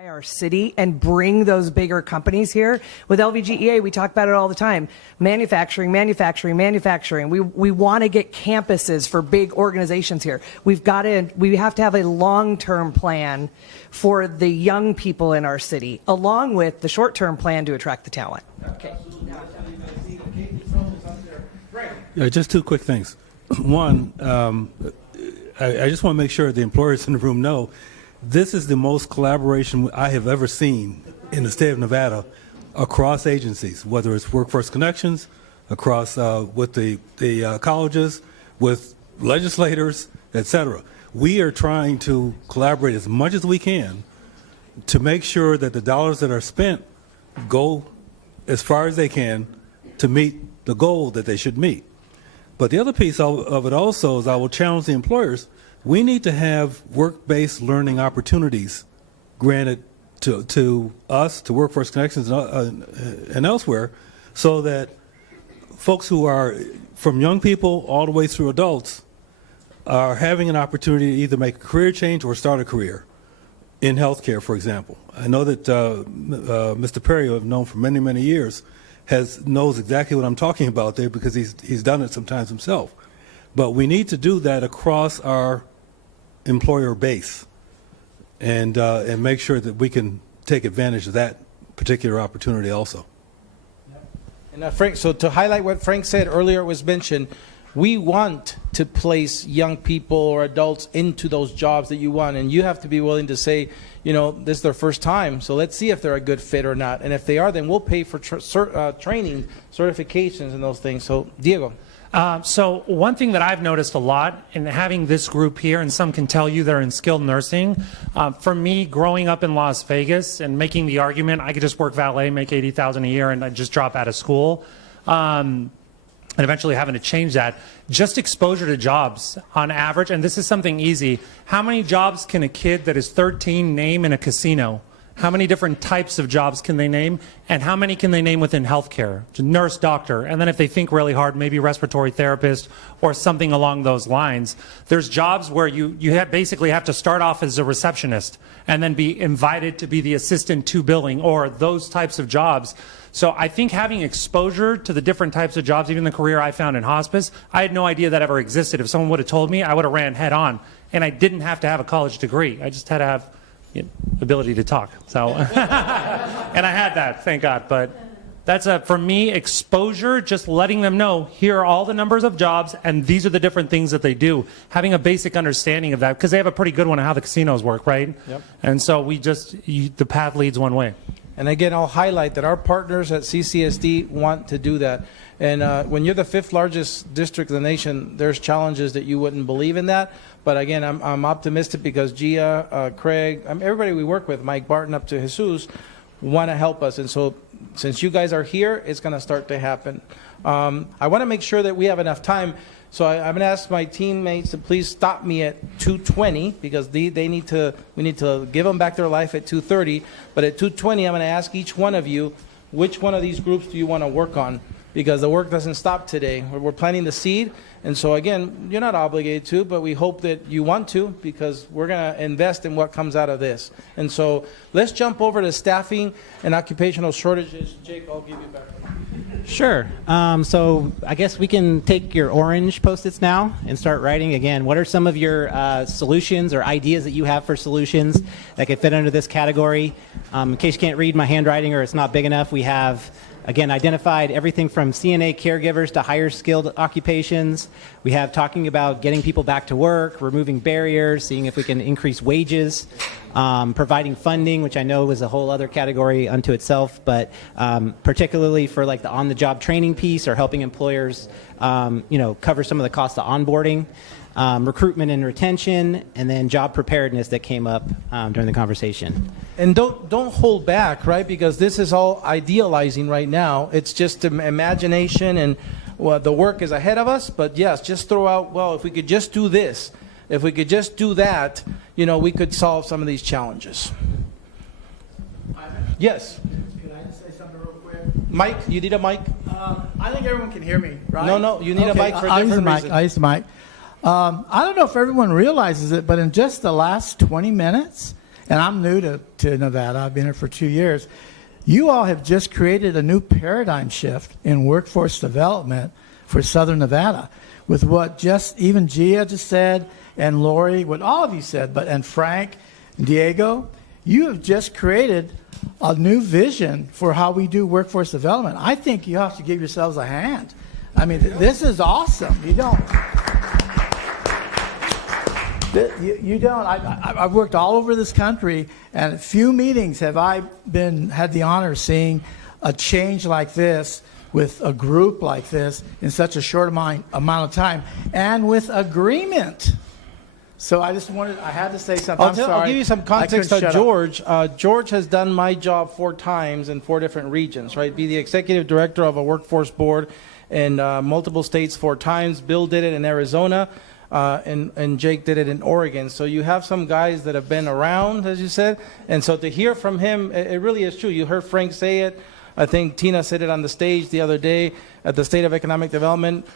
our city and bring those bigger companies here. With LVGEA, we talk about it all the time. Manufacturing. We want to get campuses for big organizations here. We have to have a long-term plan for the young people in our city, along with the short-term plan to attract the talent. Okay. Yeah, just two quick things. One, I just want to make sure the employers in the room know this is the most collaboration I have ever seen in the state of Nevada across agencies, whether it's Workforce Connections, across with the colleges, with legislators, et cetera. We are trying to collaborate as much as we can to make sure that the dollars that are spent go as far as they can to meet the goal that they should meet. But the other piece of it also is I will challenge the employers. We need to have work-based learning opportunities granted to us, to Workforce Connections and elsewhere, so that folks who are from young people all the way through adults are having an opportunity to either make a career change or start a career in healthcare, for example. I know that Mr. Perry, who I've known for many, many years, knows exactly what I'm talking about there because he's done it sometimes himself. But we need to do that across our employer base and make sure that we can take advantage of that particular opportunity also. And Frank, so to highlight what Frank said earlier, it was mentioned, we want to place young people or adults into those jobs that you want, and you have to be willing to say, you know, this is their first time, so let's see if they're a good fit or not. And if they are, then we'll pay for training, certifications, and those things. So, Diego. So one thing that I've noticed a lot in having this group here, and some can tell you they're in skilled nursing, for me, growing up in Las Vegas and making the argument I could just work valet, make $80,000 a year, and I'd just drop out of school, and eventually having to change that, just exposure to jobs on average, and this is something easy. How many jobs can a kid that is 13 name in a casino? How many different types of jobs can they name? And how many can they name within healthcare? Nurse, doctor, and then if they think really hard, maybe respiratory therapist or something along those lines. There's jobs where you basically have to start off as a receptionist and then be invited to be the assistant to billing or those types of jobs. So I think having exposure to the different types of jobs, even the career I found in hospice, I had no idea that ever existed. If someone would have told me, I would have ran head on. And I didn't have to have a college degree. I just had to have ability to talk. So, and I had that, thank God. But that's for me, exposure, just letting them know, here are all the numbers of jobs, and these are the different things that they do. Having a basic understanding of that, because they have a pretty good one of how the casinos work, right? Yep. And so the path leads one way. And again, I'll highlight that our partners at CCSD want to do that. And when you're the 5th largest district in the nation, there's challenges that you wouldn't believe in that. But again, I'm optimistic because Gia, Craig, everybody we work with, Mike Barton up to Jesus, want to help us. And so since you guys are here, it's going to start to happen. I want to make sure that we have enough time. So I'm going to ask my teammates to please stop me at 2:20 because we need to give them back their life at 2:30. But at 2:20, I'm going to ask each one of you, which one of these groups do you want to work on? Because the work doesn't stop today. We're planting the seed. And so again, you're not obligated to, but we hope that you want to because we're going to invest in what comes out of this. And so let's jump over to staffing and occupational shortages. Jake, I'll give you back. Sure. So I guess we can take your orange Post-its now and start writing again. What are some of your solutions or ideas that you have for solutions that could fit under this category? In case you can't read my handwriting or it's not big enough, we have again, identified everything from CNA caregivers to higher skilled occupations. We have talking about getting people back to work, removing barriers, seeing if we can increase wages, providing funding, which I know is a whole other category unto itself, but particularly for like the on-the-job training piece or helping employers, cover some of the cost of onboarding. Recruitment and retention, and then job preparedness that came up during the conversation. And don't hold back, right? Because this is all idealizing right now. It's just imagination, and the work is ahead of us. But yes, just throw out, well, if we could just do this, if we could just do that, we could solve some of these challenges. Yes. Can I just say something real quick? Mike, you need a mic? I think everyone can hear me, right? No, you need a mic for a different reason. I use the mic. I don't know if everyone realizes it, but in just the last 20 minutes, and I'm new to Nevada. I've been here for 2 years. You all have just created a new paradigm shift in workforce development for Southern Nevada with what just even Gia just said and Lori, what all of you said, and Frank and Diego. You have just created a new vision for how we do workforce development. I think you have to give yourselves a hand. I mean, this is awesome. You don't. You don't. I've worked all over this country, and few meetings have I had the honor of seeing a change like this with a group like this in such a short amount of time, and with agreement. So I had to say something. I'll give you some context on on George. George has done my job 4 times in 4 different regions, right? Be the executive director of a workforce board in multiple states 4 times. Bill did it in Arizona, and Jake did it in Oregon. So you have some guys that have been around, as you said. And so to hear from him, it really is true. You heard Frank say it. I think Tina said it on the stage the other day at the State of Economic Development.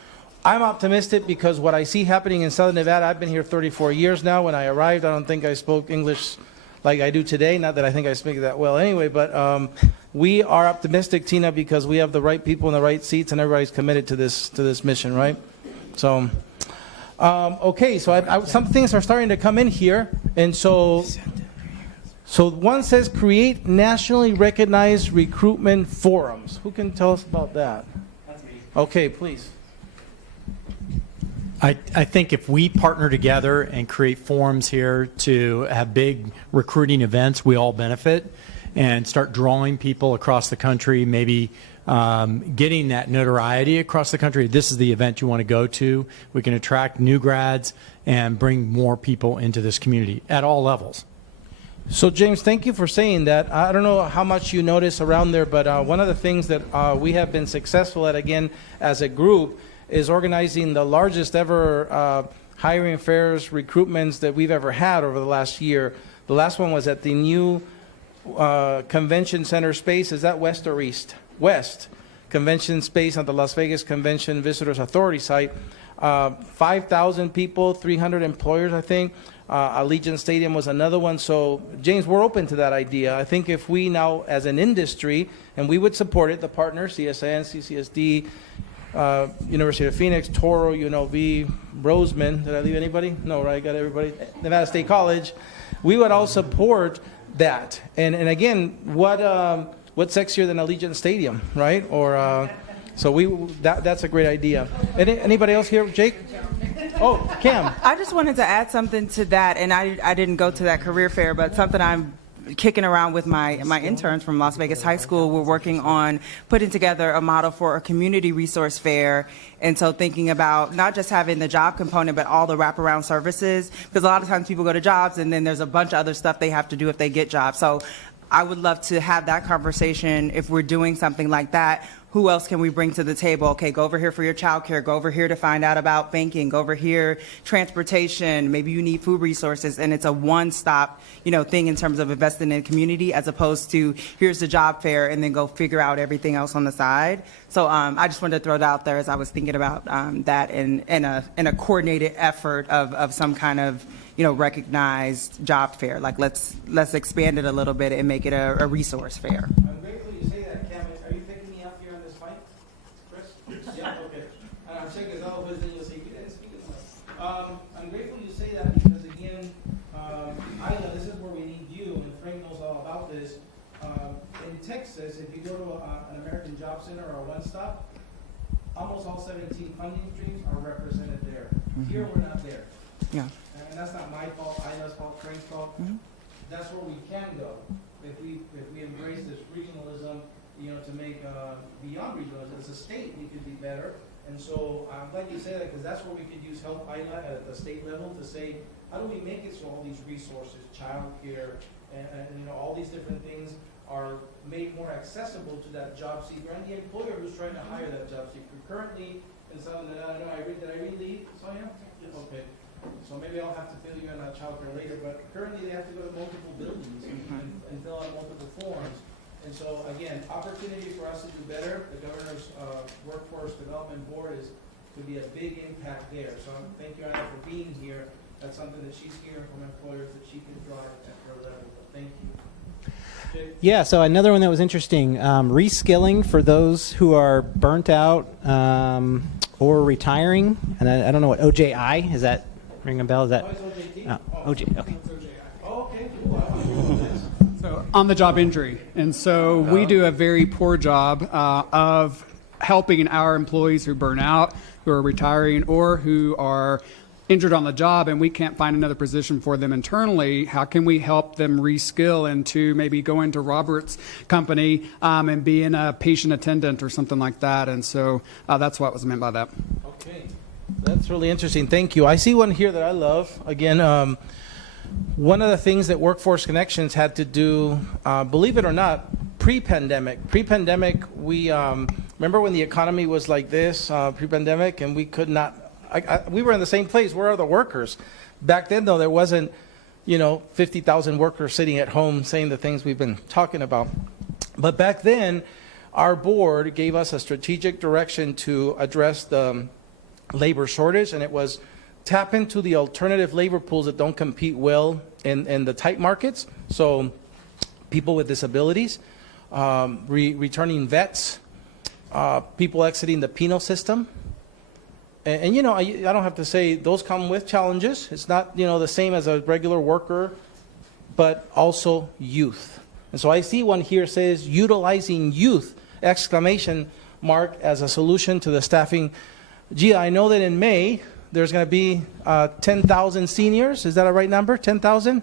I'm optimistic because what I see happening in Southern Nevada, I've been here 34 years now. When I arrived, I don't think I spoke English like I do today. Not that I think I speak that well anyway, but we are optimistic, Tina, because we have the right people in the right seats and everybody's committed to this mission, right? So, okay, so some things are starting to come in here. And so one says create nationally recognized recruitment forums. Who can tell us about that? That's me. Okay, please. I think if we partner together and create forums here to have big recruiting events, we all benefit and start drawing people across the country, maybe getting that notoriety across the country. This is the event you want to go to. We can attract new grads and bring more people into this community at all levels. So, James, thank you for saying that. I don't know how much you notice around there, but one of the things that we have been successful at, again, as a group, is organizing the largest ever hiring fairs, recruitments that we've ever had over the last year. The last one was at the new convention center space. Is that west or east? West. Convention space on the Las Vegas Convention Visitors Authority site. 5,000 people, 300 employers, I think. Allegiant Stadium was another one. So, James, we're open to that idea. I think if we now, as an industry, and we would support it, the partners, CSN, CCSD, University of Phoenix, Toro, UNLV, Roseman. Did I leave anybody? No, right? Got everybody. Nevada State College. We would all support that. And again, what's sexier than Allegiant Stadium, right? Or so that's a great idea. Anybody else here? Jake? Oh, Cam. I just wanted to add something to that, and I didn't go to that career fair, but something I'm kicking around with my interns from Las Vegas High School. We're working on putting together a model for a community resource fair. And so thinking about not just having the job component, but all the wraparound services, because a lot of times people go to jobs and then there's a bunch of other stuff they have to do if they get jobs. So I would love to have that conversation if we're doing something like that. Who else can we bring to the table? Okay, go over here for your child care. Go over here to find out about banking. Go over here, transportation. Maybe you need food resources. And it's a one-stop, thing in terms of investing in the community as opposed to here's the job fair and then go figure out everything else on the side. So I just wanted to throw that out there as I was thinking about that in a coordinated effort of some kind of recognized job fair. Like let's expand it a little bit and make it a resource fair. I'm grateful you say that, Cam. Are you picking me up here on this mic, Chris? Yeah, okay. I'm checking his elbows, then you'll say, you didn't speak as much. I'm grateful you say that because, again, Isla, this is where we need you, and Frank knows all about this. In Texas, if you go to an American Job Center or a one-stop, almost all 17 funding streams are represented there. Mm-hmm. Here, we're not there. Yeah. And that's not my fault, Isla's fault, Frank's fault. Mm-hmm. That's where we can go if we embrace this regionalism, to make beyond regionalism. As a state, we could be better. And so I'm glad you say that because that's where we could use Help Isla at the state level to say, how do we make it so all these resources, child care, and all these different things are made more accessible to that job seeker and the employer who's trying to hire that job seeker. Currently, in Southern Nevada, did I read leave, Sonia? Yes. Okay. So maybe I'll have to fill you in on child care later, but currently they have to go to multiple buildings and fill out multiple forms. And so, again, opportunity for us to do better. The Governor's Workforce Development Board could be a big impact there. So thank you, Anna, for being here. That's something that she's hearing from employers that she can drive at her level. Yeah, so another one that was interesting, reskilling for those who are burnt out or retiring. And I don't know what OJI, is that ring a bell? Is that OJ? Okay. So on-the-job injury. And so we do a very poor job of helping our employees who burn out, who are retiring, or who are injured on the job, and we can't find another position for them internally. How can we help them reskill into maybe go into Robert's company and being a patient attendant or something like that? And so that's what was meant by that. Okay, that's really interesting. Thank you. I see one here that I love. Again, one of the things that Workforce Connections had to do, believe it or not, pre-pandemic. Pre-pandemic, we remember when the economy was like this, pre-pandemic, and we could not. We were in the same place. Where are the workers? Back then, though, there wasn't, 50,000 workers sitting at home saying the things we've been talking about. But back then, our board gave us a strategic direction to address the labor shortage, and it was tap into the alternative labor pools that don't compete well in the tight markets. So people with disabilities, returning vets, people exiting the penal system. And I don't have to say those come with challenges. It's not, the same as a regular worker, but also youth. And so I see one here says utilizing youth, ! As a solution to the staffing. Gee, I know that in May, there's going to be 10,000 seniors. Is that a right number? 10,000?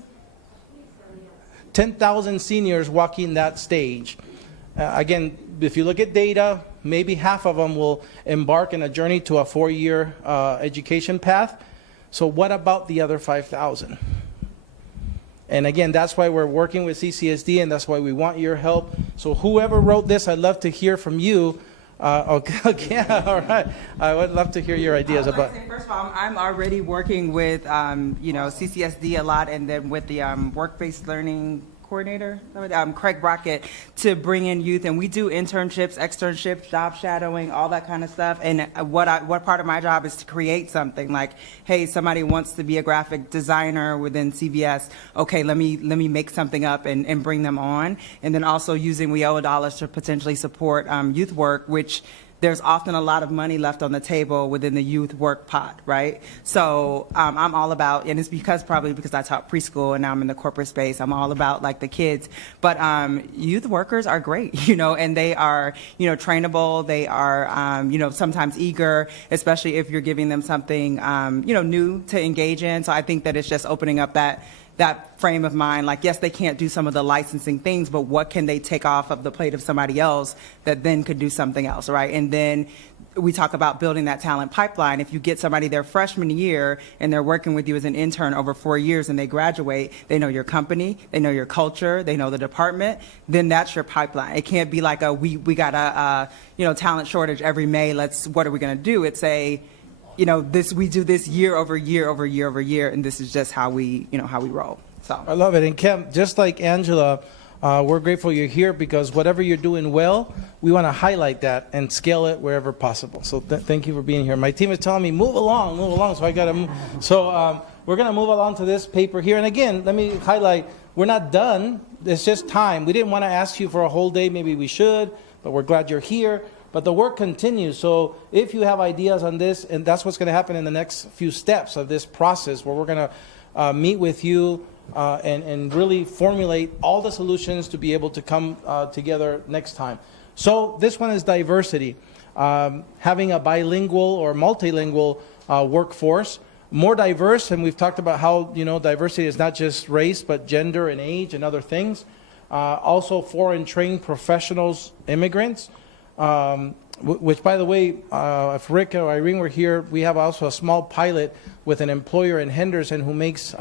10,000 seniors walking that stage. Again, if you look at data, maybe half of them will embark in a journey to a 4-year education path. So what about the other 5,000? And again, that's why we're working with CCSD, and that's why we want your help. So whoever wrote this, I'd love to hear from you. Okay, all right. I would love to hear your ideas about. First of all, I'm already working with CCSD a lot, and then with the work-based learning coordinator, Craig Brockett, to bring in youth, and we do internships, externships, job shadowing, all that kind of stuff. And what part of my job is to create something like, hey, somebody wants to be a graphic designer within CVS. Okay, let me make something up and bring them on. And then also using WIOA dollars to potentially support youth work, which there's often a lot of money left on the table within the youth work pot, right? So I'm all about, and it's probably because I taught preschool and now I'm in the corporate space, I'm all about like the kids. But youth workers are great, and they are, trainable. They are, sometimes eager, especially if you're giving them something, new to engage in. So I think that it's just opening up that frame of mind, like, yes, they can't do some of the licensing things, but what can they take off of the plate of somebody else that then could do something else, right? And then we talk about building that talent pipeline. If you get somebody their freshman year and they're working with you as an intern over 4 years and they graduate, they know your company, they know your culture, they know the department, then that's your pipeline. It can't be like we got a talent shortage every May, what are we going to do? It's we do this year over year over year over year, and this is just how we roll. So I love it. And Kim, just like Angela, we're grateful you're here because whatever you're doing well, we want to highlight that and scale it wherever possible. So thank you for being here. My team is telling me move along. So I got to move. So we're going to move along to this paper here. And again, let me highlight, we're not done. It's just time. We didn't want to ask you for a whole day. Maybe we should, but we're glad you're here. But the work continues. So if you have ideas on this, and that's what's going to happen in the next few steps of this process, where we're going to meet with you and really formulate all the solutions to be able to come together next time. So this one is diversity. Having a bilingual or multilingual workforce, more diverse, and we've talked about how diversity is not just race, but gender and age and other things. Also foreign trained professionals, immigrants. Which, by the way, if Rick or Irene were here, we have also a small pilot with an employer in Henderson who makes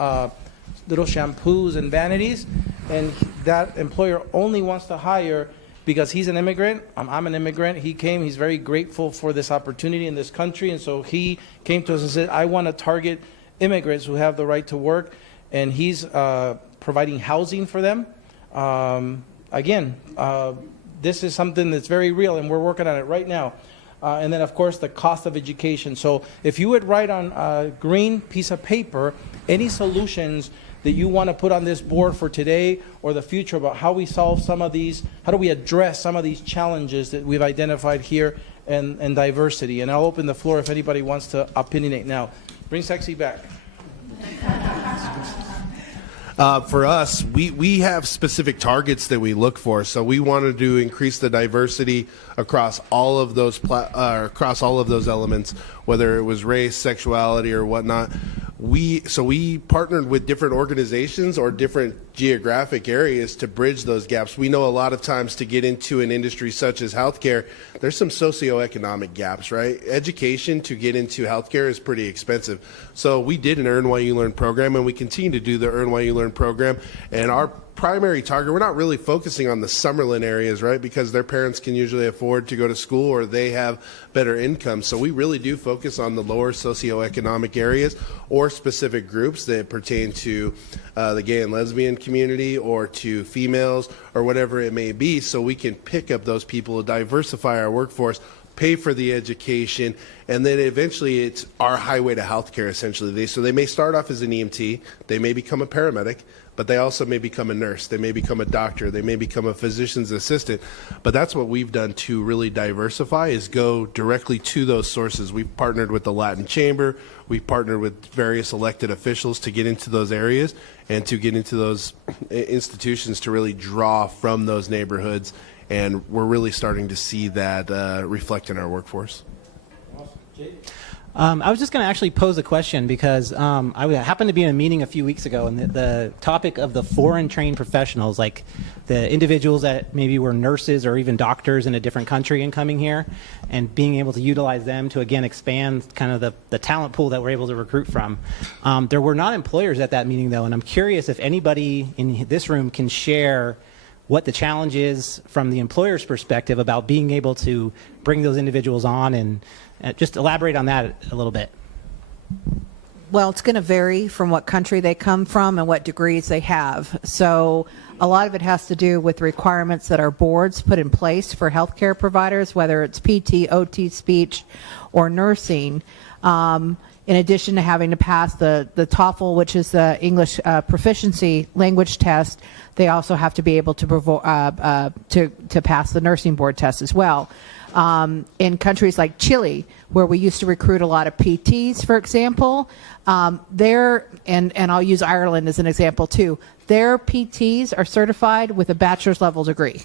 little shampoos and vanities, and that employer only wants to hire because he's an immigrant. I'm an immigrant. He came. He's very grateful for this opportunity in this country, and so he came to us and said, I want to target immigrants who have the right to work, and he's providing housing for them. This is something that's very real, and we're working on it right now. And then, of course, the cost of education. So if you would write on a green piece of paper any solutions that you want to put on this board for today or the future about how we solve some of these, how do we address some of these challenges that we've identified here and diversity? And I'll open the floor if anybody wants to opinionate now. Bring Sexy back. For us, we have specific targets that we look for. So we wanted to increase the diversity across all of those elements, whether it was race, sexuality, or whatnot. So we partnered with different organizations or different geographic areas to bridge those gaps. We know a lot of times to get into an industry such as healthcare, there's some socioeconomic gaps, right? Education to get into healthcare is pretty expensive. So we did an Earn While You Learn program, and we continue to do the Earn While You Learn program. And our primary target, we're not really focusing on the Summerlin areas, right? Because their parents can usually afford to go to school or they have better income. So we really do focus on the lower socioeconomic areas or specific groups that pertain to the gay and lesbian community or to females or whatever it may be, so we can pick up those people, diversify our workforce, pay for the education, and then eventually it's our highway to healthcare, essentially. So they may start off as an EMT, they may become a paramedic, but they also may become a nurse, they may become a doctor, they may become a physician's assistant. But that's what we've done to really diversify, is go directly to those sources. We've partnered with the Latin Chamber, we've partnered with various elected officials to get into those areas and to get into those institutions to really draw from those neighborhoods. And we're really starting to see that reflect in our workforce. I was just going to actually pose a question because I happened to be in a meeting a few weeks ago, and the topic of the foreign trained professionals, like the individuals that maybe were nurses or even doctors in a different country and coming here, and being able to utilize them to, again, expand kind of the talent pool that we're able to recruit from. There were not employers at that meeting, though, and I'm curious if anybody in this room can share what the challenge is from the employer's perspective about being able to bring those individuals on, and just elaborate on that a little bit. Well, it's going to vary from what country they come from and what degrees they have. So a lot of it has to do with requirements that our boards put in place for healthcare providers, whether it's PT, OT, speech, or nursing. In addition to having to pass the TOEFL, which is the English proficiency language test, they also have to be able to pass the nursing board test as well. In countries like Chile, where we used to recruit a lot of PTs, for example, and I'll use Ireland as an example too, their PTs are certified with a bachelor's level degree.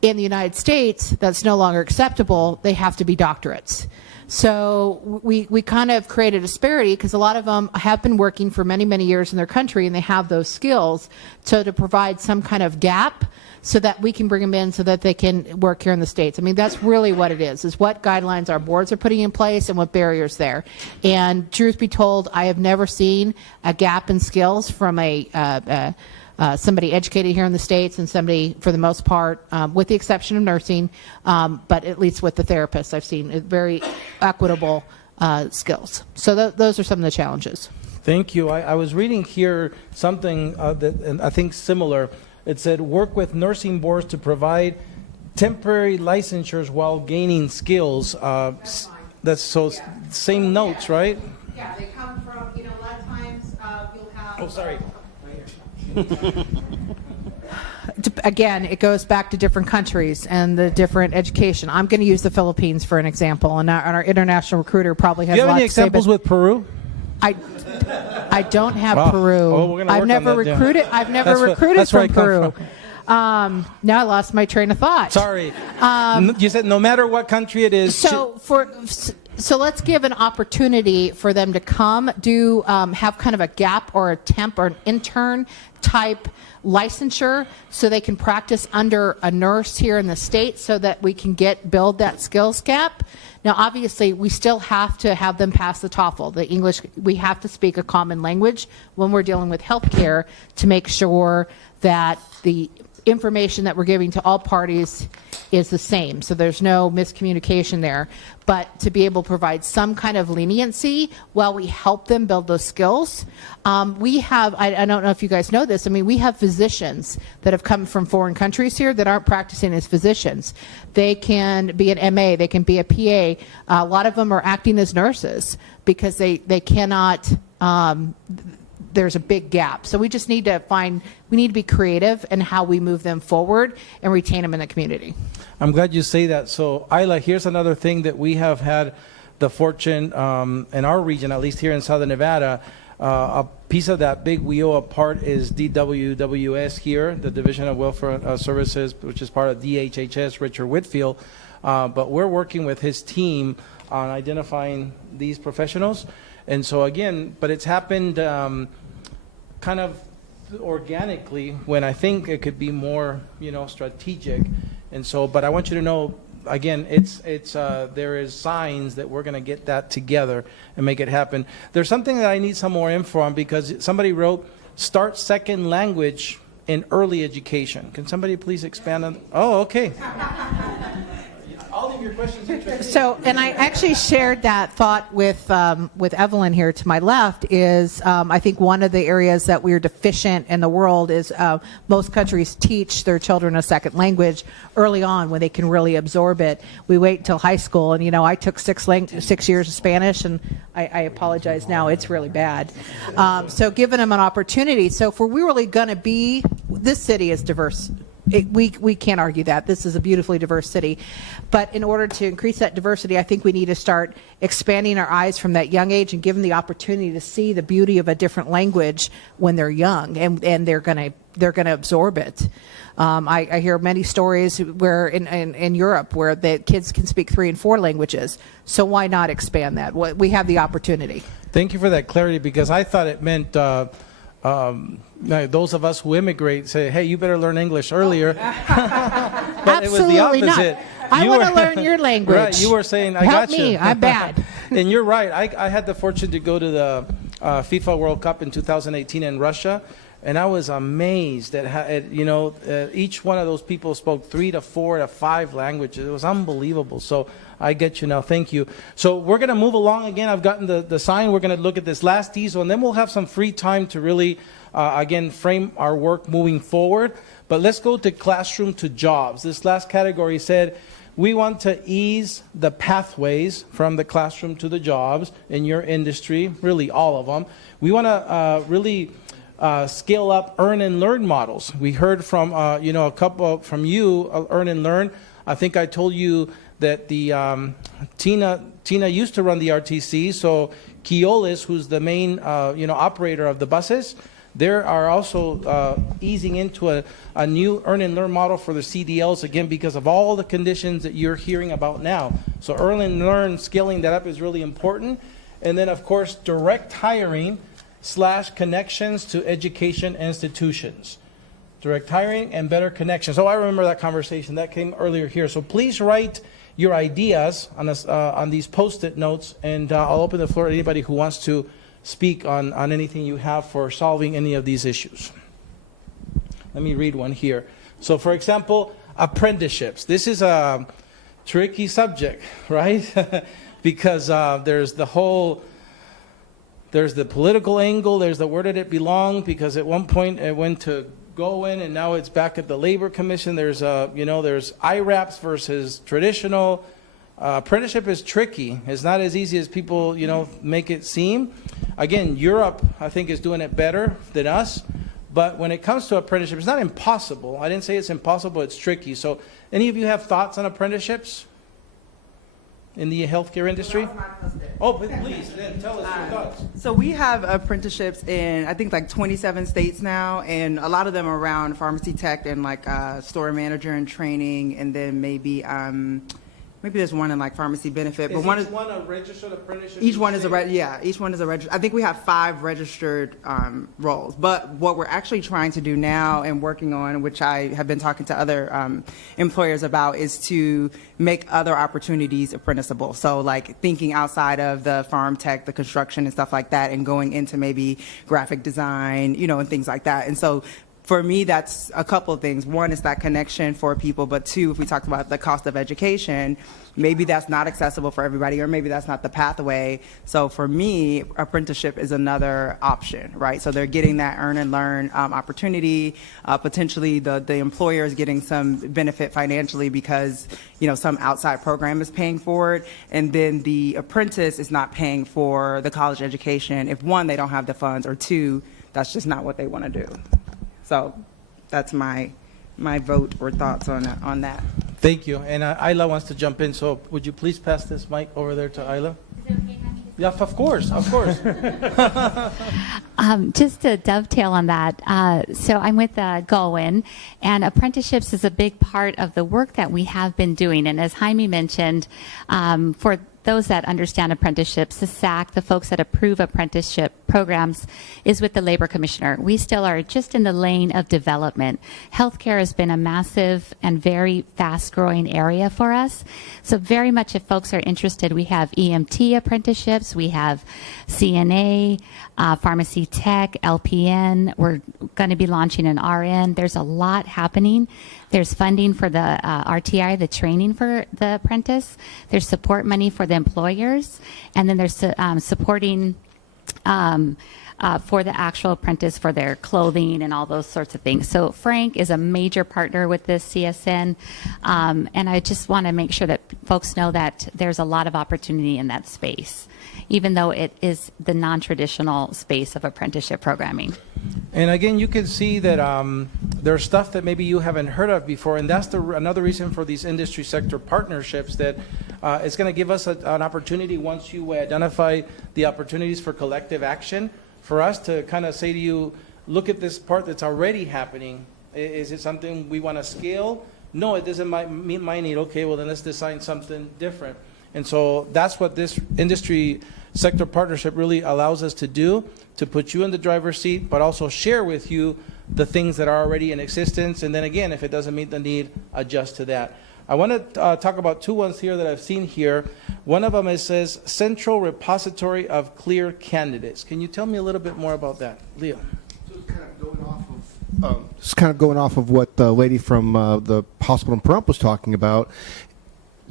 In the United States, that's no longer acceptable. They have to be doctorates. So we kind of create a disparity because a lot of them have been working for many, many years in their country and they have those skills. So to provide some kind of gap so that we can bring them in so that they can work here in the States. I mean, that's really what it is what guidelines our boards are putting in place and what barriers there. And truth be told, I have never seen a gap in skills from somebody educated here in the States and somebody, for the most part, with the exception of nursing, but at least with the therapists, I've seen very equitable skills. So those are some of the challenges. Thank you. I was reading here something that I think similar. It said, work with nursing boards to provide temporary licensures while gaining skills. That's so same notes, right? Yeah, they come from, a lot of times you'll have... Oh, sorry. Again, it goes back to different countries and the different education. I'm going to use the Philippines for an example, and our international recruiter probably has Do you have a lot any to say. examples with Peru? I don't have Peru. Oh, we're gonna I've work never on that, recruited. yeah. I've never recruited that's where from I come Peru. from. Now I lost my train of thought. Sorry. You said no matter what country it is. So let's give an opportunity for them to come have kind of a gap or a temp or an intern type licensure so they can practice under a nurse here in the States so that we can build that skills gap. Now, obviously, we still have to have them pass the TOEFL, the English. We have to speak a common language when we're dealing with healthcare to make sure that the information that we're giving to all parties is the same. So there's no miscommunication there. But to be able to provide some kind of leniency while we help them build those skills. We have, I don't know if you guys know this, we have physicians that have come from foreign countries here that aren't practicing as physicians. They can be an MA, they can be a PA. A lot of them are acting as nurses because they cannot, there's a big gap. So we just need to we need to be creative in how we move them forward and retain them in the community. I'm glad you say that. So, Isla, here's another thing that we have had the fortune in our region, at least here in Southern Nevada. A piece of that big WIOA part is DWWS here, the Division of Welfare Services, which is part of DHHS, Richard Whitfield. But we're working with his team on identifying these professionals. And so again, but it's happened kind of organically when I think it could be more, strategic. And so, but I want you to know, again, there is signs that we're going to get that together and make it happen. There's something that I need some more info on because somebody wrote, start second language in early education. Can somebody please expand on? Oh, okay. All of your questions are interesting. So, and I actually shared that thought with Evelyn here to my left is I think one of the areas that we're deficient in the world is most countries teach their children a second language early on when they can really absorb it. We wait until high school, and I took 6 years of Spanish, and I apologize now, it's really bad. So giving them an opportunity. So if we're really going to be, this city is diverse. We can't argue that. This is a beautifully diverse city. But in order to increase that diversity, I think we need to start expanding our eyes from that young age and give them the opportunity to see the beauty of a different language when they're young, and they're going to absorb it. I hear many stories where in Europe where the kids can speak 3 and 4 languages. So why not expand that? We have the opportunity. Thank you for that clarity, because I thought it meant those of us who immigrate say, hey, you better learn English earlier. But Absolutely it was the opposite. not. I want to learn your language. Right, you were saying, I Help got you. me, I'm bad. And you're right. I had the fortune to go to the FIFA World Cup in 2018 in Russia, and I was amazed at how, each one of those people spoke 3 to 4 to 5 languages. It was unbelievable. So I get you now. Thank you. So we're going to move along again. I've gotten the sign. We're going to look at this last diesel, and then we'll have some free time to really, again, frame our work moving forward. But let's go to classroom to jobs. This last category said, we want to ease the pathways from the classroom to the jobs in your industry, really all of them. We want to really scale up earn and learn models. We heard from, a couple from you, earn and learn. I think I told you that the Tina used to run the RTC, so Keolis, who's the main operator of the buses, they are also easing into a new earn and learn model for the CDLs, again, because of all the conditions that you're hearing about now. So earn and learn, scaling that up is really important. And then, of course, direct hiring / connections to education institutions. Direct hiring and better connections. So I remember that conversation. That came earlier here. So please write your ideas on these Post-it notes, and I'll open the floor to anybody who wants to speak on anything you have for solving any of these issues. Let me read one here. So, for example, apprenticeships. This is a tricky subject, right? Because there's the political angle, there's the where did it belong, because at one point it went to Goen, and now it's back at the Labor Commission. There's there's IRAPs versus traditional. Apprenticeship is tricky. It's not as easy as people make it seem. Again, Europe I think is doing it better than us, but when it comes to apprenticeship, it's not impossible. I didn't say it's impossible. It's tricky. So, any of you have thoughts on apprenticeships in the healthcare industry? Oh, please, then tell us your thoughts. So we have apprenticeships in, I think, like 27 states now, and a lot of them are around pharmacy tech and like store manager and training, and then maybe there's one in like pharmacy benefit. Is but each one a registered apprenticeship? Each one is each one is a registered. I think we have 5 registered roles. But what we're actually trying to do now and working on, which I have been talking to other employers about, is to make other opportunities apprenticeable. So like thinking outside of the farm tech, the construction and stuff like that, and going into maybe graphic design, and things like that. And so for me, that's a couple of things. One is that connection for people, but 2, if we talked about the cost of education, maybe that's not accessible for everybody, or maybe that's not the pathway. So for me, apprenticeship is another option, right? So they're getting that earn and learn opportunity. Potentially the employer is getting some benefit financially because, some outside program is paying for it. And then the apprentice is not paying for the college education if 1, they don't have the funds, or 2, that's just not what they want to do. So that's my vote or thoughts on that. Thank you. And Isla wants to jump in, so would you please pass this mic over there to Isla? Yeah, of course, of course. Just to dovetail on that, so I'm with Galwin, and apprenticeships is a big part of the work that we have been doing. And as Jaime mentioned, for those that understand apprenticeships, the SAC, the folks that approve apprenticeship programs, is with the Labor Commissioner. We still are just in the lane of development. Healthcare has been a massive and very fast-growing area for us. So very much if folks are interested, we have EMT apprenticeships, we have CNA, pharmacy tech, LPN. We're going to be launching an RN. There's a lot happening. There's funding for the RTI, the training for the apprentice. There's support money for the employers. And then there's supporting for the actual apprentice for their clothing and all those sorts of things. So Frank is a major partner with this CSN. And I just want to make sure that folks know that there's a lot of opportunity in that space, even though it is the non-traditional space of apprenticeship programming. And again, you can see that there's stuff that maybe you haven't heard of before, and that's another reason for these industry sector partnerships, that it's going to give us an opportunity, once you identify the opportunities for collective action, for us to kind of say to you, look at this part that's already happening. Is it something we want to scale? No, it doesn't meet my need. Okay, well then let's design something different. And so that's what this industry sector partnership really allows us to do, to put you in the driver's seat, but also share with you the things that are already in existence. And then again, if it doesn't meet the need, adjust to that. I want to talk about two ones here that I've seen here. One of them, it says Central Repository of Clear Candidates. Can you tell me a little bit more about that, Leo? It's kind of going off of what the lady from the hospital in Pahrump was talking about.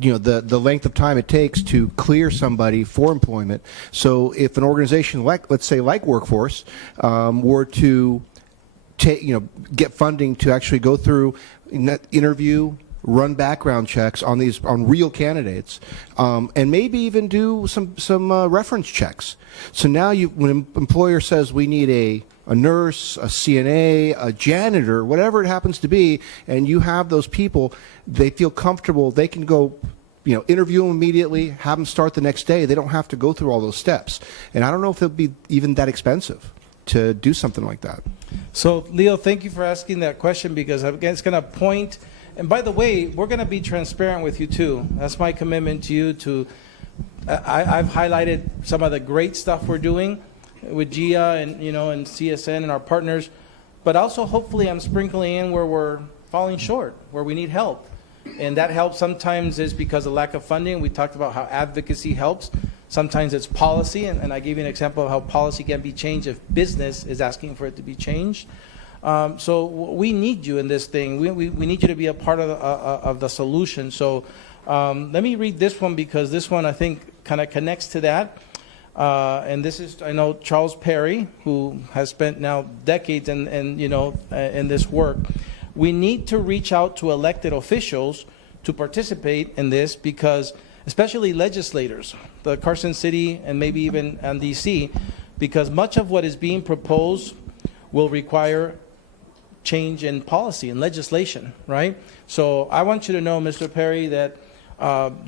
You know, the length of time it takes to clear somebody for employment. So if an organization like, let's say, like Workforce, were to get funding to actually go through interview, run background checks on real candidates, and maybe even do some reference checks. So now when an employer says we need a nurse, a CNA, a janitor, whatever it happens to be, and you have those people, they feel comfortable, they can go, interview them immediately, have them start the next day. They don't have to go through all those steps. And I don't know if it'll be even that expensive to do something like that. So, Leo, thank you for asking that question, because again, it's going to point, and by the way, we're going to be transparent with you too. That's my commitment to you. I've highlighted some of the great stuff we're doing with GIA and and CSN and our partners, but also hopefully I'm sprinkling in where we're falling short, where we need help. And that help sometimes is because of lack of funding. We talked about how advocacy helps. Sometimes it's policy, and I gave you an example of how policy can be changed if business is asking for it to be changed. So we need you in this thing. We need you to be a part of the solution. So let me read this one, because this one I think kind of connects to that. And this is, I know, Charles Perry, who has spent now decades in this work. We need to reach out to elected officials to participate in this, because especially legislators, the Carson City and maybe even in DC, because much of what is being proposed will require change in policy and legislation, right? So I want you to know, Mr. Perry, that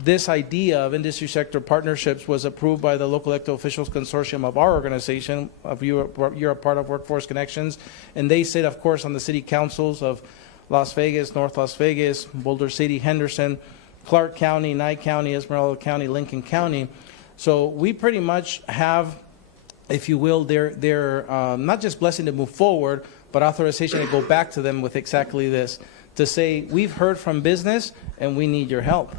this idea of industry sector partnerships was approved by the local elected officials consortium of our organization. You're a part of Workforce Connections, and they sit, of course, on the city councils of Las Vegas, North Las Vegas, Boulder City, Henderson, Clark County, Nye County, Esmeralda County, Lincoln County. So we pretty much have, if you will, their not just blessing to move forward, but authorization to go back to them with exactly this, to say, we've heard from business and we need your help.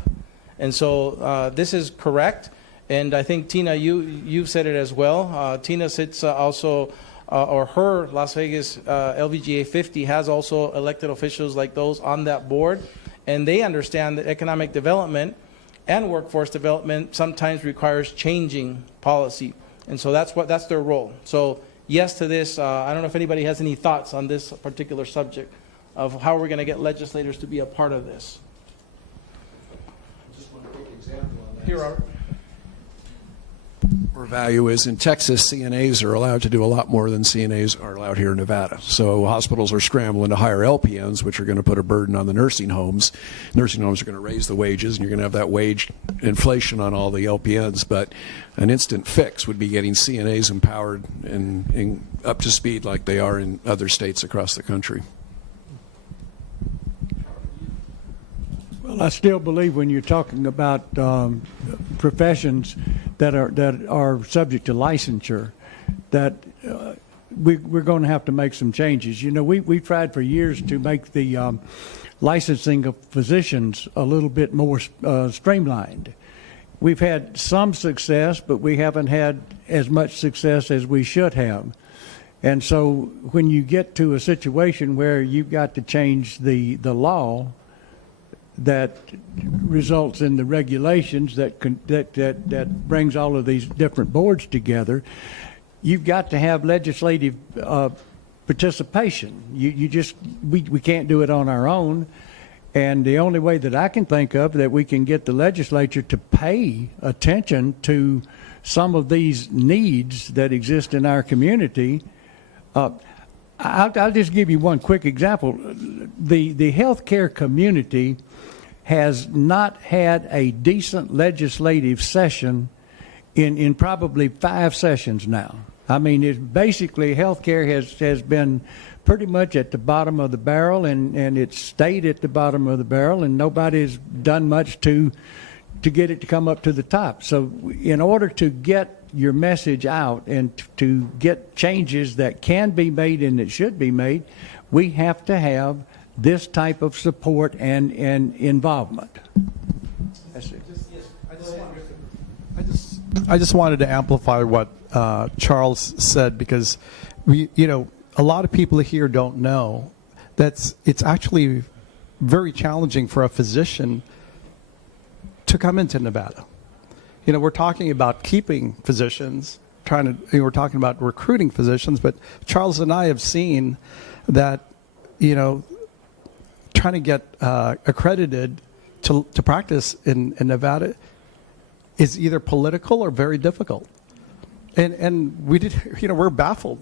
And so this is correct. And I think, Tina, you've said it as well. Tina sits also, or her Las Vegas LVGA 50 has also elected officials like those on that board. And they understand that economic development and workforce development sometimes requires changing policy. And so that's their role. So yes to this. I don't know if anybody has any thoughts on this particular subject of how we're going to get legislators to be a part of this. Just want to take an example of that. Here, Robert. or value is in Texas, CNAs are allowed to do a lot more than CNAs are allowed here in Nevada. So hospitals are scrambling to hire LPNs, which are going to put a burden on the nursing homes. Nursing homes are going to raise the wages, and you're going to have that wage inflation on all the LPNs. But an instant fix would be getting CNAs empowered and up to speed like they are in other states across the country. Well, I still believe when you're talking about professions that are subject to licensure, that we're going to have to make some changes. You know, we've tried for years to make the licensing of physicians a little bit more streamlined. We've had some success, but we haven't had as much success as we should have. And so when you get to a situation where you've got to change the law that results in the regulations that brings all of these different boards together, you've got to have legislative participation. We can't do it on our own. And the only way that I can think of that we can get the legislature to pay attention to some of these needs that exist in our community. I'll just give you one quick example. The healthcare community has not had a decent legislative session in probably 5 sessions now. I mean, basically healthcare has been pretty much at the bottom of the barrel, and it's stayed at the bottom of the barrel, and nobody's done much to get it to come up to the top. So in order to get your message out and to get changes that can be made and that should be made, we have to have this type of support and involvement. That's it. I just wanted to amplify what Charles said, because a lot of people here don't know that it's actually very challenging for a physician to come into Nevada. We're talking about keeping physicians, we're talking about recruiting physicians, but Charles and I have seen that, trying to get accredited to practice in Nevada is either political or very difficult. And we're baffled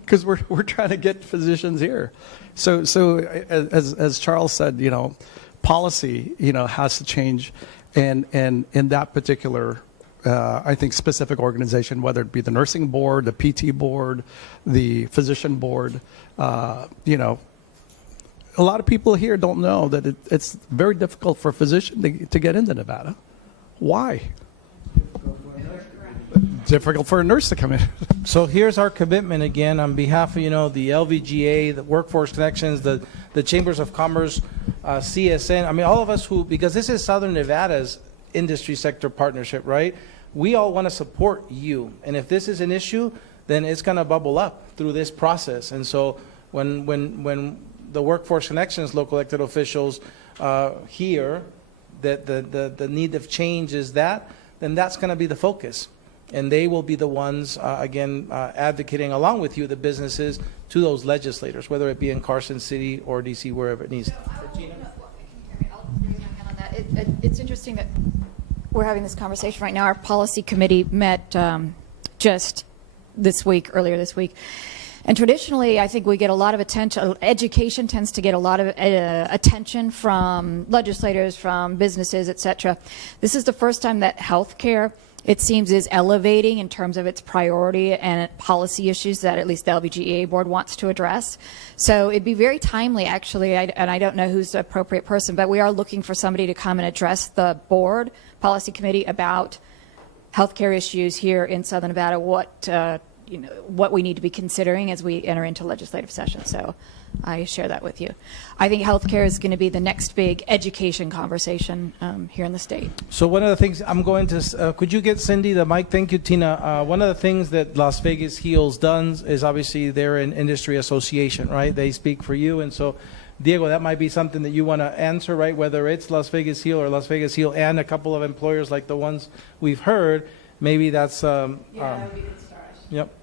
because we're trying to get physicians here. So as Charles said, policy, has to change. And in that particular, I think, specific organization, whether it be the nursing board, the PT board, the physician board, a lot of people here don't know that it's very difficult for a physician to get into Nevada. Why? Difficult for a nurse to come in. So here's our commitment again on behalf of the LVGA, the Workforce Connections, the Chambers of Commerce, CSN. I mean, all of us because this is Southern Nevada's industry sector partnership, right? We all want to support you, and if this is an issue, then it's going to bubble up through this process. And so when the Workforce Connections local elected officials hear that the need of change is then that's going to be the focus. And they will be the ones, advocating along with you, the businesses, to those legislators, whether it be in Carson City or D.C., wherever it needs. It's interesting that we're having this conversation right now. Our policy committee met just earlier this week. And traditionally, I think we get a lot of attention. Education tends to get a lot of attention from legislators, from businesses, et cetera. This is the first time that healthcare, it seems, is elevating in terms of its priority and policy issues that at least the LVGEA board wants to address. So it'd be very timely, actually, and I don't know who's the appropriate person, but we are looking for somebody to come and address the board policy committee about healthcare issues here in Southern Nevada, what we need to be considering as we enter into legislative session. So I share that with you. I think healthcare is going to be the next big education conversation here in the state. So one of the things I'm going to, could you get Cindy the mic? Thank you, Tina. One of the things that Las Vegas HEALS does is obviously they're an industry association, right? They speak for you. And so, Diego, that might be something that you want to answer, right? Whether it's Las Vegas HEAL or Las Vegas HEAL and a couple of employers like the ones we've heard, maybe that's... that would be a good start. Yep.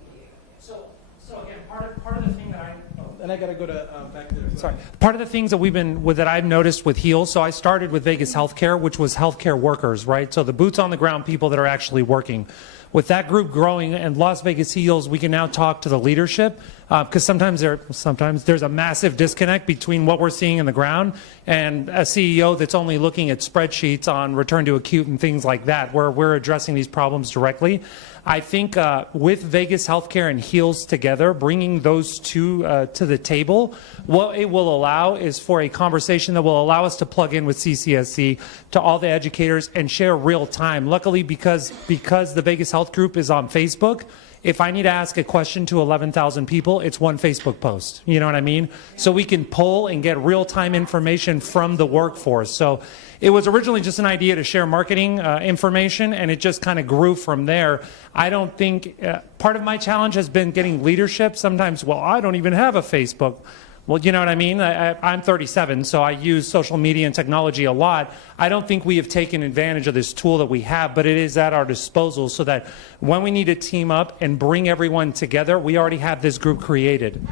So again, part of the thing that and I got to go to back there. Sorry. Part of the things that I've noticed with HEALS, so I started with Vegas Healthcare, which was healthcare workers, right? So the boots on the ground people that are actually working. with that group growing and Las Vegas Heals, we can now talk to the leadership, because sometimes there's a massive disconnect between what we're seeing in the ground and a CEO that's only looking at spreadsheets on return to acute and things like that, where we're addressing these problems directly. I think with Vegas Healthcare and Heals together, bringing those two to the table, what it will allow is for a conversation that will allow us to plug in with CCSC to all the educators and share real time. Luckily, because the Vegas Health Group is on Facebook, if I need to ask a question to 11,000 people, it's one Facebook post. You know what I mean? So we can pull and get real-time information from the workforce. So it was originally just an idea to share marketing information, and it just kind of grew from there. I don't think part of my challenge has been getting leadership. Sometimes, well, I don't even have a Facebook. Well, you know what I mean? I'm 37, so I use social media and technology a lot. I don't think we have taken advantage of this tool that we have, but it is at our disposal so that when we need to team up and bring everyone together, we already have this group created.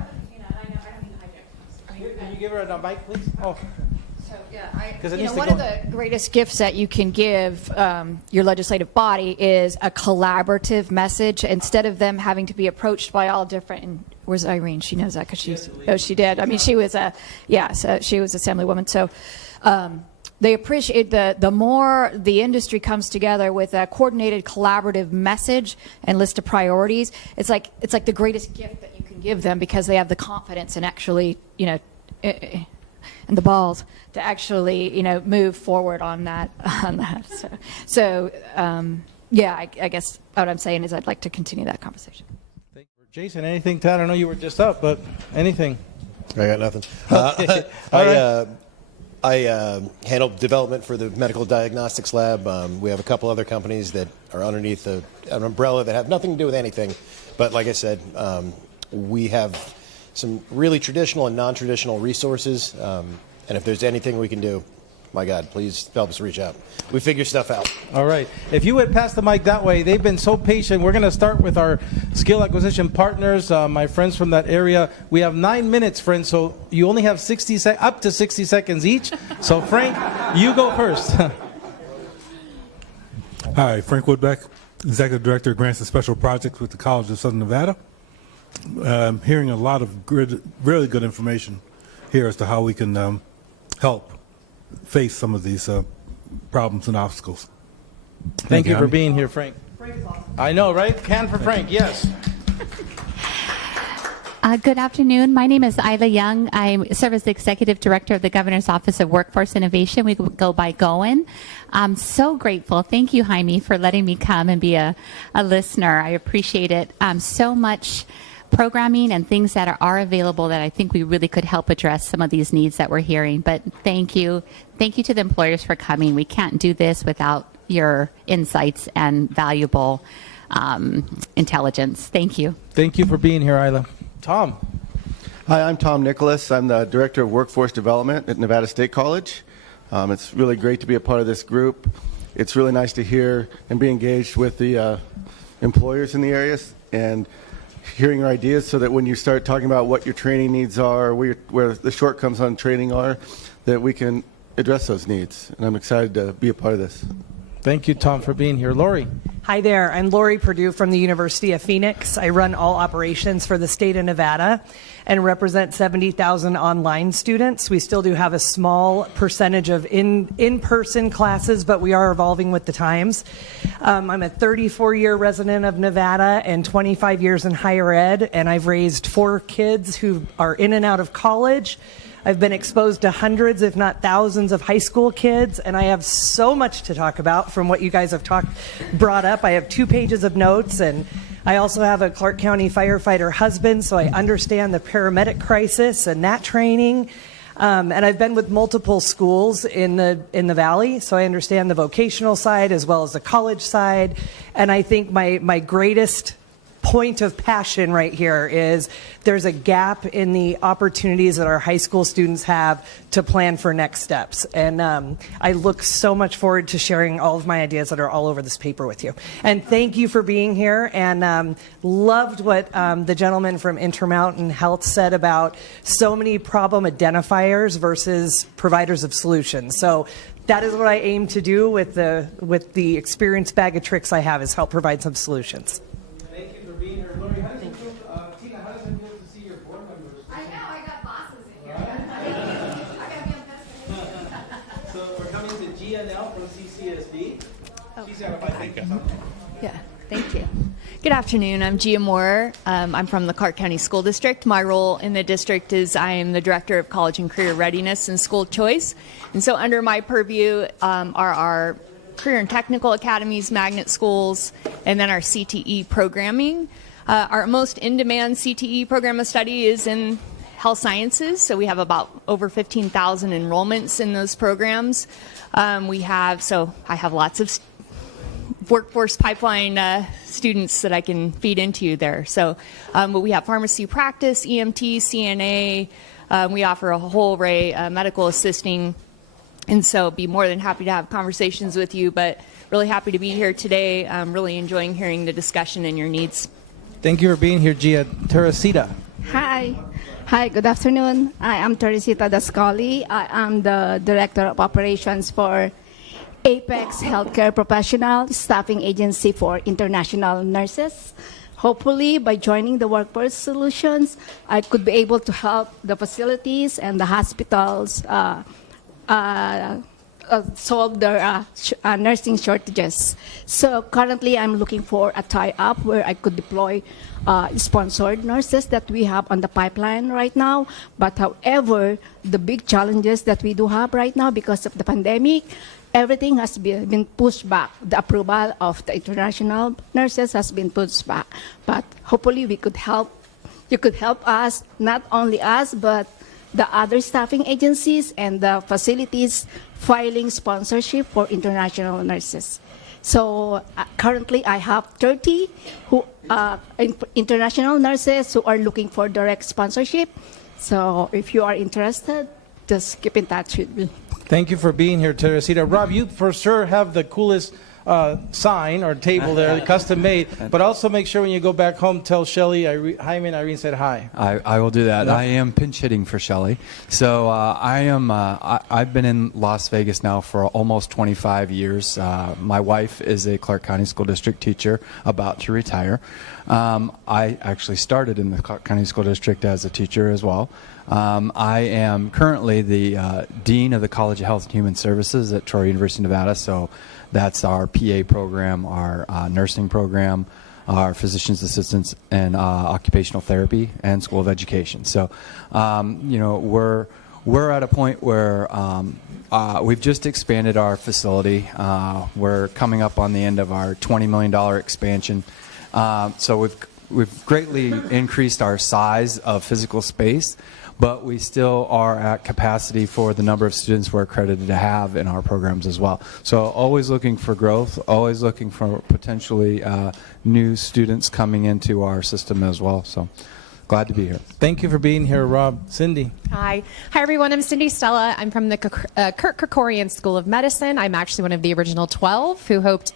Can you give her a mic, please? Oh. One of the greatest gifts that you can give your legislative body is a collaborative message instead of them having to be approached by all different. And where's Irene? She knows that because she did. I mean, she was she was Assemblywoman. So they appreciate the more the industry comes together with a coordinated, collaborative message and list of priorities. It's like the greatest gift that you can give them because they have the confidence and actually, and the balls to actually, move forward on that. So I guess what I'm saying is I'd like to continue that conversation. Jason, anything to add? I know you were just up, but anything? I got nothing. I handle development for the medical diagnostics lab. We have a couple other companies that are underneath an umbrella that have nothing to do with anything. But like I said, we have some really traditional and non-traditional resources. And if there's anything we can do, my God, please help us reach out. We figure stuff out. All right. If you would pass the mic that way, they've been so patient. We're going to start with our skill acquisition partners, my friends from that area. We have 9 minutes, friends, so you only have up to 60 seconds each. So, Frank, you go first. Hi, Frank Woodbeck, Executive Director of Grants and Special Projects with the College of Southern Nevada. I'm hearing a lot of really good information here as to how we can help face some of these problems and obstacles. Thank you for being here, Frank. Frank is awesome. I know, right? Can for Frank, yes. Good afternoon. My name is Isla Young. I serve as the Executive Director of the Governor's Office of Workforce Innovation. We go by GOIN. I'm so grateful. Thank you, Jaime, for letting me come and be a listener. I appreciate it so much. Programming and things that are available that I think we really could help address some of these needs that we're hearing. But thank you. Thank you to the employers for coming. We can't do this without your insights and valuable intelligence. Thank you. Thank you for being here, Isla. Tom. Hi, I'm Tom Nicholas. I'm the Director of Workforce Development at Nevada State College. It's really great to be a part of this group. It's really nice to hear and be engaged with the employers in the areas and hearing your ideas so that when you start talking about what your training needs are, where the shortcomings on training are, that we can address those needs. And I'm excited to be a part of this. Thank you, Tom, for being here. Lori. Hi there. I'm Lori Perdue from the University of Phoenix. I run all operations for the state of Nevada and represent 70,000 online students. We still do have a small percentage of in-person classes, but we are evolving with the times. I'm a 34-year resident of Nevada and 25 years in higher ed, and I've raised 4 kids who are in and out of college. I've been exposed to hundreds, if not thousands, of high school kids, and I have so much to talk about from what you guys have brought up. I have 2 pages of notes, and I also have a Clark County firefighter husband, so I understand the paramedic crisis and that training. And I've been with multiple schools in the Valley, so I understand the vocational side as well as the college side. And I think my greatest point of passion right here is there's a gap in the opportunities that our high school students have to plan for next steps. And I look so much forward to sharing all of my ideas that are all over this paper with you. And thank you for being here, and loved what the gentleman from Intermountain Health said about so many problem identifiers versus providers of solutions. So that is what I aim to do with the experience bag of tricks I have, is help provide some solutions. Thank you for being here. Lori, how does it feel, Tina, how does it feel to see your board members? I know, I got bosses in here. I gotta be on best. So we're coming to Gia now from CCSD. She's got a mic. Yeah, thank you. Good afternoon. I'm Gia Moore. I'm from the Clark County School District. My role in the district is I am the Director of College and Career Readiness and School Choice. And so under my purview are our career and technical academies, magnet schools, and then our CTE programming. Our most in-demand CTE program of study is in health sciences. So we have about over 15,000 enrollments in those programs. I have lots of workforce pipeline students that I can feed into you there. So but we have pharmacy practice, EMT, CNA. We offer a whole array of medical assisting. And so be more than happy to have conversations with you, but really happy to be here today. I'm really enjoying hearing the discussion and your needs. Thank you for being here, Gia. Teresita. Hi. Hi, good afternoon. I am Teresita Dascali. I am the Director of Operations for Apex Healthcare Professional Staffing Agency for International Nurses. Hopefully, by joining the Workforce Solutions, I could be able to help the facilities and the hospitals solve their nursing shortages. So currently, I'm looking for a tie-up where I could deploy sponsored nurses that we have on the pipeline right now. But however, the big challenges that we do have right now because of the pandemic, everything has been pushed back. The approval of the international nurses has been pushed back. But hopefully we could help. You could help us, not only us, but the other staffing agencies and the facilities filing sponsorship for international nurses. So currently I have 30 international nurses who are looking for direct sponsorship. So if you are interested, just keep in touch with me. Thank you for being here, Teresita. Rob, you for sure have the coolest sign or table there, custom made, but also make sure when you go back home, tell Shelly, Jaime and Irene said hi. I will do that. Yeah. I am pinch hitting for Shelly. So I've been in Las Vegas now for almost 25 years. My wife is a Clark County School District teacher about to retire. I actually started in the Clark County School District as a teacher as well. I am currently the Dean of the College of Health and Human Services at Troy University of Nevada, so that's our PA program, our nursing program, our physician's assistants, and occupational therapy and School of Education. So, we're at a point where we've just expanded our facility. We're coming up on the end of our $20 million expansion. So we've greatly increased our size of physical space, but we still are at capacity for the number of students we're accredited to have in our programs as well. So always looking for growth, always looking for potentially new students coming into our system as well. So glad to be here. Thank you for being here, Rob. Cindy. Hi, everyone. I'm Cindy Stella. I'm from the Kirk Kerkorian School of Medicine. I'm actually one of the original 12 who helped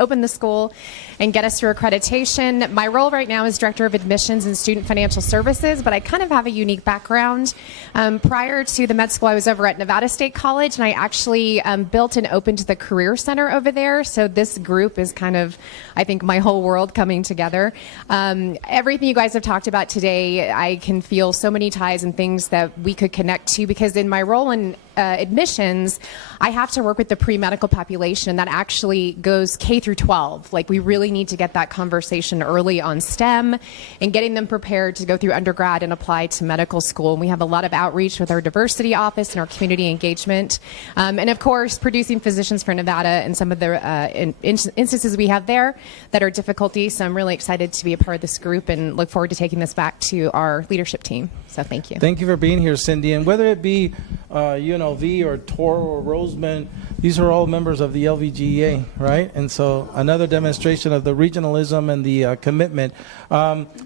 open the school and get us through accreditation. My role right now is Director of Admissions and Student Financial Services, but I kind of have a unique background. Prior to the med school, I was over at Nevada State College, and I actually built and opened the Career Center over there. So this group is kind of, I think, my whole world coming together. Everything you guys have talked about today, I can feel so many ties and things that we could connect to, because in my role in admissions, I have to work with the pre-medical population that actually goes K through 12. Like, we really need to get that conversation early on STEM and getting them prepared to go through undergrad and apply to medical school. And we have a lot of outreach with our diversity office and our community engagement. And of course, producing physicians for Nevada and some of the instances we have there that are difficulties. So I'm really excited to be a part of this group and look forward to taking this back to our leadership team. So thank you. Thank you for being here, Cindy. And whether it be UNLV or Toro or Roseman, these are all members of the LVGEA, right? And so another demonstration of the regionalism and the commitment.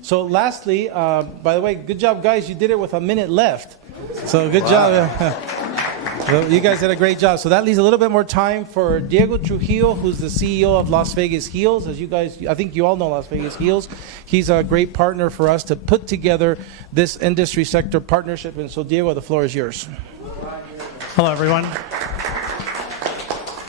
So lastly, by the way, good job, guys. You did it with a minute left. So good job. So you guys did a great job. So that leaves a little bit more time for Diego Trujillo, who's the CEO of Las Vegas Heals. As you guys, I think you all know Las Vegas Heals. He's a great partner for us to put together this industry sector partnership. And so, Diego, the floor is yours. Hello, everyone.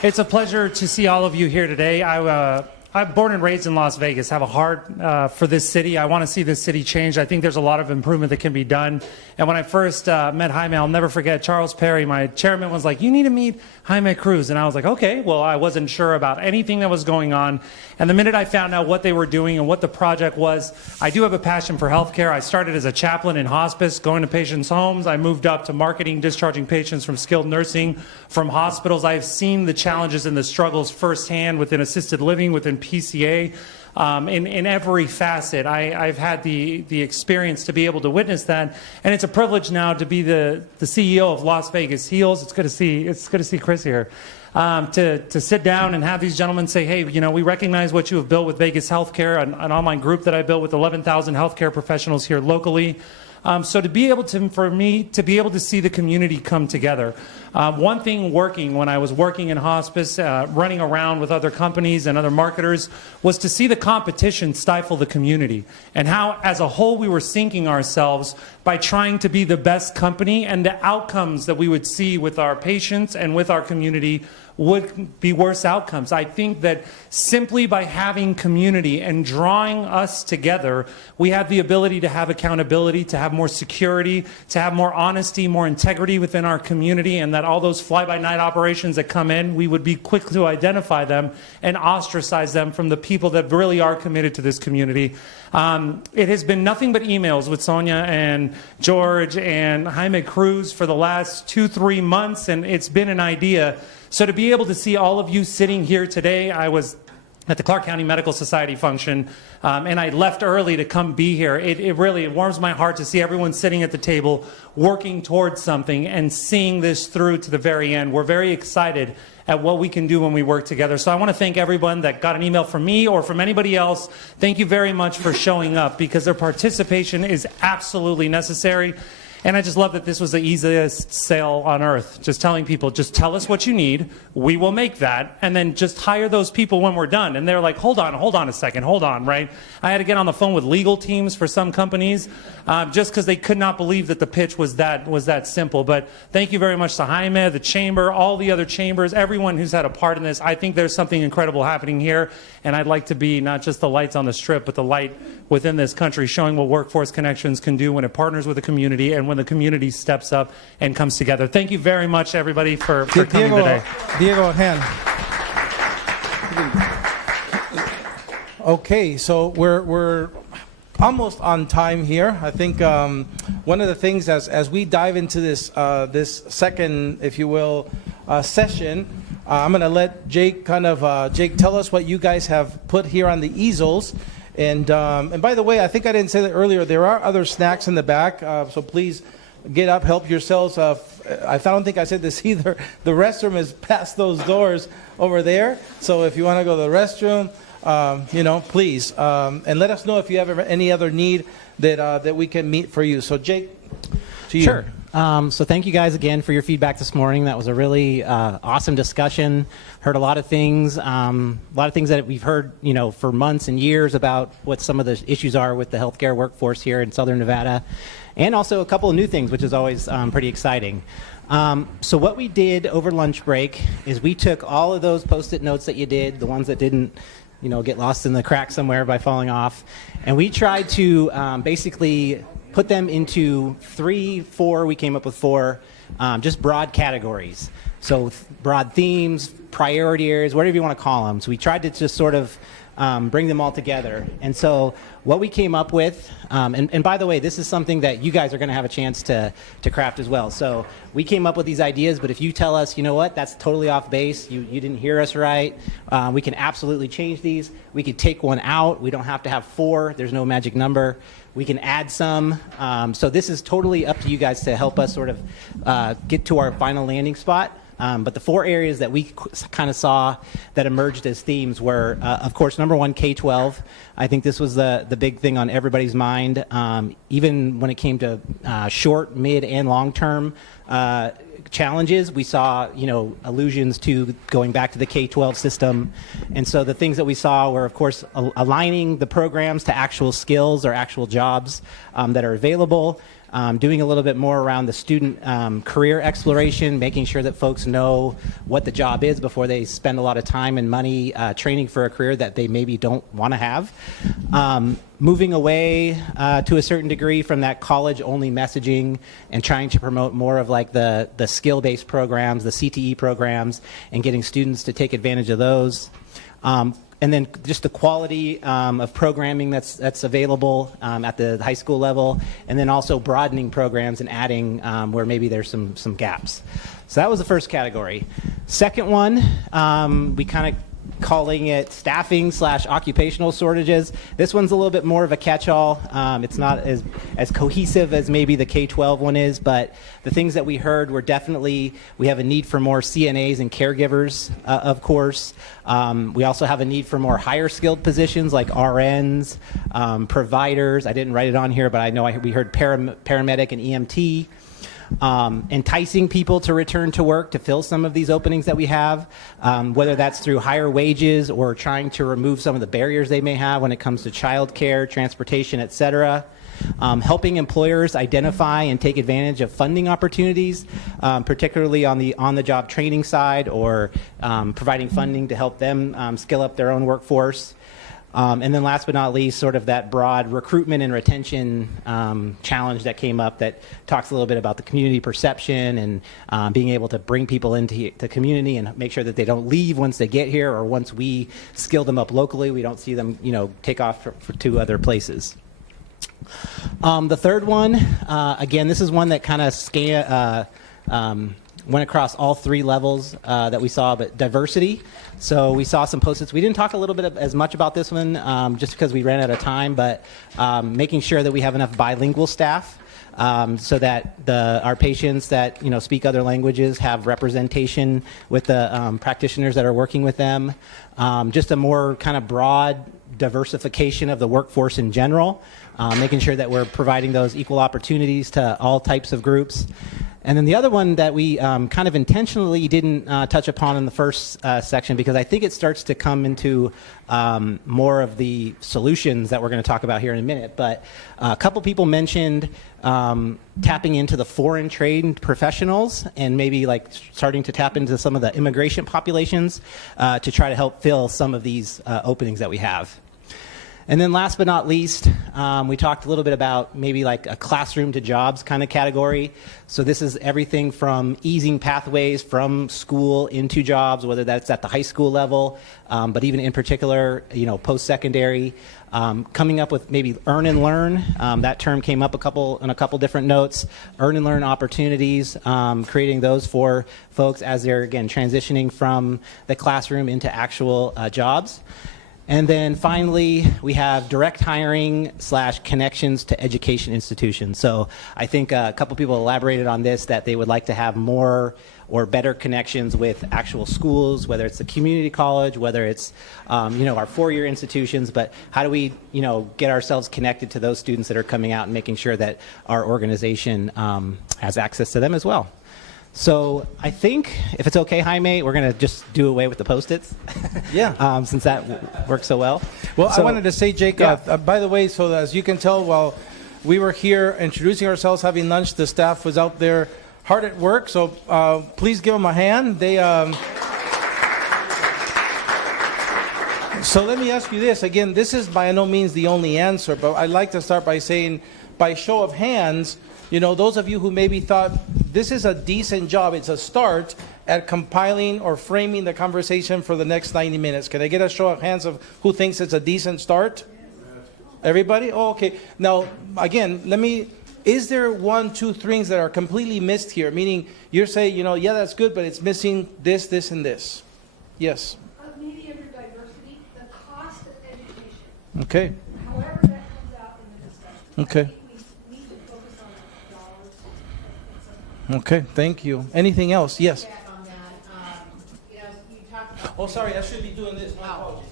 It's a pleasure to see all of you here today. I'm born and raised in Las Vegas, have a heart for this city. I want to see this city change. I think there's a lot of improvement that can be done. And when I first met Jaime, I'll never forget, Charles Perry, my chairman, was like, you need to meet Jaime Cruz. And I was like, okay, well, I wasn't sure about anything that was going on. And the minute I found out what they were doing and what the project was, I do have a passion for healthcare. I started as a chaplain in hospice, going to patients' homes. I moved up to marketing, discharging patients from skilled nursing, from hospitals. I've seen the challenges and the struggles firsthand within assisted living, within PCA. In every facet, I've had the experience to be able to witness that, and it's a privilege now to be the CEO of Las Vegas Heals. It's good to see Chris here. To sit down and have these gentlemen say, hey, you know, we recognize what you have built with Vegas Healthcare, an online group that I built with 11,000 healthcare professionals here locally. So to be able to, for me, to be able to see the community come together. One thing working when I was working in hospice, running around with other companies and other marketers, was to see the competition stifle the community, and how as a whole we were sinking ourselves by trying to be the best company, and the outcomes that we would see with our patients and with our community would be worse outcomes. I think that simply by having community and drawing us together, we have the ability to have accountability, to have more security, to have more honesty, more integrity within our community, and that all those fly-by-night operations that come in, we would be quick to identify them and ostracize them from the people that really are committed to this community. It has been nothing but emails with Sonia and George and Jaime Cruz for the last 2-3 months, and it's been an idea. So to be able to see all of you sitting here today, I was at the Clark County Medical Society function, and I left early to come be here. It really warms my heart to see everyone sitting at the table working towards something and seeing this through to the very end. We're very excited at what we can do when we work together. So I want to thank everyone that got an email from me or from anybody else. Thank you very much for showing up, because their participation is absolutely necessary. And I just love that this was the easiest sale on earth. Just telling people, just tell us what you need, we will make that, and then just hire those people when we're done. And they're like, hold on a second, hold on, right? I had to get on the phone with legal teams for some companies just because they could not believe that the pitch was that simple. But thank you very much to Jaime, the chamber, all the other chambers, everyone who's had a part in this. I think there's something incredible happening here, and I'd like to be not just the lights on the strip, but the light within this country, showing what Workforce Connections can do when it partners with the community and when the community steps up and comes together. Thank you very much, everybody, for coming today. Diego, hand. Okay, so we're almost on time here. I think one of the things as we dive into this this second, if you will, session, I'm going to let Jake Jake tell us what you guys have put here on the easels. And by the way, I think I didn't say that earlier. There are other snacks in the back, so please get up, help yourselves. I don't think I said this either. The restroom is past those doors over there. So if you want to go to the restroom, please, and let us know if you have any other need that we can meet for you. So Jake, to you. Sure. So thank you guys again for your feedback this morning. That was a really awesome discussion. Heard a lot of things that we've heard, for months and years about what some of the issues are with the healthcare workforce here in Southern Nevada, and also a couple of new things, which is always pretty exciting. So what we did over lunch break is we took all of those Post-it notes that you did, the ones that didn't, get lost in the crack somewhere by falling off, and we tried to basically put them into 4, we came up with 4, just broad categories. So broad themes, priority areas, whatever you want to call them. So we tried to just sort of bring them all together. And so what we came up with, and by the way, this is something that you guys are going to have a chance to craft as well. So we came up with these ideas, but if you tell us, you know what, that's totally off base, you didn't hear us right, we can absolutely change these. We could take one out. We don't have to have 4. There's no magic number. We can add some. So this is totally up to you guys to help us sort of get to our final landing spot. But the 4 areas that we kind of saw that emerged as themes were, of course, number one, K-12. I think this was the big thing on everybody's mind, even when it came to short, mid, and long-term challenges. We saw, allusions to going back to the K-12 system. And so the things that we saw were, of course, aligning the programs to actual skills or actual jobs that are available, doing a little bit more around the student career exploration, making sure that folks know what the job is before they spend a lot of time and money training for a career that they maybe don't want to have. Moving away to a certain degree from that college-only messaging and trying to promote more of like the skill-based programs, the CTE programs, and getting students to take advantage of those. And then just the quality of programming that's available at the high school level, and then also broadening programs and adding where maybe there's some gaps. So that was the first category. Second one, we kind of calling it staffing / occupational shortages. This one's a little bit more of a catch-all. It's not as cohesive as maybe the K-12 one is, but the things that we heard were definitely, we have a need for more CNAs and caregivers, of course. We also have a need for more higher skilled positions like RNs, providers. I didn't write it on here, but I know we heard paramedic and EMT. Enticing people to return to work to fill some of these openings that we have, whether that's through higher wages or trying to remove some of the barriers they may have when it comes to childcare, transportation, et cetera. Helping employers identify and take advantage of funding opportunities, particularly on the on-the-job training side, or providing funding to help them skill up their own workforce. And then last but not least, sort of that broad recruitment and retention challenge that came up that talks a little bit about the community perception and being able to bring people into the community and make sure that they don't leave once they get here, or once we skill them up locally, we don't see them, take off to other places. The third one, again, this is one that kind of went across all 3 levels that we saw, but diversity. So we saw some post-its. We didn't talk a little bit as much about this one just because we ran out of time, but making sure that we have enough bilingual staff so that our patients that speak other languages have representation with the practitioners that are working with them. Just a more kind of broad diversification of the workforce in general, making sure that we're providing those equal opportunities to all types of groups. And then the other one that we kind of intentionally didn't touch upon in the first section, because I think it starts to come into more of the solutions that we're going to talk about here in a minute. But a couple people mentioned tapping into the foreign trade professionals and maybe like starting to tap into some of the immigration populations to try to help fill some of these openings that we have. And then last but not least, we talked a little bit about maybe like a classroom to jobs kind of category. So this is everything from easing pathways from school into jobs, whether that's at the high school level, but even in particular, post-secondary, coming up with maybe earn and learn. That term came up in a couple different notes. Earn and learn opportunities, creating those for folks as they're, again, transitioning from the classroom into actual jobs. And then finally, we have direct hiring / connections to education institutions. So I think a couple people elaborated on this, that they would like to have more or better connections with actual schools, whether it's the community college, whether it's our 4-year institutions, but how do we get ourselves connected to those students that are coming out and making sure that our organization has access to them as well. So I think, if it's okay, Jaime, we're going to just do away with the Post-its. Yeah. Since that works so well. Well, So- I wanted to say, Jake, Yeah. by the way, so as you can tell, while we were here introducing ourselves, having lunch, the staff was out there hard at work. So please give them a hand. So let me ask you this. Again, this is by no means the only answer, but I'd like to start by saying, by show of hands, those of you who maybe thought this is a decent job, it's a start at compiling or framing the conversation for the next 90 minutes. Can I get a show of hands of who thinks it's a decent start? Everybody? Oh, okay. Now, again, is there 1, 2 things that are completely missed here? Meaning, you're saying, yeah, that's good, but it's missing this, this, and this. Yes. Maybe under diversity, the cost of education. Okay. However that comes out in the discussion. Okay. We need to focus on dollars. Okay, thank you. Anything else? Yes. On that, Oh, sorry, I should be doing this. My apologies.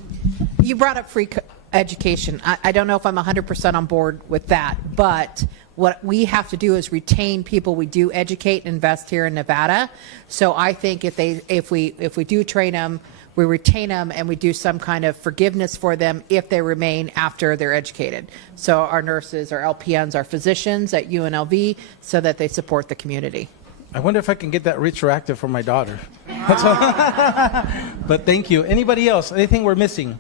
You brought up free education. I don't know if I'm 100% on board with that, but what we have to do is retain people we do educate and invest here in Nevada. So I think if we do train them, we retain them, and we do some kind of forgiveness for them if they remain after they're educated. So our nurses, our LPNs, our physicians at UNLV, so that they support the community. I wonder if I can get that retroactive for my daughter. But thank you. Anybody else? Anything we're missing?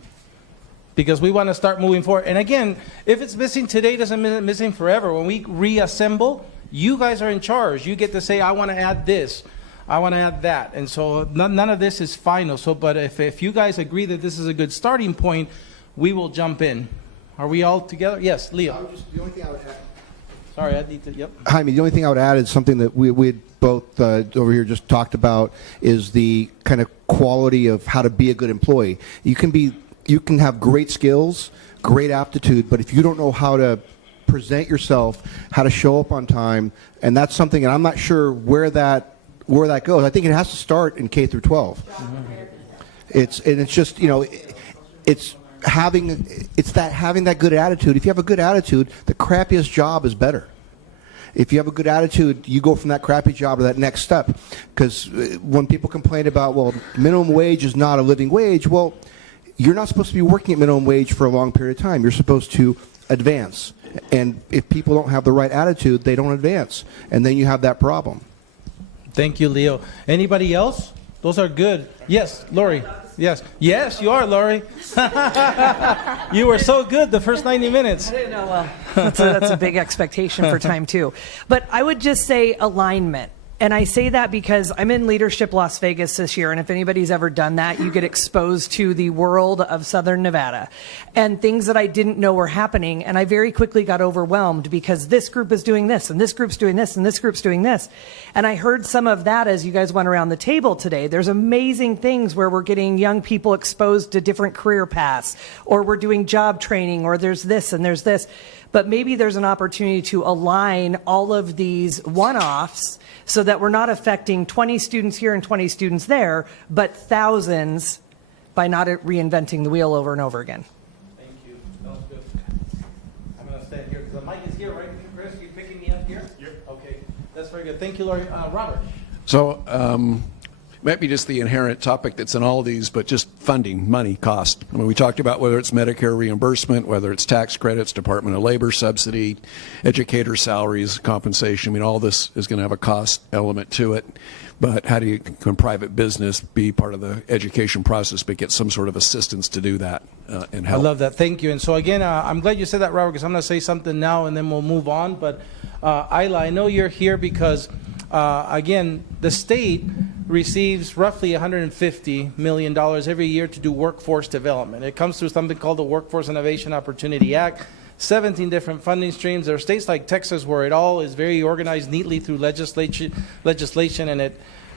Because we want to start moving forward. And again, if it's missing today, doesn't mean it's missing forever. When we reassemble, you guys are in charge. You get to say, I want to add this. I want to add that. And so none of this is final. So, but if you guys agree that this is a good starting point, we will jump in. Are we all together? Yes, Leo. The only thing I would add. Sorry, I need to, yep. Jaime, the only thing I would add is something that we both over here just talked about is the kind of quality of how to be a good employee. You can have great skills, great aptitude, but if you don't know how to present yourself, how to show up on time, and that's something, and I'm not sure where that goes. I think it has to start in K through 12. It's having that good attitude. If you have a good attitude, the crappiest job is better. If you have a good attitude, you go from that crappy job to that next step. Because when people complain about, well, minimum wage is not a living wage, well, you're not supposed to be working at minimum wage for a long period of time. You're supposed to advance. And if people don't have the right attitude, they don't advance. And then you have that problem. Thank you, Leo. Anybody else? Those are good. Yes, Lori. Yes. Yes, you are, Lori. You were so good the first 90 minutes. I didn't know, well, that's a big expectation for time, too. But I would just say alignment. And I say that because I'm in Leadership Las Vegas this year, and if anybody's ever done that, you get exposed to the world of Southern Nevada and things that I didn't know were happening, and I very quickly got overwhelmed because this group is doing this, and this group's doing this, and this group's doing this. And I heard some of that as you guys went around the table today. There's amazing things where we're getting young people exposed to different career paths, or we're doing job training, or there's this and there's this. But maybe there's an opportunity to align all of these one-offs so that we're not affecting 20 students here and 20 students there, but thousands by not reinventing the wheel over and over again. Thank you. That was good. I'm going to stand here because the mic is here, right, Chris? You picking me up here? Yep. Okay. That's very good. Thank you, Lori. Robert. So, might be just the inherent topic that's in all of these, but just funding, money, cost. I mean, we talked about whether it's Medicare reimbursement, whether it's tax credits, Department of Labor subsidy, educator salaries, compensation. I mean, all this is going to have a cost element to it. But how do you, can private business be part of the education process, but get some sort of assistance to do that and help? I love that. Thank you. And so, again, I'm glad you said that, Robert, because I'm going to say something now and then we'll move on. But, Isla, I know you're here because, again, the state receives roughly $150 million every year to do workforce development. It comes through something called the Workforce Innovation Opportunity Act, 17 different funding streams. There are states like Texas where it all is very organized neatly through legislation and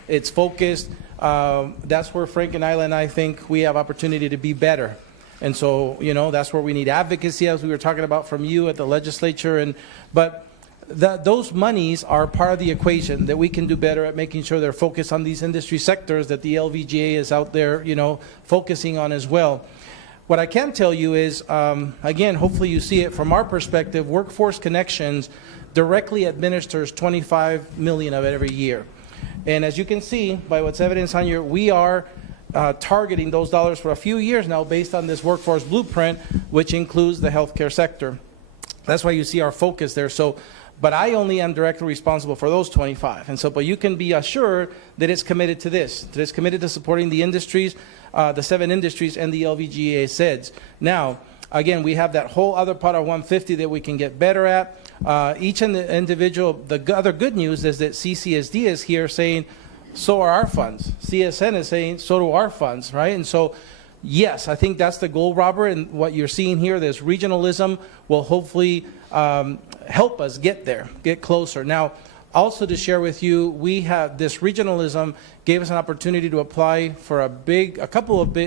it's focused. That's where Frank and Isla and I think we have opportunity to be better. And so, that's where we need advocacy, as we were talking about from you at the legislature. But those monies are part of the equation that we can do better at making sure they're focused on these industry sectors that the LVGA is out there, focusing on as well. What I can tell you is, again, hopefully you see it from our perspective, Workforce Connections directly administers $25 million of it every year. And as you can see by what's evidenced on here, we are targeting those dollars for a few years now based on this workforce blueprint, which includes the healthcare sector. That's why you see our focus there. But I only am directly responsible for those 25. And so, but you can be assured that it's committed to this, that it's committed to supporting the industries, the 7 industries and the LVGA SEDS. Now, again, we have that whole other part of 150 that we can get better at. Each individual, the other good news is that CCSD is here saying, so are our funds. CSN is saying, so do our funds, right? And so, yes, I think that's the goal, Robert, and what you're seeing here, this regionalism will hopefully help us get there, get closer. Now, also to share with you, we have this regionalism gave us an opportunity to apply for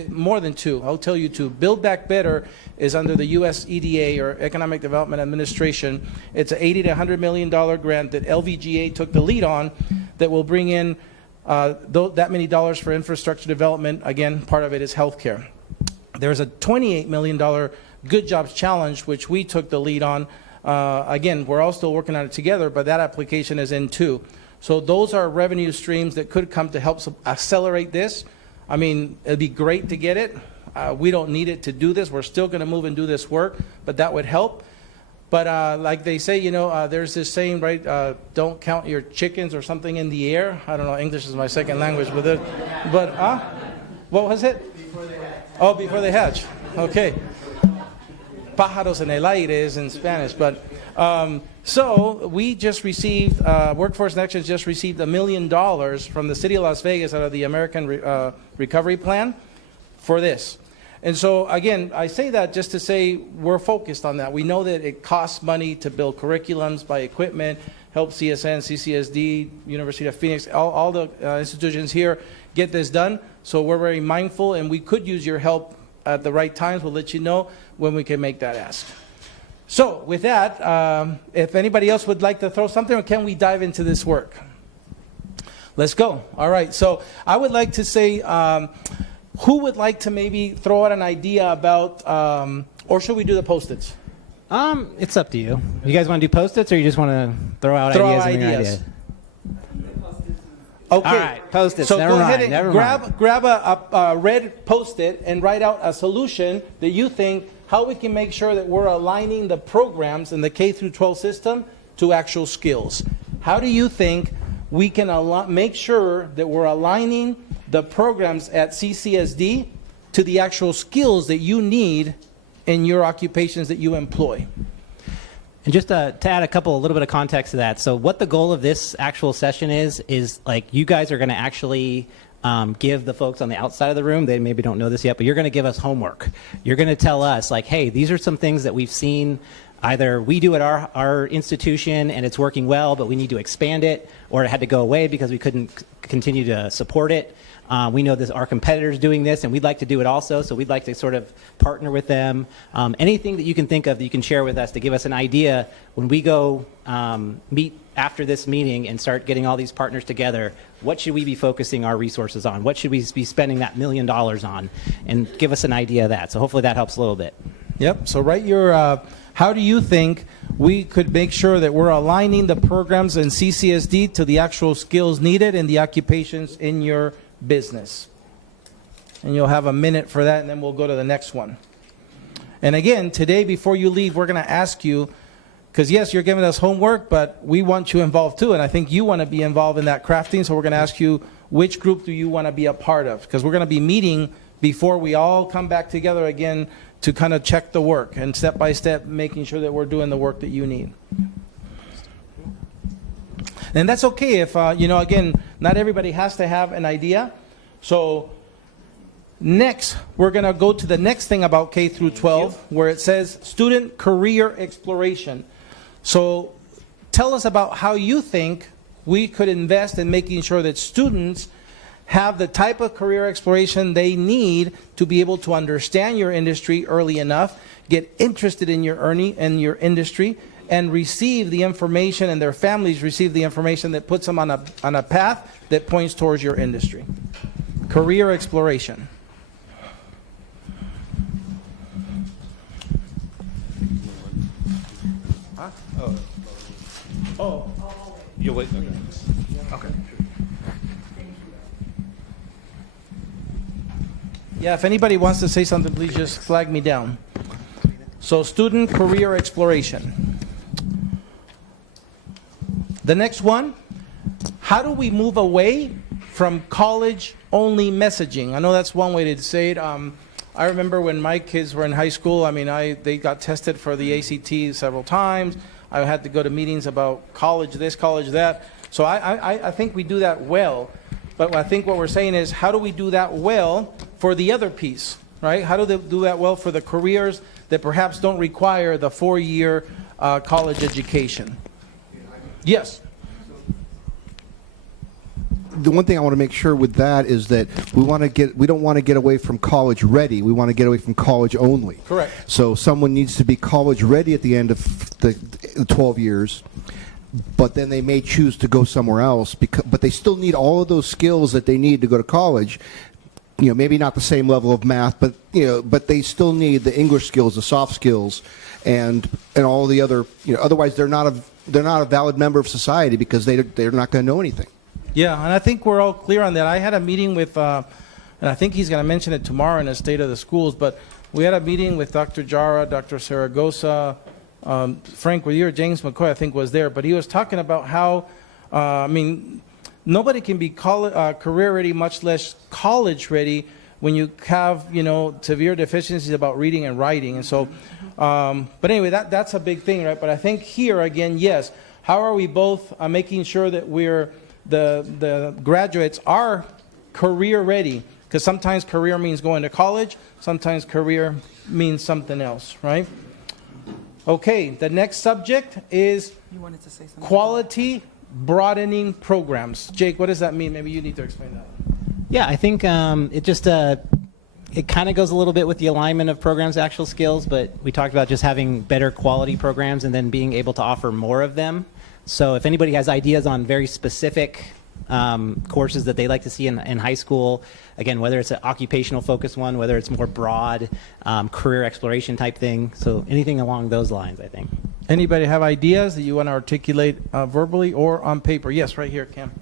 more than 2. I'll tell you 2. Build Back Better is under the US EDA, or Economic Development Administration. It's an $80 to $100 million grant that LVGA took the lead on that will bring in that many dollars for infrastructure development. Again, part of it is healthcare. There's a $28 million Good Jobs Challenge, which we took the lead on. Again, we're all still working on it together, but that application is in too. So those are revenue streams that could come to help accelerate this. I mean, it'd be great to get it. We don't need it to do this. We're still going to move and do this work, but that would help. But like they say, there's this saying, right? Don't count your chickens or something in the air. I don't know. English is my second language, but what was it? Before they hatch. Oh, before they hatch. Okay. Pájaros en el aire is in Spanish, but so we just received, Workforce Next has just received $1 million from the city of Las Vegas out of the American Recovery Plan for this. And so, again, I say that just to say we're focused on that. We know that it costs money to build curriculums, buy equipment, help CSN, CCSD, University of Phoenix, all the institutions here get this done. So we're very mindful, and we could use your help at the right times. We'll let you know when we can make that ask. So with that, if anybody else would like to throw something, or can we dive into this work? Let's go. All right. So I would like to say, who would like to maybe throw out an idea about, or should we do the Post-its? It's up to you. You guys want to do Post-its, or you just want to throw out ideas? Okay. All right, Post-its. So Never go mind. ahead and Never grab a red Post-it and write out a solution that you think how we can make sure that we're aligning the programs in the K through 12 system to actual skills. How do you think we can make sure that we're aligning the programs at CCSD to the actual skills that you need in your occupations that you employ? And just to add a little bit of context to that, so what the goal of this actual session is like you guys are going to actually give the folks on the outside of the room, they maybe don't know this yet, but you're going to give us homework. You're going to tell us, like, hey, these are some things that we've seen either we do at our institution and it's working well, but we need to expand it, or it had to go away because we couldn't continue to support it. We know that our competitors doing this, and we'd like to do it also, so we'd like to sort of partner with them. Anything that you can think of that you can share with us to give us an idea when we go meet after this meeting and start getting all these partners together, what should we be focusing our resources on? What should we be spending that $1 million on? And give us an idea of that. So hopefully that helps a little bit. Yep. So write your, how do you think we could make sure that we're aligning the programs in CCSD to the actual skills needed in the occupations in your business? And you'll have a minute for that, and then we'll go to the next one. And again, today before you leave, we're going to ask you, because yes, you're giving us homework, but we want you involved too, and I think you want to be involved in that crafting, so we're going to ask you, which group do you want to be a part of? Because we're going to be meeting before we all come back together again to kind of check the work and step by step making sure that we're doing the work that you need. And that's okay if, again, not everybody has to have an idea. So next, we're going to go to the next thing about K through 12, where it says student career exploration. So tell us about how you think we could invest in making sure that students have the type of career exploration they need to be able to understand your industry early enough, get interested in your industry, and receive the information, and their families receive the information that puts them on a path that points towards your industry. Career exploration. Huh? Oh. You'll wait. Okay. Okay. Yeah, if anybody wants to say something, please just flag me down. So, student career exploration. The next one, how do we move away from college-only messaging? I know that's one way to say it. I remember when my kids were in high school, they got tested for the ACT several times. I had to go to meetings about college this, college that. So I think we do that well. But I think what we're saying is, how do we do that well for the other piece, right? How do they do that well for the careers that perhaps don't require the 4-year college education? Yes. The one thing I want to make sure with that is that we don't want to get away from college ready. We want to get away from college only. Correct. So someone needs to be college ready at the end of the 12 years. but then they may choose to go somewhere else. But they still need all of those skills that they need to go to college. Maybe not the same level of math, but but they still need the English skills, the soft skills, and all the other. Otherwise, they're not a valid member of society because they're not going to know anything. Yeah, and I think we're all clear on that. I had a meeting with, and I think he's going to mention it tomorrow in the State of the Schools, but we had a meeting with Dr. Jara, Dr. Saragosa, Frank, were you or James McCoy, I think, was there, but he was talking about how, nobody can be career ready, much less college ready, when you have severe deficiencies about reading and writing. And so, but anyway, that's a big thing, right? But I think here again, yes, how are we both making sure that the graduates are career ready? Because sometimes career means going to college, sometimes career means something else, right? Okay, the next subject is quality broadening programs. Jake, what does that mean? Maybe you need to explain that. Yeah, I think it just it kind of goes a little bit with the alignment of programs' actual skills, but we talked about just having better quality programs and then being able to offer more of them. So if anybody has ideas on very specific courses that they like to see in high school, again, whether it's an occupational focused one, whether it's more broad career exploration type thing, so anything along those lines, I think. Anybody have ideas that you want to articulate verbally or on paper? Yes, right here, Cam.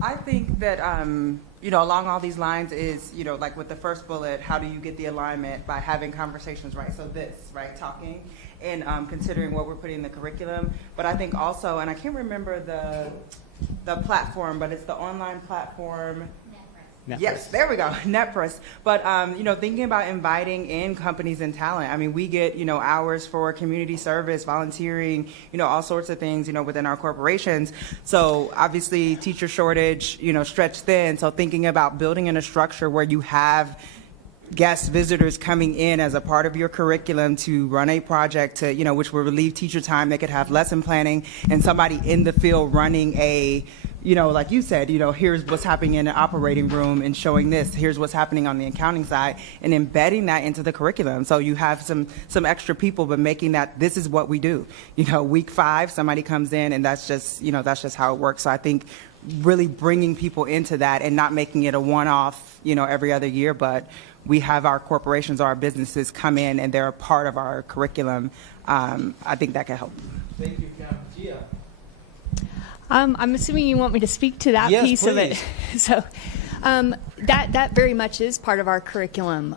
I think that, along all these lines is, like with the first bullet, how do you get the alignment? By having conversations, right? So this, right, talking and considering what we're putting in the curriculum. But I think also, and I can't remember the platform, but it's the online platform. Yes, there we go, NetPress. But, thinking about inviting in companies and talent. I mean, we get, hours for community service, volunteering, all sorts of things, within our corporations. So obviously teacher shortage, stretched thin. So thinking about building in a structure where you have guest visitors coming in as a part of your curriculum to run a project to, which will relieve teacher time. They could have lesson planning and somebody in the field running a, like you said, here's what's happening in the operating room and showing this, here's what's happening on the accounting side and embedding that into the curriculum. So you have some extra people, but making that this is what we do. Week 5, somebody comes in and that's just how it works. So I think really bringing people into that and not making it a one-off, every other year, but we have our corporations or our businesses come in and they're a part of our curriculum. I think that can help. Thank you, Gia. I'm assuming you want me to speak to that piece of it. So that very much is part of our curriculum.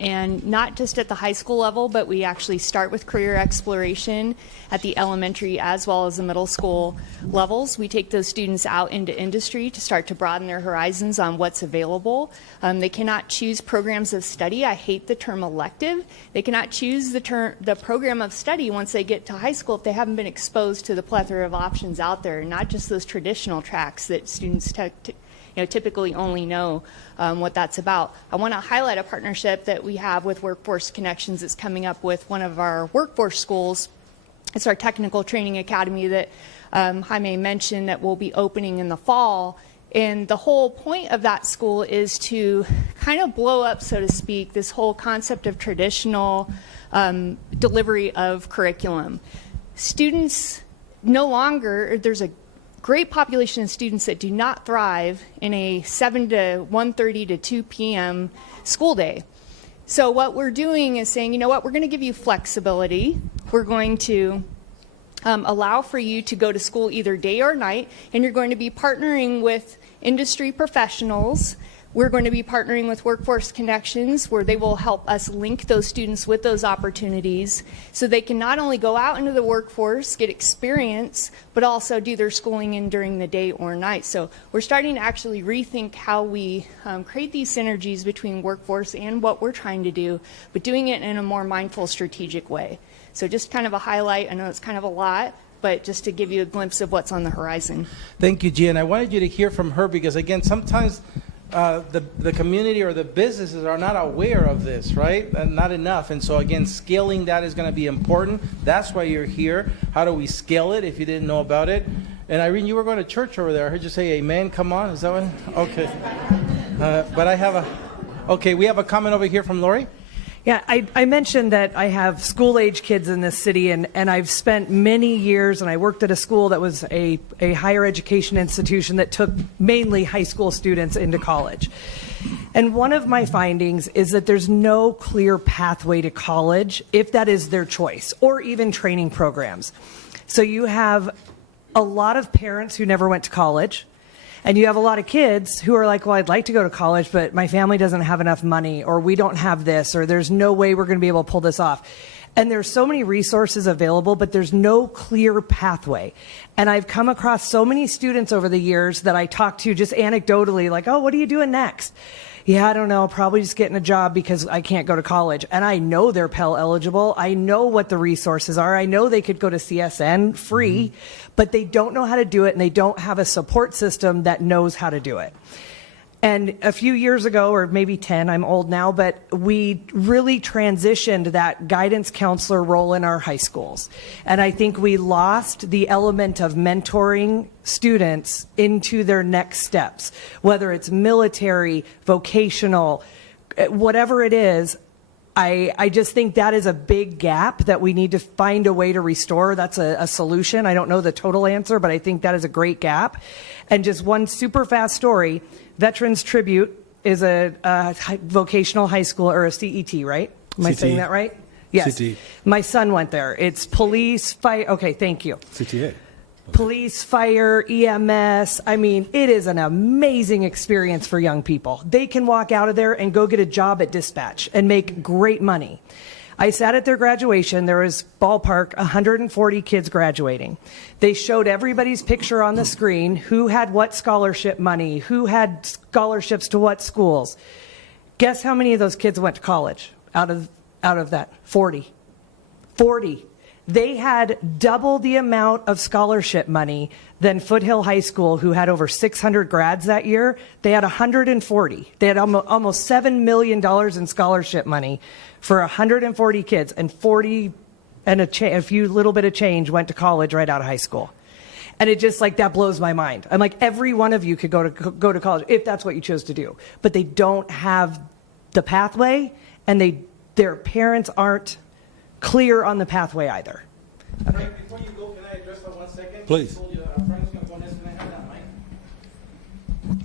And not just at the high school level, but we actually start with career exploration at the elementary as well as the middle school levels. We take those students out into industry to start to broaden their horizons on what's available. They cannot choose programs of study. I hate the term elective. They cannot choose the program of study once they get to high school if they haven't been exposed to the plethora of options out there, not just those traditional tracks that students typically only know what that's about. I want to highlight a partnership that we have with Workforce Connections that's coming up with one of our workforce schools. It's our technical training academy that Jaime mentioned that will be opening in the fall. And the whole point of that school is to kind of blow up, so to speak, this whole concept of traditional delivery of curriculum. Students no longer, there's a great population of students that do not thrive in a 7 to 1:30 to 2 p.m. school day. So what we're doing is saying, we're going to give you flexibility. We're going to allow for you to go to school either day or night, and you're going to be partnering with industry professionals. We're going to be partnering with Workforce Connections, where they will help us link those students with those opportunities so they can not only go out into the workforce, get experience, but also do their schooling in during the day or night. So we're starting to actually rethink how we create these synergies between workforce and what we're trying to do, but doing it in a more mindful, strategic way. So just kind of a highlight. I know it's kind of a lot, but just to give you a glimpse of what's on the horizon. Thank you, Gia. And I wanted you to hear from her because, again, sometimes the community or the businesses are not aware of this, right? And not enough. And so, again, scaling that is going to be important. That's why you're here. How do we scale it if you didn't know about it? And Irene, you were going to church over there. I heard you say amen. Come on. Is that one? Okay. But I have we have a comment over here from Lori. Yeah, I mentioned that I have school-age kids in this city, and I've spent many years, and I worked at a school that was a higher education institution that took mainly high school students into college. And one of my findings is that there's no clear pathway to college if that is their choice, or even training programs. So you have a lot of parents who never went to college, and you have a lot of kids who are like, well, I'd like to go to college, but my family doesn't have enough money, or we don't have this, or there's no way we're going to be able to pull this off. And there's so many resources available, but there's no clear pathway. And I've come across so many students over the years that I talk to just anecdotally, like, oh, what are you doing next? Yeah, I don't know, probably just getting a job because I can't go to college. And I know they're Pell eligible. I know what the resources are. I know they could go to CSN free, but they don't know how to do it, and they don't have a support system that knows how to do it. And a few years ago, or maybe 10, I'm old now, but we really transitioned that guidance counselor role in our high schools. And I think we lost the element of mentoring students into their next steps, whether it's military, vocational, whatever it is. I just think that is a big gap that we need to find a way to restore. That's a solution. I don't know the total answer, but I think that is a great gap. And just one super fast story, Veterans Tribute is a vocational high school, or a CET, right? Am I saying that right? Yes. CT. My son went there. It's police, fire. Okay, thank you. CTA. Police, fire, EMS. I mean, it is an amazing experience for young people. They can walk out of there and go get a job at dispatch and make great money. I sat at their graduation. There was ballpark 140 kids graduating. They showed everybody's picture on the screen, who had what scholarship money, who had scholarships to what schools. Guess how many of those kids went to college out of that? 40. 40. They had double the amount of scholarship money than Foothill High School, who had over 600 grads that year. They had 140. They had almost $7 million in scholarship money for 140 kids, and 40 and a few little bit of change went to college right out of high school. And it just, like, that blows my mind. I'm like, every one of you could go to college if that's what you chose to do. But they don't have the pathway, and their parents aren't clear on the pathway either. Before you go, can I address that 1 second? Please.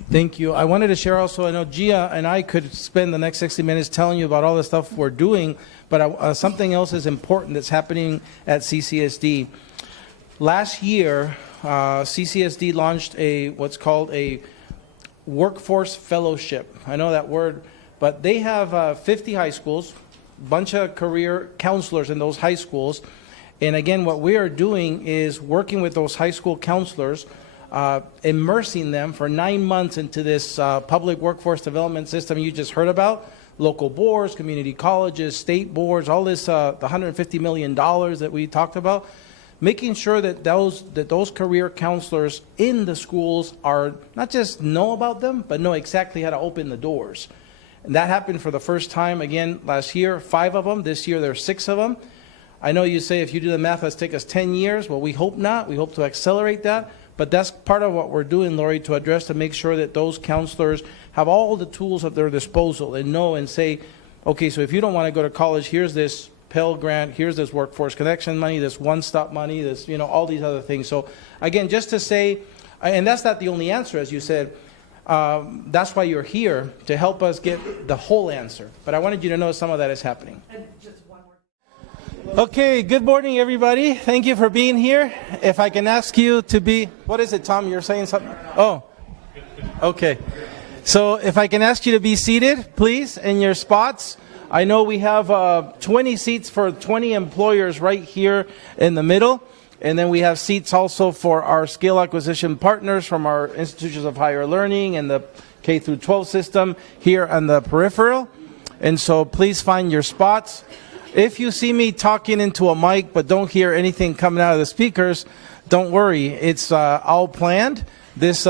Thank you. I wanted to share also, I know Gia and I could spend the next 60 minutes telling you about all the stuff we're doing, but something else is important that's happening at CCSD. Last year, CCSD launched what's called a workforce fellowship. I know that word, but they have 50 high schools, bunch of career counselors in those high schools. And again, what we are doing is working with those high school counselors, immersing them for 9 months into this public workforce development system you just heard about. Local boards, community colleges, state boards, all this, the $150 million that we talked about. Making sure that those career counselors in the schools are not just know about them, but know exactly how to open the doors. And that happened for the first time, again, last year, 5 of them. This year, there are 6 of them. I know you say if you do the math, let's take us 10 years. Well, we hope not. We hope to accelerate that. But that's part of what we're doing, Lori, to address, to make sure that those counselors have all the tools at their disposal and know and say, okay, so if you don't want to go to college, here's this Pell Grant, here's this Workforce Connection money, this one-stop money, this, all these other things. So, again, just to say, and that's not the only answer, as you said. That's why you're here, to help us get the whole answer. But I wanted you to know some of that is happening. Okay, good morning, everybody. Thank you for being here. If I can ask you to be, what is it, Tom? You're saying something? Oh, okay. So if I can ask you to be seated, please, in your spots. I know we have 20 seats for 20 employers right here in the middle. And then we have seats also for our skill acquisition partners from our institutions of higher learning and the K through 12 system here on the peripheral. And so please find your spots. If you see me talking into a mic but don't hear anything coming out of the speakers, don't worry. It's all planned. This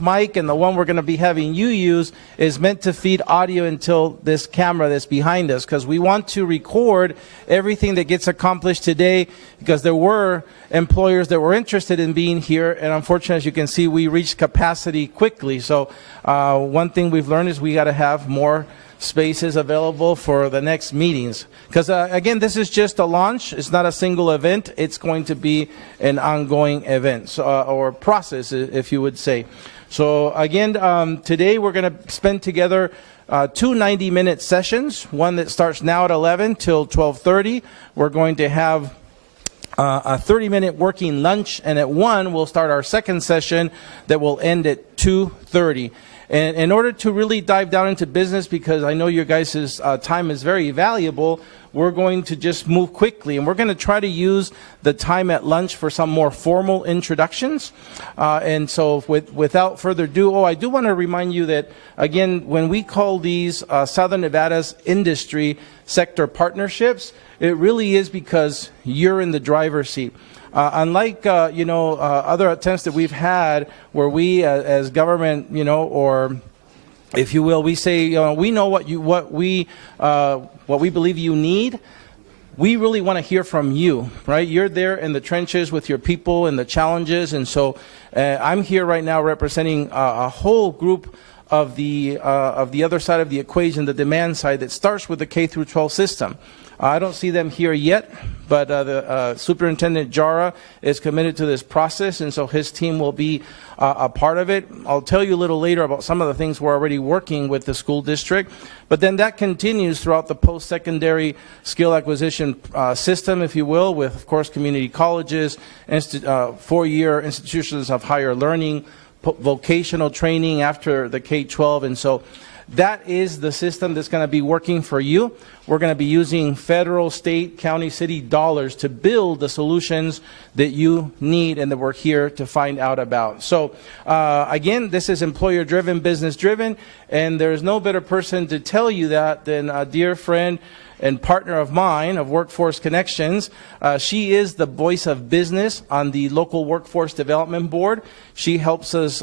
mic and the one we're going to be having you use is meant to feed audio until this camera that's behind us, because we want to record everything that gets accomplished today, because there were employers that were interested in being here, and unfortunately, as you can see, we reached capacity quickly. So one thing we've learned is we got to have more spaces available for the next meetings. Because again, this is just a launch. It's not a single event. It's going to be an ongoing event, so, or process, if you would say. So again, today we're going to spend together 2 90-minute sessions, one that starts now at 11 till 12:30. We're going to have a 30-minute working lunch, and at 1 we'll start our second session that will end at 2:30. And in order to really dive down into business, because I know your guys' time is very valuable, we're going to just move quickly, and we're going to try to use the time at lunch for some more formal introductions. And so without further ado, I do want to remind you that, again, when we call these Southern Nevada's industry sector partnerships, it really is because you're in the driver's seat. Unlike other attempts that we've had where we as government, or if you will, we say, we know what we believe you need. We really want to hear from you, right? You're there in the trenches with your people and the challenges, and so I'm here right now representing a whole group of the other side of the equation, the demand side, that starts with the K through 12 system. I don't see them here yet, but the Superintendent Jara is committed to this process, and so his team will be a part of it. I'll tell you a little later about some of the things we're already working with the school district, but then that continues throughout the post-secondary skill acquisition system, if you will, with, of course, community colleges, four-year institutions of higher learning, vocational training after the K-12, and so that is the system that's going to be working for you. We're going to be using federal, state, county, city dollars to build the solutions that you need and that we're here to find out about. So again, this is employer-driven, business-driven, and there's no better person to tell you that than a dear friend and partner of mine of Workforce Connections. She is the voice of business on the local Workforce Development Board. She helps us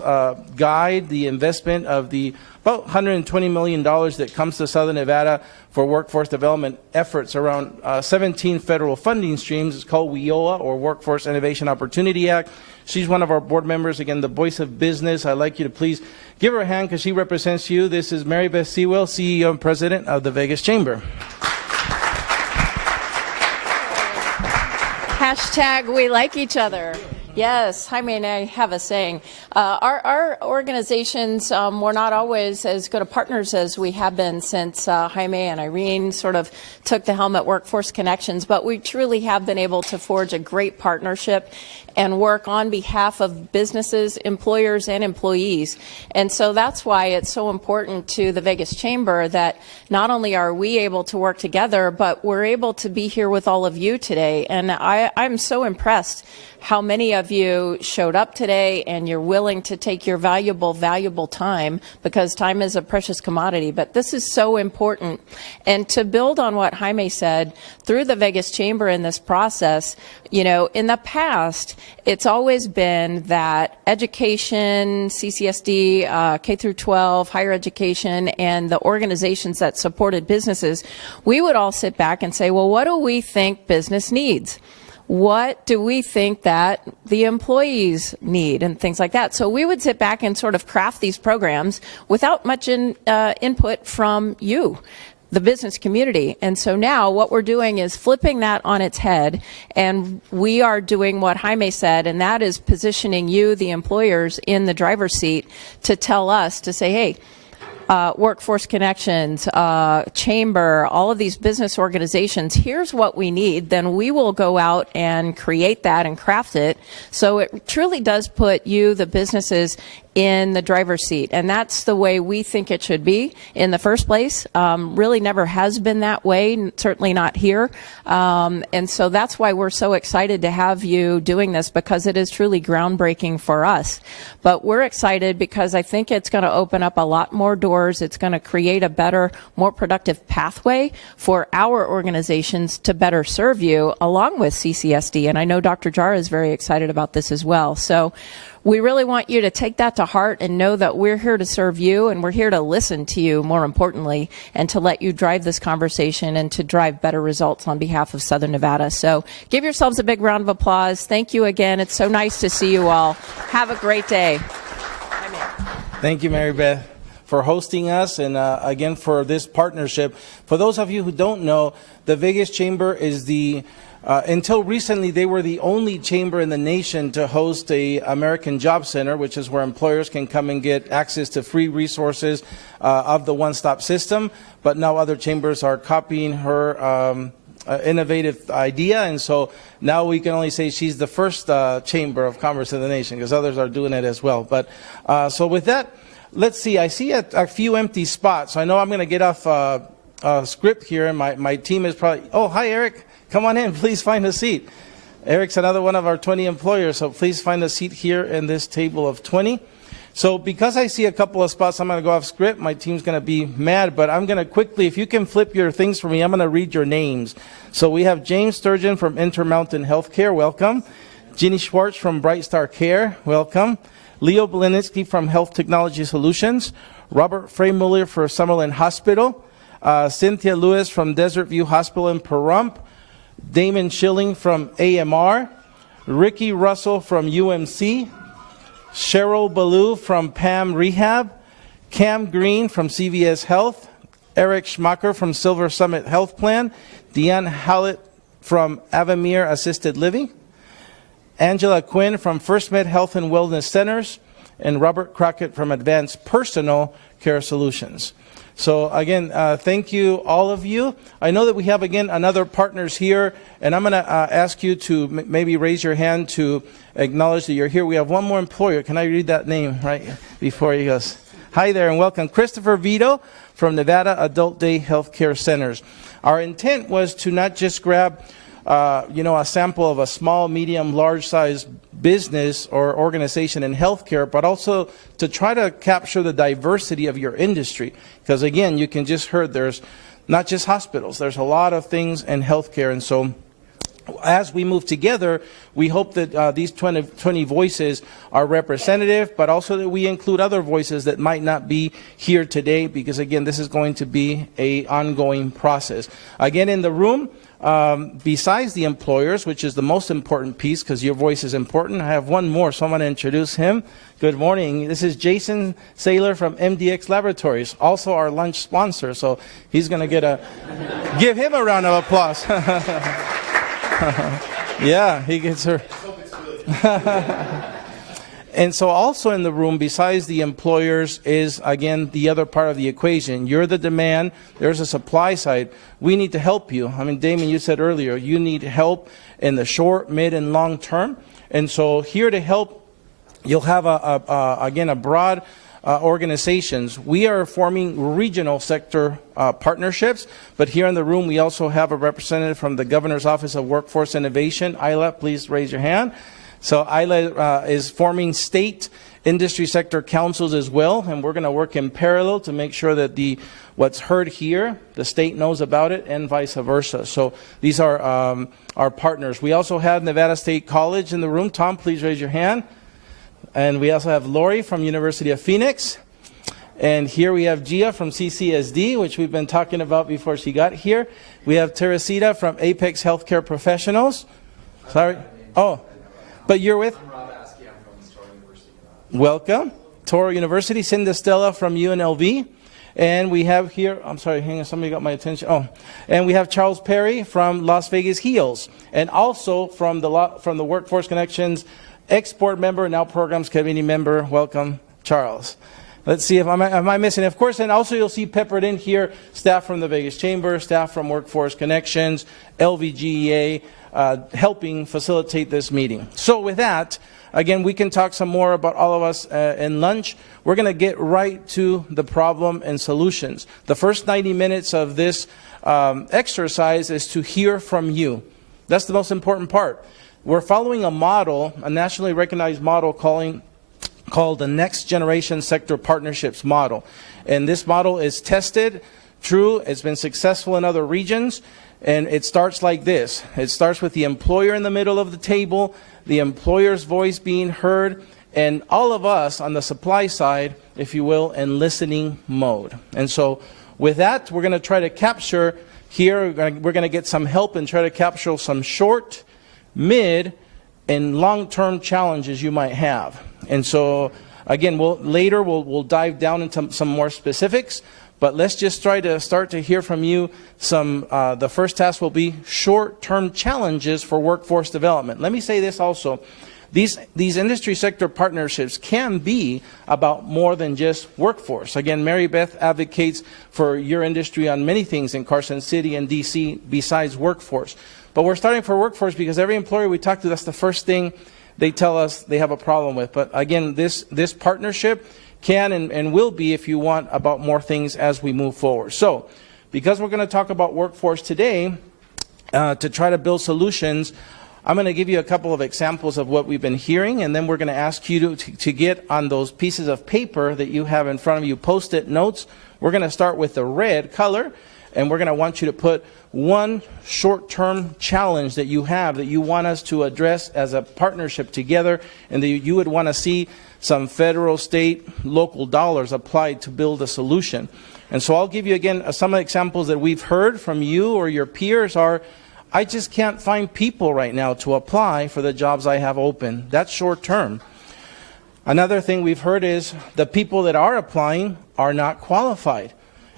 guide the investment of the about $120 million that comes to Southern Nevada for workforce development efforts around 17 federal funding streams. It's called WIOA, or Workforce Innovation Opportunity Act. She's one of our board members, again, the voice of business. I'd like you to please give her a hand because she represents you. This is Mary Beth Sewell, CEO and President of the Vegas Chamber. Hashtag we like each other. Yes, Jaime and I have a saying. Our organizations were not always as good of partners as we have been since Jaime and Irene sort of took the helm at Workforce Connections, but we truly have been able to forge a great partnership and work on behalf of businesses, employers, and employees. And so that's why it's so important to the Vegas Chamber that not only are we able to work together, but we're able to be here with all of you today. And I'm so impressed how many of you showed up today, and you're willing to take your valuable time, because time is a precious commodity. But this is so important. And to build on what Jaime said, through the Vegas Chamber in this process, in the past, it's always been that education, CCSD, K through 12, higher education, and the organizations that supported businesses, we would all sit back and say, well, what do we think business needs? What do we think that the employees need, and things like that? So we would sit back and sort of craft these programs without much input from you, the business community. And so now what we're doing is flipping that on its head, and we are doing what Jaime said, and that is positioning you, the employers, in the driver's seat to tell us, to say, hey, Workforce Connections, Chamber, all of these business organizations, here's what we need. Then we will go out and create that and craft it. So it truly does put you, the businesses, in the driver's seat. And that's the way we think it should be in the first place. Really never has been that way, certainly not here. And so that's why we're so excited to have you doing this, because it is truly groundbreaking for us. But we're excited because I think it's going to open up a lot more doors. It's going to create a better, more productive pathway for our organizations to better serve you, along with CCSD. And I know Dr. Jara is very excited about this as well. So we really want you to take that to heart and know that we're here to serve you, and we're here to listen to you, more importantly, and to let you drive this conversation and to drive better results on behalf of Southern Nevada. So give yourselves a big round of applause. Thank you again. It's so nice to see you all. Have a great day. Thank you, Mary Beth. for hosting us and again for this partnership. For those of you who don't know, the Vegas Chamber is until recently, they were the only chamber in the nation to host a American Job Center, which is where employers can come and get access to free resources of the one-stop system. But now other chambers are copying her innovative idea, and so now we can only say she's the first chamber of commerce in the nation, because others are doing it as well. But so with that, let's see. I see a few empty spots. I know I'm going to get off script here, and my team is probably. Oh, hi, Eric. Come on in. Please find a seat. Eric's another one of our 20 employers, so please find a seat here in this table of 20. So because I see a couple of spots, I'm going to go off script. My team's going to be mad, but I'm going to quickly, if you can flip your things for me, I'm going to read your names. So we have James Sturgeon from Intermountain Healthcare. Welcome. Jeannie Schwartz from Bright Star Care. Welcome. Leo Belinitsky from Health Technology Solutions. Robert Freymuller for Summerlin Hospital. Cynthia Lewis from Desert View Hospital in Pahrump. Damon Schilling from AMR, Ricky Russell from UMC, Cheryl Ballou from PAM Rehab, Cam Green from CVS Health, Eric Schmacher from Silver Summit Health Plan, Deanne Hallett from Avamere Assisted Living, Angela Quinn from First Med Health and Wellness Centers, and Robert Crockett from Advanced Personal Care Solutions. So again, thank you, all of you. I know that we have, again, another partners here, and I'm going to ask you to maybe raise your hand to acknowledge that you're here. We have one more employer. Can I read that name right before he goes? Hi there, and welcome. Christopher Vito from Nevada Adult Day Healthcare Centers. Our intent was to not just grab a sample of a small, medium, large-size business or organization in healthcare, but also to try to capture the diversity of your industry. Because again, you can just heard there's not just hospitals, there's a lot of things in healthcare. And so as we move together, we hope that these 20 voices are representative, but also that we include other voices that might not be here today, because again, this is going to be an ongoing process. Again, in the room, besides the employers, which is the most important piece because your voice is important, I have one more, so I'm going to introduce him. Good morning. This is Jason Saylor from MDX Laboratories, also our lunch sponsor, so he's going to give him a round of applause. Yeah, he gets her. And so also in the room, besides the employers, is, again, the other part of the equation. You're the demand. There's a supply side. We need to help you. I mean, Damon, you said earlier, you need help in the short, mid, and long term. And so here to help, you'll have, again, a broad organizations. We are forming regional sector partnerships, but here in the room, we also have a representative from the Governor's Office of Workforce Innovation. Isla, please raise your hand. So Isla is forming state industry sector councils as well, and we're going to work in parallel to make sure that what's heard here, the state knows about it, and vice versa. So these are our partners. We also have Nevada State College in the room. Tom, please raise your hand. And we also have Lori from University of Phoenix. And here we have Gia from CCSD, which we've been talking about before she got here. We have Teresita from Apex Healthcare Professionals. Sorry. Oh. But you're with? I'm Rob Askey. I'm from Toro University. Welcome. Toro University. Cinda Stella from UNLV. And we have here, I'm sorry, hang on, somebody got my attention. Oh, and we have Charles Perry from Las Vegas HEALS. And also from the Workforce Connections Export member, now Programs Committee member. Welcome, Charles. Let's see if am I missing. Of course, and also you'll see peppered in here staff from the Vegas Chamber, staff from Workforce Connections, LVGEA, helping facilitate this meeting. So with that, again, we can talk some more about all of us in lunch. We're going to get right to the problem and solutions. The first 90 minutes of this exercise is to hear from you. That's the most important part. We're following a model, a nationally recognized model called the Next Generation Sector Partnerships Model. And this model is tested, true, it's been successful in other regions, and it starts like this. It starts with the employer in the middle of the table, the employer's voice being heard, and all of us on the supply side, if you will, in listening mode. And so with that, we're going to try to capture here, we're going to get some help and try to capture some short, mid, and long-term challenges you might have. And so Again, later we'll dive down into some more specifics, but let's just try to start to hear from you some, the first task will be short-term challenges for workforce development. Let me say this also. These industry sector partnerships can be about more than just workforce. Again, Mary Beth advocates for your industry on many things in Carson City and DC besides workforce. But we're starting for workforce because every employer we talk to, that's the first thing they tell us they have a problem with. But again, this partnership can and will be, if you want, about more things as we move forward. So, because we're going to talk about workforce today, to try to build solutions, I'm going to give you a couple of examples of what we've been hearing, and then we're going to ask you to get on those pieces of paper that you have in front of you, Post-it notes. We're going to start with the red color, and we're going to want you to put one short-term challenge that you have that you want us to address as a partnership together, and that you would want to see some federal, state, local dollars applied to build a solution. And so I'll give you again some examples that we've heard from you or your peers are, I just can't find people right now to apply for the jobs I have open. That's short term. Another thing we've heard is the people that are applying are not qualified.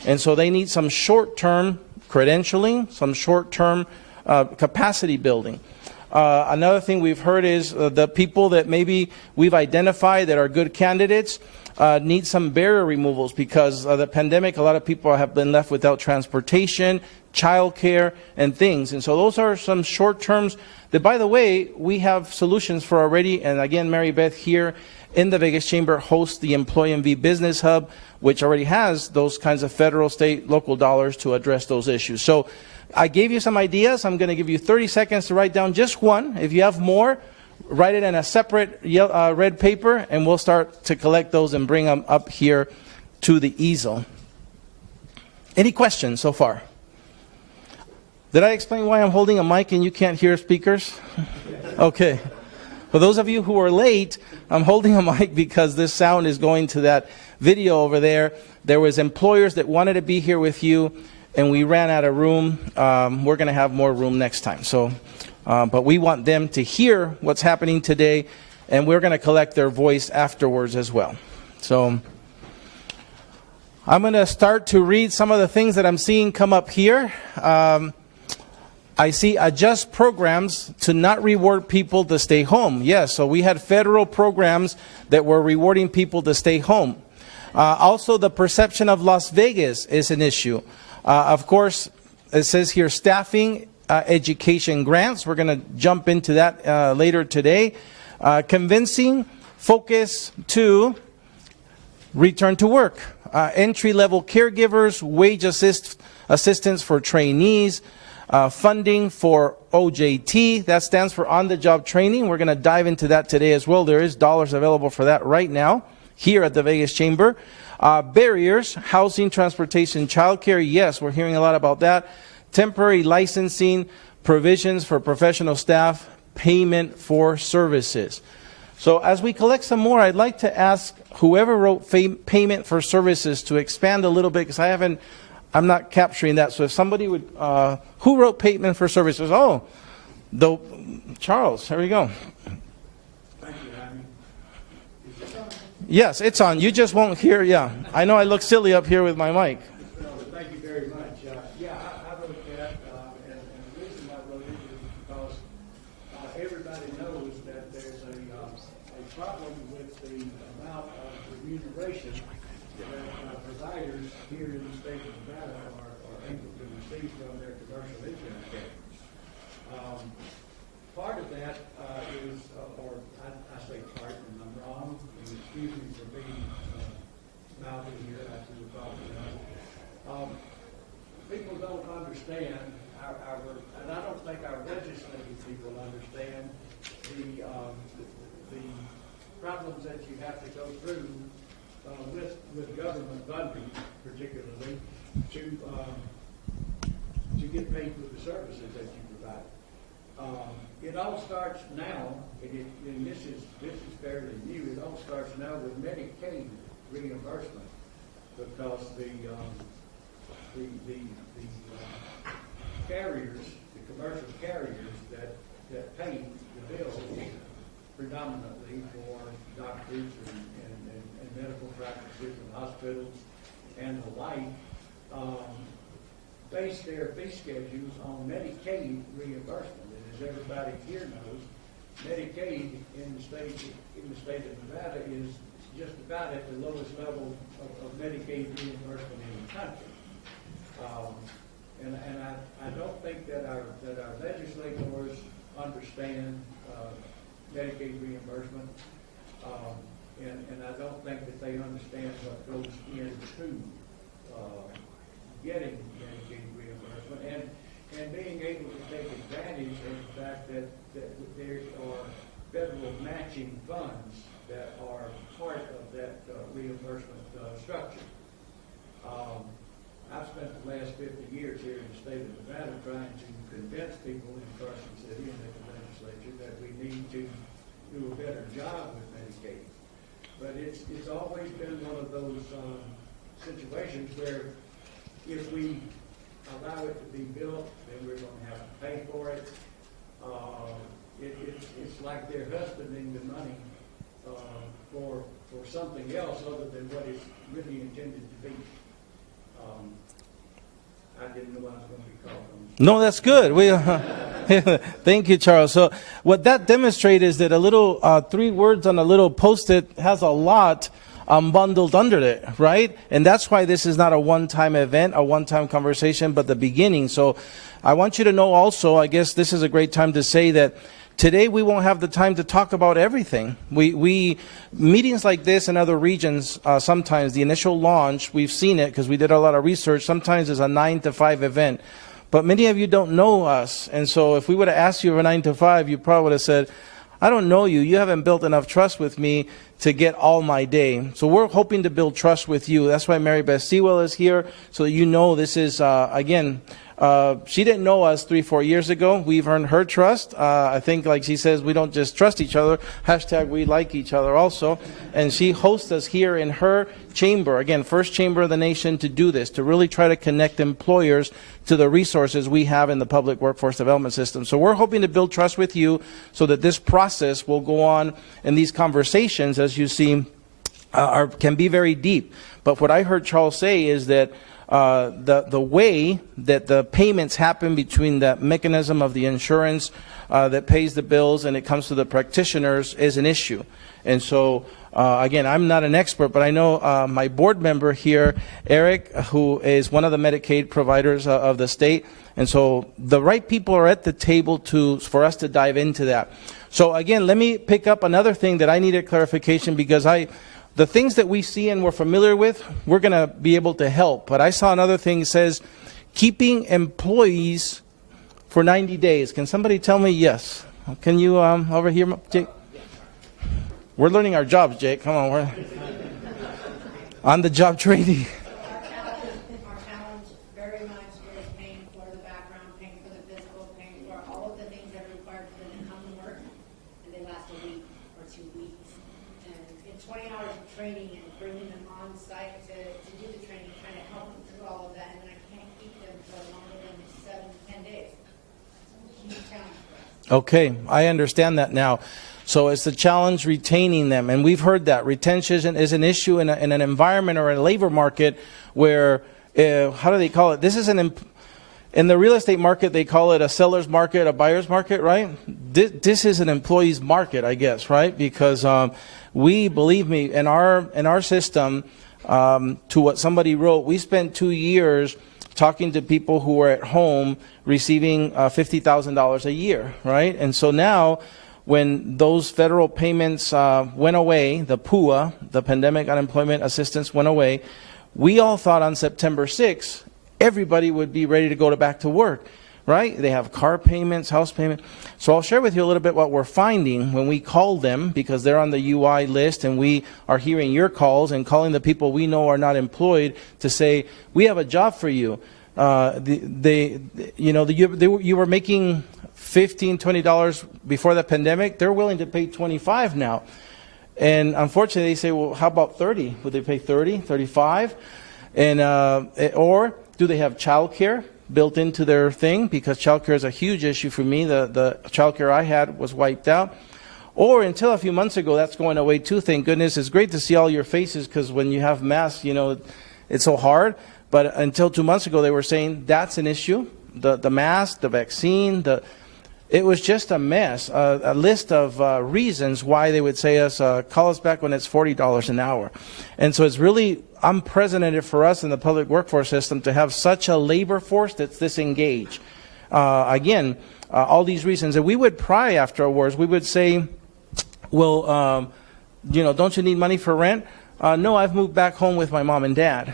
And so they need some short-term credentialing, some short-term capacity building. Another thing we've heard is the people that maybe we've identified that are good candidates need some barrier removals because of the pandemic. A lot of people have been left without transportation, childcare, and things. And so those are some short terms that, by the way, we have solutions for already. And again, Mary Beth here in the Vegas Chamber hosts the Employ MV Business Hub, which already has those kinds of federal, state, local dollars to address those issues. So I gave you some ideas. I'm going to give you 30 seconds to write down just one. If you have more, write it in a separate red paper, and we'll start to collect those and bring them up here to the easel. Any questions so far? Did I explain why I'm holding a mic and you can't hear speakers? Okay. For those of you who are late, I'm holding a mic because this sound is going to that video over there. There was employers that wanted to be here with you, and we ran out of room. We're going to have more room next time. So, but we want them to hear what's happening today, and we're going to collect their voice afterwards as well. So I'm going to start to read some of the things that I'm seeing come up here. I see adjust programs to not reward people to stay home. Yes, so we had federal programs that were rewarding people to stay home. Also, the perception of Las Vegas is an issue. Of course, it says here staffing, education grants. We're going to jump into that later today. Convincing focus to return to work. Entry-level caregivers, wage assistance for trainees, funding for OJT, that stands for on-the-job training. We're going to dive into that today as well. There is dollars available for that right now here at the Vegas Chamber. Barriers, housing, transportation, childcare. Yes, we're hearing a lot about that. Temporary licensing, provisions for professional staff, payment for services. So as we collect some more, I'd like to ask whoever wrote payment for services to expand a little bit, because I'm not capturing that. So if somebody would, who wrote payment for services? Oh, Charles, here we go. Thank you, Jaime. Is it on? Yes, it's on. You just won't hear. Yeah, I know I look silly up here with my mic. No, thank you very much. I wrote that, and the reason I wrote it is because everybody knows that there's a problem with the amount of remuneration that providers here in the state of Nevada are able to receive from their commercial insurance carriers. Part of that is, or I say part, and I'm wrong, and excuse me for being mouthy here after the talking about. People don't understand and I don't think our legislative people understand the problems that you have to go through with government funding, particularly to get paid for the services that you provide. It all starts now, and this is fairly new. It all starts now with Medicaid reimbursement, because the carriers, the commercial carriers that pay the bill predominantly for doctors and medical practices and hospitals and the like base their fee schedules on Medicaid reimbursement. And as everybody here knows, Medicaid in the state of Nevada is just about at the lowest level of Medicaid reimbursement in the country. And I don't think that our legislators understand Medicaid reimbursement, and I don't think that they understand what goes into getting Medicaid reimbursement and being able to take advantage of the fact that there are federal matching funds that are part of that reimbursement structure. I've spent the last 50 years here in the state of Nevada trying to convince people in Carson City and in the legislature that we need to do a better job with Medicaid. But it's always been one of those situations where if we allow it to be built, then we're going to have to pay for it. It's like they're husbanding the money for something else other than what it's really intended to be. I didn't know I was going to be called on. No, that's good. Thank you, Charles. So what that demonstrates is that a little 3 words on a little Post-it has a lot bundled under it, right? And that's why this is not a one-time event, a one-time conversation, but the beginning. So I want you to know also, I guess this is a great time to say that today we won't have the time to talk about everything. We meetings like this in other regions, sometimes the initial launch, we've seen it because we did a lot of research, sometimes is a 9 to 5 event. But many of you don't know us. And so if we would have asked you for 9 to 5, you probably would have said, I don't know you. You haven't built enough trust with me to get all my day. So we're hoping to build trust with you. That's why Mary Beth Sewell is here, so that you know this is, again, she didn't know us 3-4 years ago. We've earned her trust. I think, like she says, we don't just trust each other. # we like each other also. And she hosts us here in her chamber. Again, first chamber of the nation to do this, to really try to connect employers to the resources we have in the public workforce development system. So we're hoping to build trust with you so that this process will go on, and these conversations, as you see, can be very deep. But what I heard Charles say is that the way that the payments happen between the mechanism of the insurance that pays the bills and it comes to the practitioners is an issue. And so, again, I'm not an expert, but I know my board member here, Eric, who is one of the Medicaid providers of the state. And so the right people are at the table for us to dive into that. So, again, let me pick up another thing that I needed clarification, because the things that we see and we're familiar with, we're going to be able to help. But I saw another thing that says keeping employees for 90 days. Can somebody tell me yes? Can you over here, Jake? We're learning our jobs, Jake. Come on. We're on the job training. Our challenge very much is paying for the background, paying for the physical, paying for all of the things that are required for them to come to work, and they last a week or 2 weeks. And in 20 hours of training and bringing them on site to do the training, trying to help them through all of that, and then I can't keep them for longer than 7 to 10 days. It's a huge challenge for us. Okay, I understand that now. So it's the challenge retaining them. And we've heard that. Retention is an issue in an environment or a labor market where, how do they call it? This is in the real estate market, they call it a seller's market, a buyer's market, right? This is an employee's market, I guess, right? Because we, believe me, in our system, to what somebody wrote, we spent 2 years talking to people who were at home receiving $50,000 a year, right? And so now, when those federal payments went away, the PUA, the Pandemic Unemployment Assistance, went away, we all thought on September 6th, everybody would be ready to go back to work, right? They have car payments, house payment. So I'll share with you a little bit what we're finding when we call them, because they're on the UI list, and we are hearing your calls and calling the people we know are not employed to say, we have a job for you. You were making $15, $20 before the pandemic. They're willing to pay $25 now. And unfortunately, they say, well, how about 30? Would they pay 30, 35? And, or do they have childcare built into their thing? Because childcare is a huge issue for me. The childcare I had was wiped out. Or until a few months ago, that's going away too, thank goodness. It's great to see all your faces because when you have masks, it's so hard. But until 2 months ago, they were saying that's an issue. The mask, the vaccine, it was just a mess, a list of reasons why they would say call us back when it's $40 an hour. And so it's really unprecedented for us in the public workforce system to have such a labor force that's disengaged. All these reasons. And we would pry after awards. We would say, well, don't you need money for rent? No, I've moved back home with my mom and dad.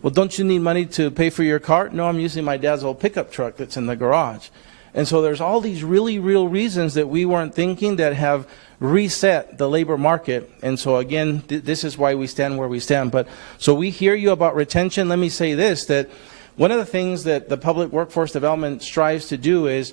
Well, don't you need money to pay for your car? No, I'm using my dad's old pickup truck that's in the garage. And so there's all these really real reasons that we weren't thinking that have reset the labor market. And so again, this is why we stand where we stand. But so we hear you about retention. Let me say this, that one of the things that the public workforce development strives to do is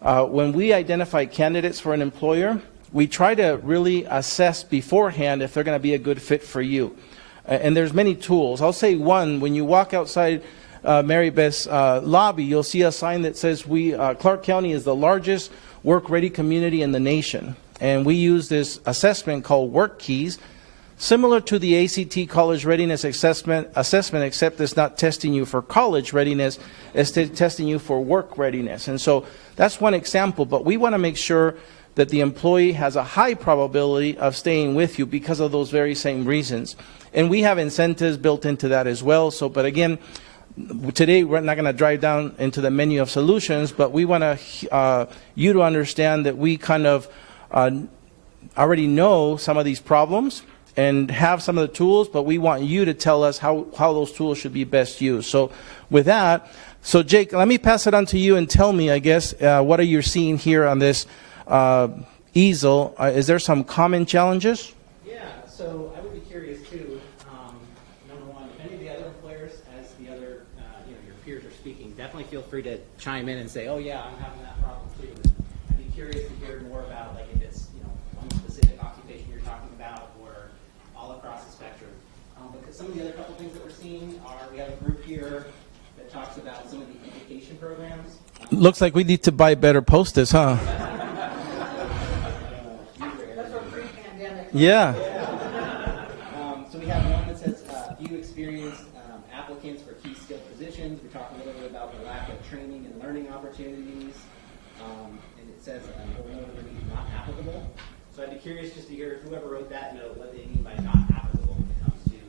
when we identify candidates for an employer, we try to really assess beforehand if they're going to be a good fit for you. And there's many tools. I'll say one, when you walk outside Mary Beth's lobby, you'll see a sign that says Clark County is the largest work-ready community in the nation. And we use this assessment called Work Keys, similar to the ACT College Readiness Assessment, except it's not testing you for college readiness, it's testing you for work readiness. And so that's one example, but we want to make sure that the employee has a high probability of staying with you because of those very same reasons. And we have incentives built into that as well. So, but again, today we're not going to drive down into the menu of solutions, but we want you to understand that we kind of already know some of these problems and have some of the tools, but we want you to tell us how those tools should be best used. So with that, so Jake, let me pass it on to you and tell me, I guess, what are you seeing here on this easel? Is there some common challenges? Yeah, so I would be curious too. Number one, if any of the other employers, as the other, your peers are speaking, definitely feel free to chime in and say, "Oh yeah, I'm having that problem too." And I'd be curious to hear more about like if it's one specific occupation you're talking about or all across the spectrum. Because some of the other couple things that we're seeing are we have a group here that talks about some of the education programs. Looks like we need to buy better Post-its, huh? Yeah. So we have one that says, few experienced applicants for key skill positions. We talked a little bit about the lack of training and learning opportunities. And it says, we'll note that it's not applicable. So I'd be curious just to hear whoever wrote that note, what they mean by not applicable when it comes to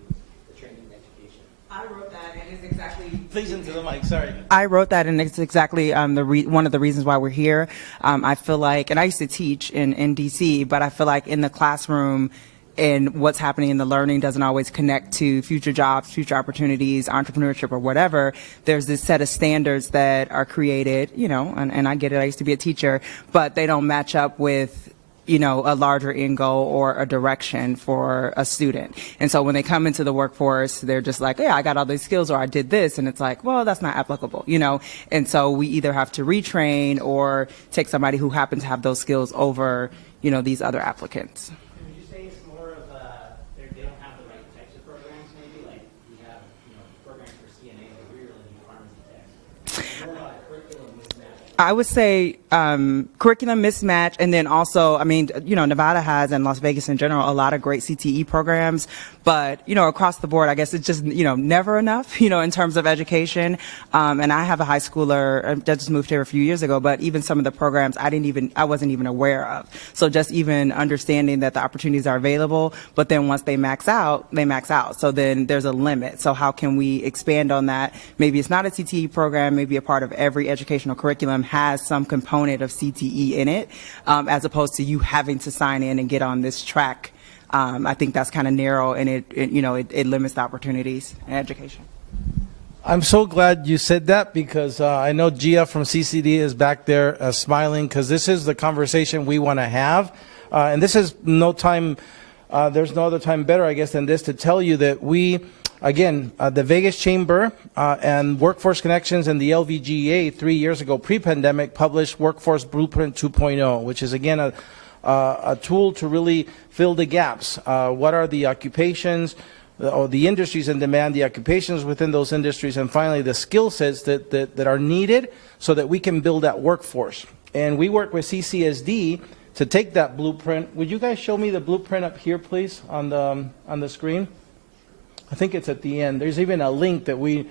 the training and education. I wrote that, and it's exactly. Please into the mic, sorry. I wrote that, and it's exactly one of the reasons why we're here. I feel like, and I used to teach in DC, but I feel like in the classroom and what's happening in the learning doesn't always connect to future jobs, future opportunities, entrepreneurship, or whatever. There's this set of standards that are created, and I get it, I used to be a teacher, but they don't match up with a larger end goal or a direction for a student. And so when they come into the workforce, they're just like, yeah, I got all these skills or I did this. And it's like, well, that's not applicable, And so we either have to retrain or take somebody who happens to have those skills over, these other applicants. Would you say it's more of they don't have the right types of programs maybe? Like we have, programs for CNA, but we really need pharmacy techs. More about curriculum mismatch. I would say curriculum mismatch, and then also, Nevada has, and Las Vegas in general, a lot of great CTE programs, but, across the board, I guess it's just, never enough, in terms of education. And I have a high schooler that just moved here a few years ago, but even some of the programs I wasn't even aware of. So just even understanding that the opportunities are available, but then once they max out, they max out. So then there's a limit. So how can we expand on that? Maybe it's not a CTE program, maybe a part of every educational curriculum has some component of CTE in it, as opposed to you having to sign in and get on this track. I think that's kind of narrow, and it limits the opportunities in education. I'm so glad you said that because I know Gia from CCD is back there smiling because this is the conversation we want to have. And this is there's no other time better, I guess, than this to tell you that the Vegas Chamber and Workforce Connections and the LVGEA 3 years ago, pre-pandemic, published Workforce Blueprint 2.0, which is, again, a tool to really fill the gaps. What are the occupations or the industries in demand, the occupations within those industries, and finally the skill sets that are needed so that we can build that workforce. And we work with CCSD to take that blueprint. Would you guys show me the blueprint up here, please, on the screen? I think it's at the end. There's even a link that we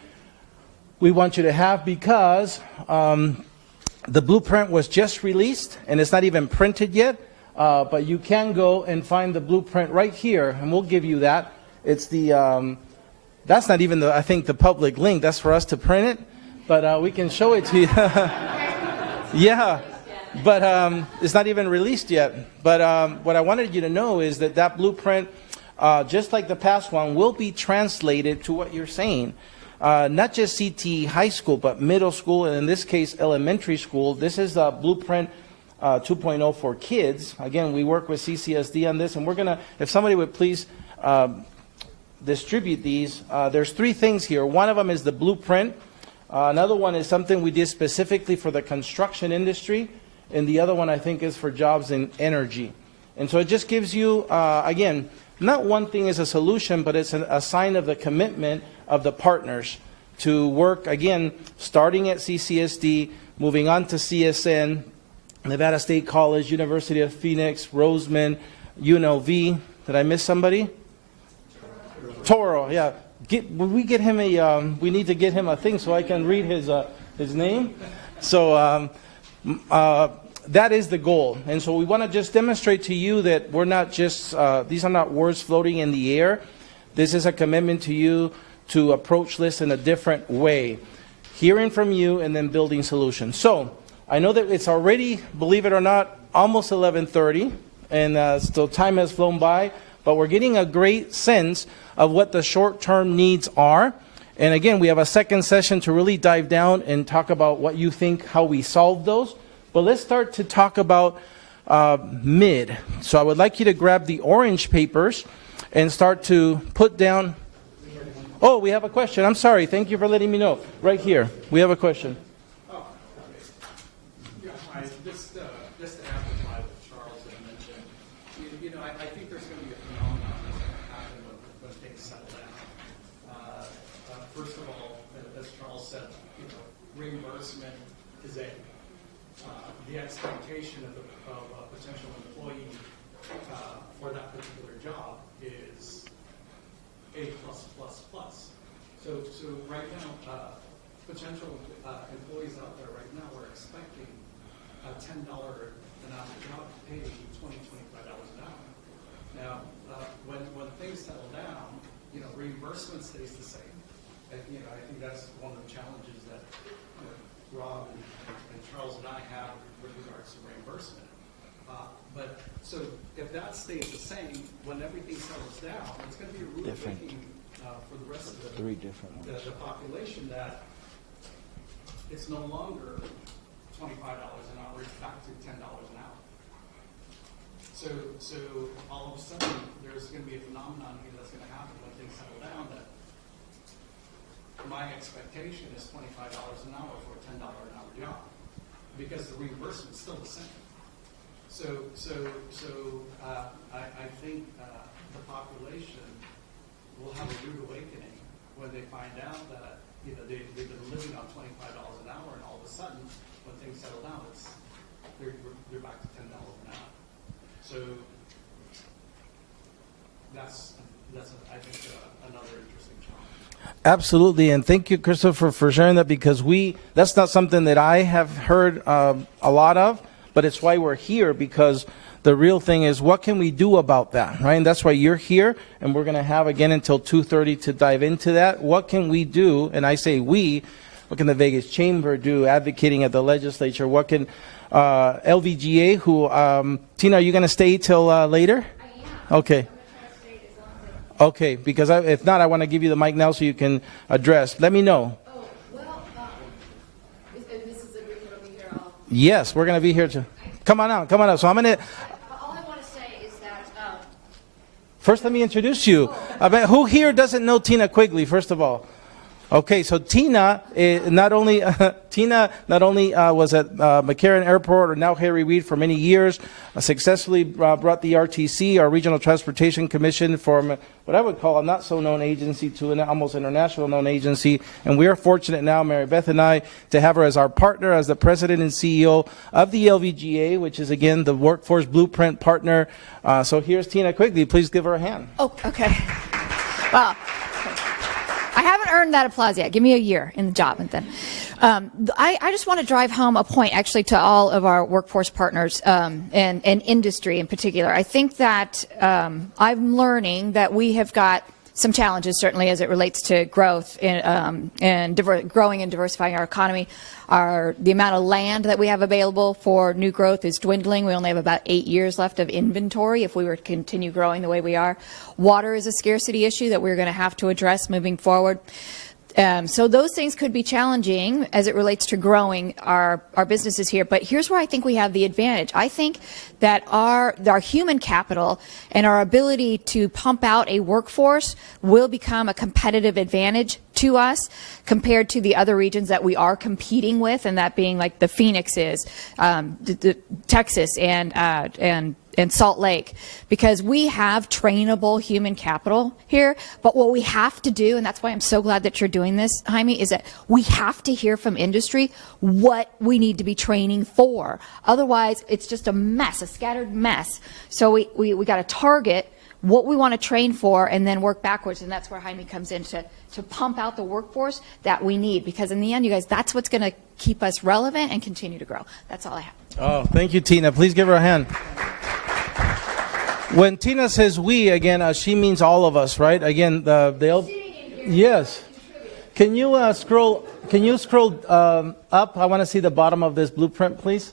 want you to have because the blueprint was just released and it's not even printed yet. But you can go and find the blueprint right here, and we'll give you that. It's the that's not even I think the public link. That's for us to print it, but we can show it to you. Yeah, but it's not even released yet. But what I wanted you to know is that blueprint, just like the past one, will be translated to what you're saying. Not just CTE high school, but middle school, and in this case, elementary school. This is a blueprint 2.0 for kids. Again, we work with CCSD on this, and we're going to, if somebody would please distribute these. There's 3 things here. One of them is the blueprint. Another one is something we did specifically for the construction industry, and the other one I think is for jobs in energy. And so it just gives you, again, not one thing is a solution, but it's a sign of the commitment of the partners to work, again, starting at CCSD, moving on to CSN, Nevada State College, University of Phoenix, Roseman, UNLV. Did I miss somebody? Toro, yeah. We get him we need to get him a thing so I can read his name. So that is the goal. And so we want to just demonstrate to you that we're not just, these are not words floating in the air. This is a commitment to you to approach this in a different way. Hearing from you and then building solutions. So I know that it's already, believe it or not, almost 11:30, and still time has flown by, but we're getting a great sense of what the short-term needs are. And again, we have a second session to really dive down and talk about what you think, how we solve those. But let's start to talk about mid. So I would like you to grab the orange papers and start to put down. Oh, we have a question. I'm sorry. Thank you for letting me know. Right here, we have a question. Just to amplify what Charles had mentioned, I think there's going to be a phenomenon that's going to happen when things settle down. First of all, as Charles said, reimbursement is the expectation of a potential employee for that particular job is A+++. So right now, potential employees out there right now are expecting a $10 an hour job to pay $20, $25 an hour. Now, when things settle down, reimbursement stays the same. And, I think that's one of the challenges that Rob and Charles and I have with regards to reimbursement. But so if that stays the same, when everything settles down, it's going to be a rule making for the rest of the population that it's no longer $25 an hour, it's back to $10 an hour. So all of a sudden, there's going to be a phenomenon here that's going to happen when things settle down that my expectation is $25 an hour for a $10 an hour job because the reimbursement is still the same. I think the population will have a rude awakening when they find out that they've been living on $25 an hour, and all of a sudden, when things settle down, they're back to $10 an hour. So that's I think another interesting challenge. Absolutely, and thank you, Christopher, for sharing that because that's not something that I have heard a lot of, but it's why we're here because the real thing is what can we do about that, right? And that's why you're here, and we're going to have again until 2:30 to dive into that. What can we do? And I say we. What can the Vegas Chamber do advocating at the legislature? What can LVGA, who, Tina, are you going to stay till later? I am. Okay. Okay, because if not, I want to give you the mic now so you can address. Let me know. Oh, well, this is a group that'll be here all. Yes, we're going to be here too. Come on out. So I'm going to. All I want to say is that. First, let me introduce you. I bet, who here doesn't know Tina Quigley, first of all? Okay, so Tina not only was at McCarran Airport or now Harry Reid for many years, successfully brought the RTC, our Regional Transportation Commission, from what I would call a not so known agency to an almost international known agency. And we are fortunate now, Mary Beth and I, to have her as our partner, as the president and CEO of the LVGA, which is again the Workforce Blueprint partner. So here's Tina Quigley. Please give her a hand. Oh, okay. Well, I haven't earned that applause yet. Give me a year in the job and then. I just want to drive home a point actually to all of our workforce partners and industry in particular. I think that I'm learning that we have got some challenges certainly as it relates to growth and growing and diversifying our economy. The amount of land that we have available for new growth is dwindling. We only have about 8 years left of inventory if we were to continue growing the way we are. Water is a scarcity issue that we're going to have to address moving forward. So those things could be challenging as it relates to growing our businesses here. But here's where I think we have the advantage. I think that our human capital and our ability to pump out a workforce will become a competitive advantage to us compared to the other regions that we are competing with, and that being like the Phoenixes, Texas, and Salt Lake, because we have trainable human capital here. But what we have to do, and that's why I'm so glad that you're doing this, Jaime, is that we have to hear from industry what we need to be training for. Otherwise, it's just a mess, a scattered mess. So we got to target what we want to train for and then work backwards, and that's where Jaime comes in to pump out the workforce that we need, because in the end, you guys, that's what's going to keep us relevant and continue to grow. That's all I have. Oh, thank you, Tina. Please give her a hand. When Tina says we, again, she means all of us, right? Again, yes. Can you scroll up? I want to see the bottom of this blueprint, please.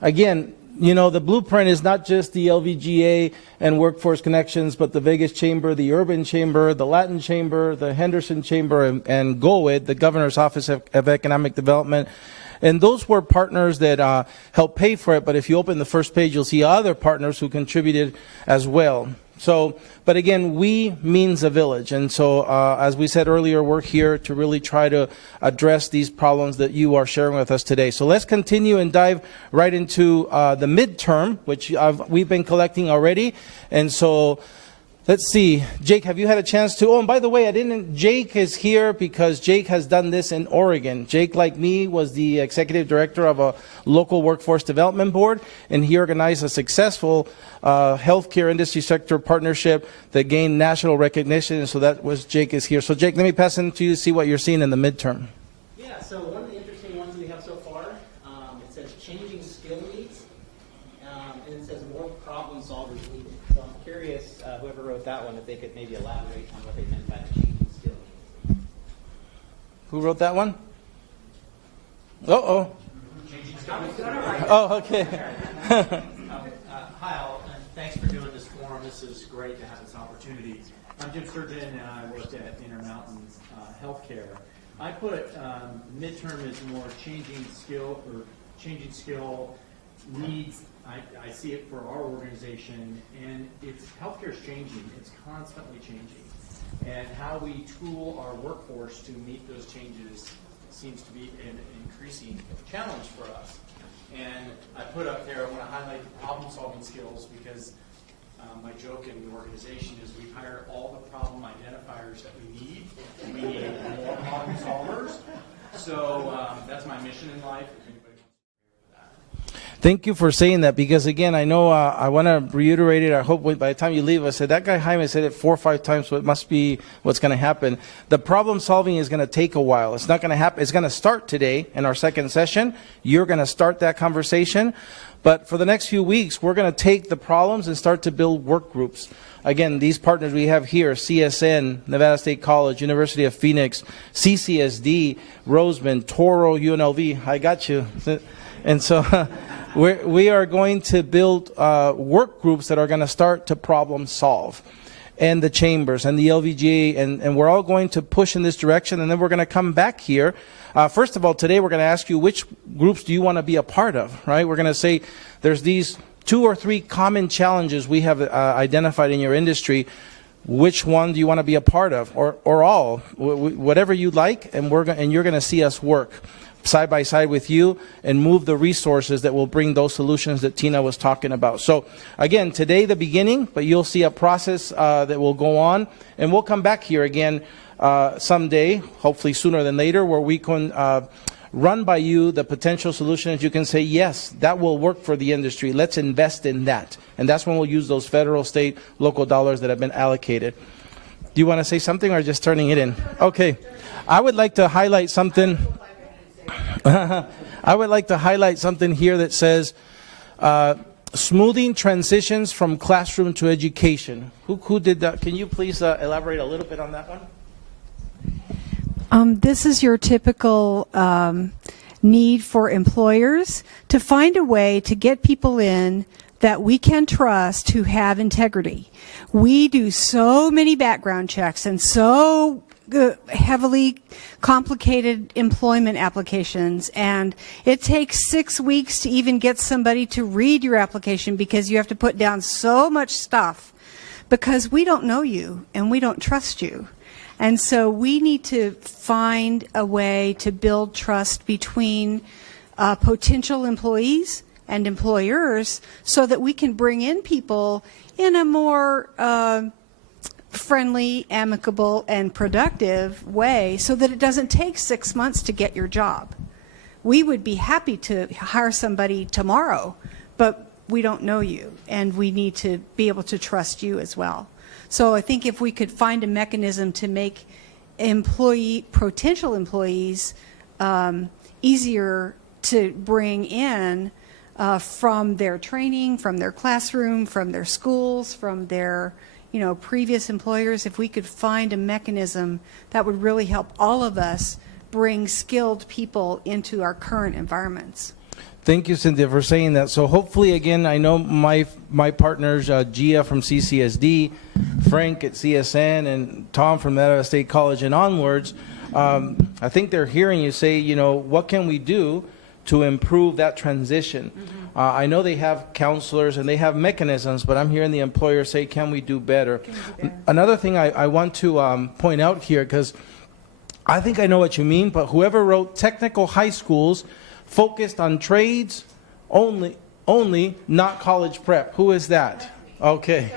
Again, you know, the blueprint is not just the LVGA and Workforce Connections, but the Vegas Chamber, the Urban Chamber, the Latin Chamber, the Henderson Chamber, and GOED, the Governor's Office of Economic Development. And those were partners that helped pay for it. But if you open the first page, you'll see other partners who contributed as well. So, but again, we means a village. And so, as we said earlier, we're here to really try to address these problems that you are sharing with us today. So let's continue and dive right into the midterm, which we've been collecting already. And so, let's see. Jake, have you had a chance to? Oh, and by the way, Jake is here because Jake has done this in Oregon. Jake, like me, was the executive director of a local workforce development board, and he organized a successful healthcare industry sector partnership that gained national recognition. And so that was Jake is here. So Jake, let me pass it to you to see what you're seeing in the midterm. Yeah, so one of the interesting ones we have so far, it says changing skill needs, and it says more problem solvers needed. So I'm curious, whoever wrote that one, if they could maybe elaborate on what they meant by the changing skill needs. Who wrote that one? Uh-oh. Oh, okay. Hi, all, and thanks for doing this forum. This is great to have this opportunity. I'm Jim Sturgeon, and I worked at Intermountain Healthcare. I put midterm as more changing skill needs. I see it for our organization, and healthcare is changing. It's constantly changing, and how we tool our workforce to meet those changes seems to be an increasing challenge for us. And I put up there, I want to highlight the problem-solving skills because my joke in the organization is we hire all the problem identifiers that we need. We need more problem solvers. So that's my mission in life. If anybody wants to that. Thank you for saying that, because again, I know I want to reiterate it. I hope by the time you leave, I said that guy Jaime said it 4 or 5 times, so it must be what's going to happen. The problem solving is going to take a while. It's not going to happen. It's going to start today in our second session. You're going to start that conversation. But for the next few weeks, we're going to take the problems and start to build work groups. Again, these partners we have here, CSN, Nevada State College, University of Phoenix, CCSD, Roseman, Toro, UNLV. I got you. And so we are going to build work groups that are going to start to problem solve. And the chambers and the LVGA, and we're all going to push in this direction, and then we're going to come back here. First of all, today we're going to ask you which groups do you want to be a part of, right? We're going to say there's these 2 or 3 common challenges we have identified in your industry. which one do you want to be a part of, or all, whatever you like, and you're going to see us work side by side with you and move the resources that will bring those solutions that Tina was talking about. So again, today the beginning, but you'll see a process that will go on, and we'll come back here again someday, hopefully sooner than later, where we can run by you the potential solutions. You can say, yes, that will work for the industry. Let's invest in that. And that's when we'll use those federal, state, local dollars that have been allocated. Do you want to say something, or just turning it in? Okay. I would like to highlight something. I would like to highlight something here that says smoothing transitions from classroom to education. Who did that? Can you please elaborate a little bit on that one? This is your typical need for employers to find a way to get people in that we can trust who have integrity. We do so many background checks and so heavily complicated employment applications, and it takes 6 weeks to even get somebody to read your application because you have to put down so much stuff because we don't know you and we don't trust you. And so we need to find a way to build trust between potential employees and employers so that we can bring in people in a more friendly, amicable, and productive way so that it doesn't take 6 months to get your job. We would be happy to hire somebody tomorrow, but we don't know you, and we need to be able to trust you as well. So I think if we could find a mechanism to make potential employees easier to bring in from their training, from their classroom, from their schools, from their previous employers, if we could find a mechanism that would really help all of us bring skilled people into our current environments. Thank you, Cynthia, for saying that. So hopefully, again, I know my partners, Gia from CCSD, Frank at CSN, and Tom from Nevada State College and onwards, I think they're hearing you say, what can we do to improve that transition? I know they have counselors and they have mechanisms, but I'm hearing the employer say, can we do better? Another thing I want to point out here, because I think I know what you mean, but whoever wrote technical high schools focused on trades only, not college prep. Who is that? Okay.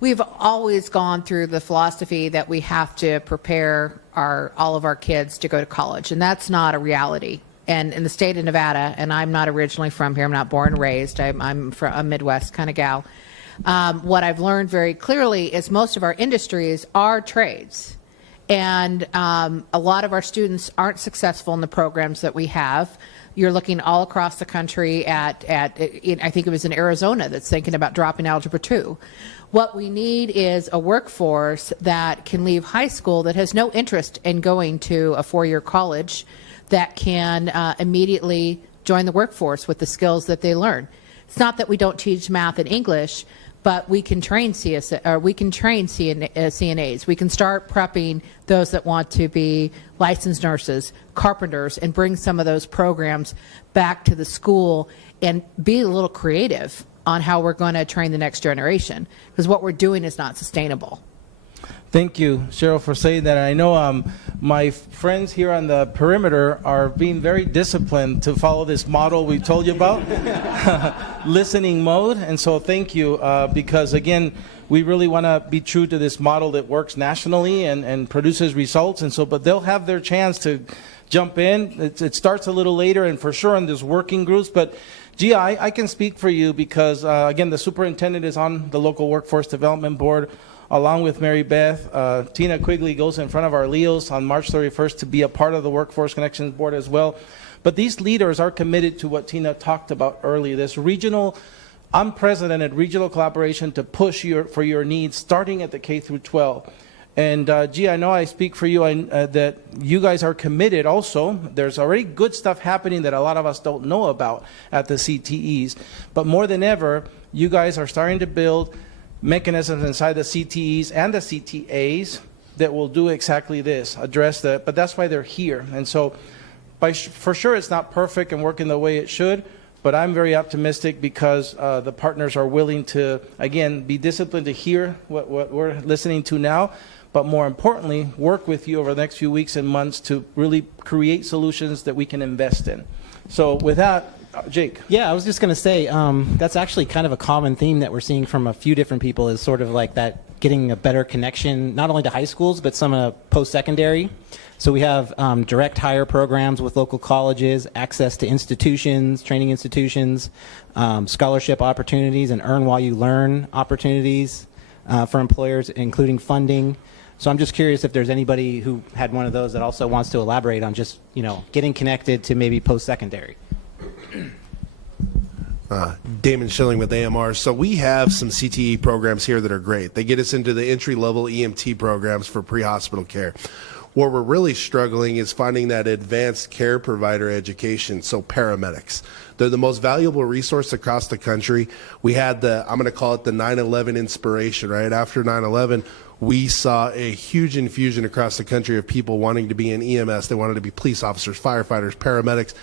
We've always gone through the philosophy that we have to prepare all of our kids to go to college, and that's not a reality. And in the state of Nevada, and I'm not originally from here, I'm not born and raised, I'm from a Midwest kind of gal. What I've learned very clearly is most of our industries are trades. And a lot of our students aren't successful in the programs that we have. You're looking all across the country at I think it was in Arizona that's thinking about dropping Algebra 2. What we need is a workforce that can leave high school that has no interest in going to a 4-year college, that can immediately join the workforce with the skills that they learn. It's not that we don't teach math and English, but we can train CNAs. We can start prepping those that want to be licensed nurses, carpenters, and bring some of those programs back to the school and be a little creative on how we're going to train the next generation, because what we're doing is not sustainable. Thank you, Cheryl, for saying that. I know my friends here on the perimeter are being very disciplined to follow this model we told you about, listening mode. And so thank you, because, again, we really want to be true to this model that works nationally and produces results. And so, but they'll have their chance to jump in. It starts a little later, and for sure in this working groups. But Gia, I can speak for you because, again, the superintendent is on the local workforce development board, along with Mary Beth. Tina Quigley goes in front of our LEOs on March 31st to be a part of the Workforce Connections Board as well. But these leaders are committed to what Tina talked about earlier, this unprecedented regional collaboration to push for your needs, starting at the K through 12. And Gia, I know I speak for you that you guys are committed also. There's already good stuff happening that a lot of us don't know about at the CTEs. But more than ever, you guys are starting to build mechanisms inside the CTEs and the CTAs that will do exactly this, address but that's why they're here. And so for sure it's not perfect and working the way it should. But I'm very optimistic because the partners are willing to, again, be disciplined to hear what we're listening to now, but more importantly, work with you over the next few weeks and months to really create solutions that we can invest in. So with that, Jake. Yeah, I was just going to say that's actually kind of a common theme that we're seeing from a few different people is sort of like that getting a better connection, not only to high schools, but some post-secondary. So we have direct hire programs with local colleges, access to institutions, training institutions, scholarship opportunities, and earn while you learn opportunities for employers, including funding. So I'm just curious if there's anybody who had one of those that also wants to elaborate on just, getting connected to maybe post-secondary. Damon Schilling with AMR. So we have some CTE programs here that are great. They get us into the entry-level EMT programs for pre-hospital care. Where we're really struggling is finding that advanced care provider education, so paramedics. They're the most valuable resource across the country. We had I'm going to call it the 9/11 inspiration, right? After 9/11, we saw a huge infusion across the country of people wanting to be in EMS. They wanted to be police officers, firefighters, paramedics.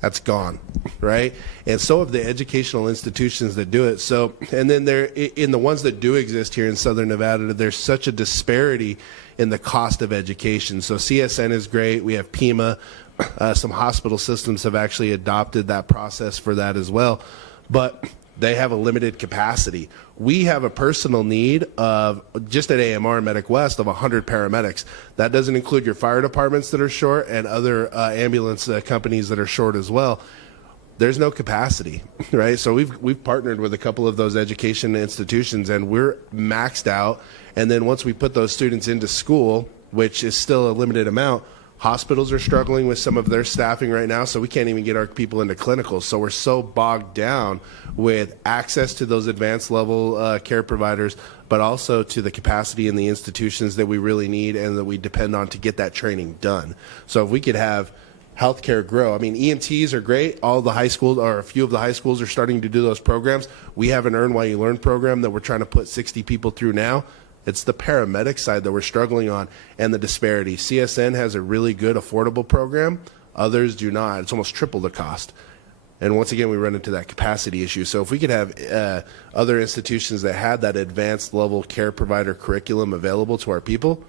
That's gone, right? And so have the educational institutions that do it. So, and then in the ones that do exist here in Southern Nevada, there's such a disparity in the cost of education. So CSN is great. We have PEMA. Some hospital systems have actually adopted that process for that as well. But they have a limited capacity. We have a personal need of, just at AMR Medic West, of 100 paramedics. That doesn't include your fire departments that are short and other ambulance companies that are short as well. There's no capacity, right? So we've partnered with a couple of those education institutions, and we're maxed out. And then once we put those students into school, which is still a limited amount, hospitals are struggling with some of their staffing right now, so we can't even get our people into clinicals. So we're so bogged down with access to those advanced level care providers, but also to the capacity in the institutions that we really need and that we depend on to get that training done. So if we could have healthcare grow. I mean, EMTs are great. All the high schools, or a few of the high schools, are starting to do those programs. We have an Earn While You Learn program that we're trying to put 60 people through now. It's the paramedic side that we're struggling on, and the disparity. CSN has a really good, affordable program. Others do not. It's almost triple the cost. And once again, we run into that capacity issue. So if we could have other institutions that had that advanced level care provider curriculum available to our people,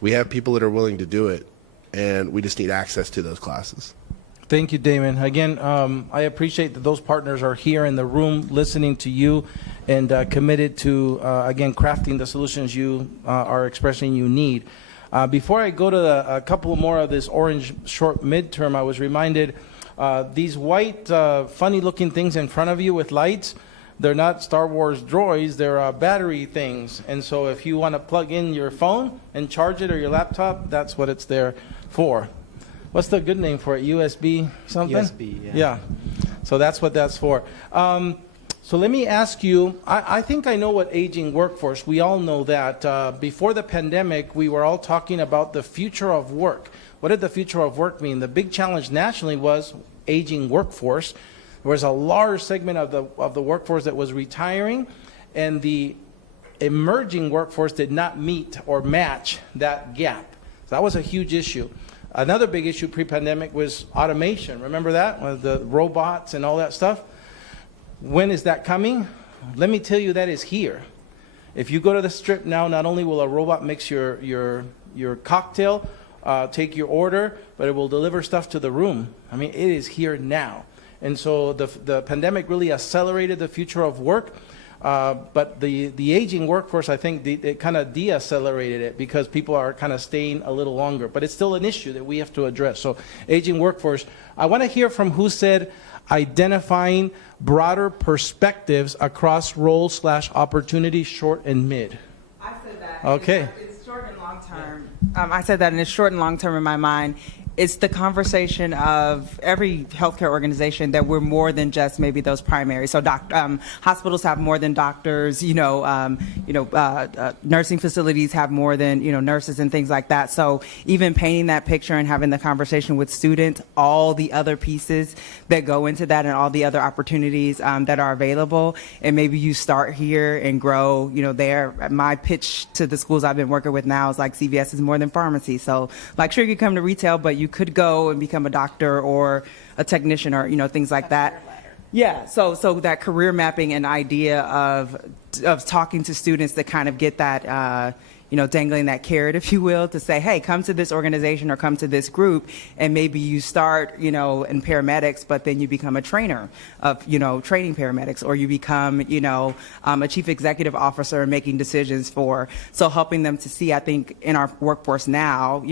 we have people that are willing to do it, and we just need access to those classes. Thank you, Damon. Again, I appreciate that those partners are here in the room listening to you and committed to, again, crafting the solutions you are expressing you need. Before I go to a couple more of this orange short midterm, I was reminded these white, funny-looking things in front of you with lights, they're not Star Wars droids, they're battery things. And so if you want to plug in your phone and charge it or your laptop, that's what it's there for. What's the good name for it? USB something? USB, yeah. Yeah. So that's what that's for. So let me ask you, I think I know what aging workforce, we all know that. Before the pandemic, we were all talking about the future of work. What did the future of work mean? The big challenge nationally was aging workforce. There was a large segment of the workforce that was retiring, and the emerging workforce did not meet or match that gap. So that was a huge issue. Another big issue pre-pandemic was automation. Remember that? With the robots and all that stuff? When is that coming? Let me tell you, that is here. If you go to the strip now, not only will a robot mix your cocktail, take your order, but it will deliver stuff to the room. I mean, it is here now. And so the pandemic really accelerated the future of work. But the aging workforce, I think, it kind of deaccelerated it because people are kind of staying a little longer. But it's still an issue that we have to address. So aging workforce. I want to hear from who said identifying broader perspectives across roles/opportunities, short and mid. I said that. Okay. It's short and long term. I said that, and it's short and long term in my mind. It's the conversation of every healthcare organization that we're more than just maybe those primary. So hospitals have more than doctors. Nursing facilities have more than nurses and things like that. So even painting that picture and having the conversation with students, all the other pieces that go into that, and all the other opportunities that are available, and maybe you start here and grow. There. My pitch to the schools I've been working with now is like CVS is more than pharmacy. So like, sure, you come to retail, but you could go and become a doctor or a technician or things like that. Yeah, so that career mapping and idea of talking to students to kind of get that dangling that carrot, if you will, to say, hey, come to this organization or come to this group, and maybe you start in paramedics, but then you become a trainer of training paramedics, or you become a chief executive officer and making decisions so helping them to see, I think, in our workforce now,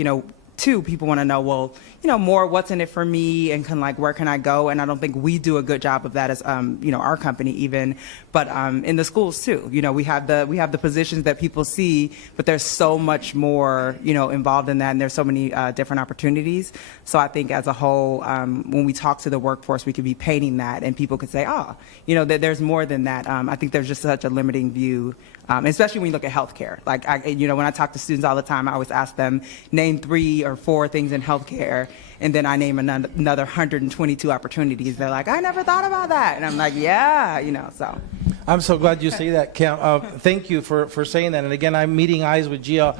too, people want to know, well, more what's in it for me, and where can I go? And I don't think we do a good job of that as our company even, but in the schools too. We have the positions that people see, but there's so much more involved in that, and there's so many different opportunities. So I think as a whole, when we talk to the workforce, we could be painting that, and people could say, that there's more than that. I think there's just such a limiting view. Especially when you look at healthcare. When I talk to students all the time, I always ask them, name 3 or 4 things in healthcare, and then I name another 122 opportunities. They're like, I never thought about that. And I'm like, yeah, so. I'm so glad you say that, Kim. Thank you for saying that. And again, I'm meeting eyes with Gia.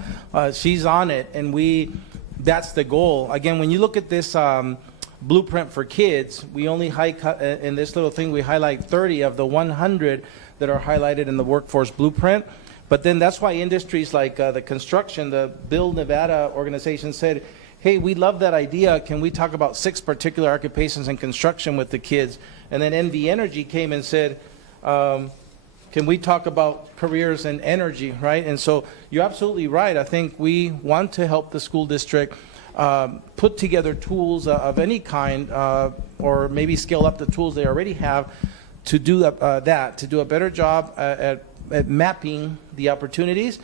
She's on it, and that's the goal. Again, when you look at this blueprint for kids, we only in this little thing, we highlight 30 of the 100 that are highlighted in the workforce blueprint. But then that's why industries like the construction, the Build Nevada organization said, hey, we love that idea. Can we talk about 6 particular occupations in construction with the kids? And then NV Energy came and said, can we talk about careers in energy, right? And so you're absolutely right. I think we want to help the school district put together tools of any kind, or maybe scale up the tools they already have to do to do a better job at mapping the opportunities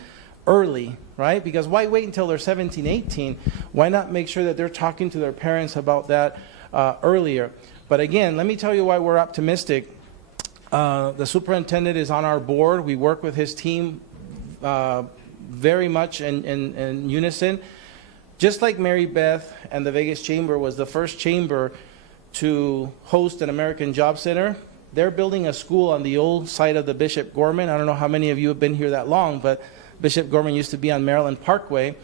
early, right? Because why wait until they're 17, 18? Why not make sure that they're talking to their parents about that earlier? But again, let me tell you why we're optimistic. The superintendent is on our board. We work with his team very much in unison. Just like Mary Beth and the Vegas Chamber was the first chamber to host an American Job Center, they're building a school on the old site of the Bishop Gorman. I don't know how many of you have been here that long, but Bishop Gorman used to be on Maryland Parkway,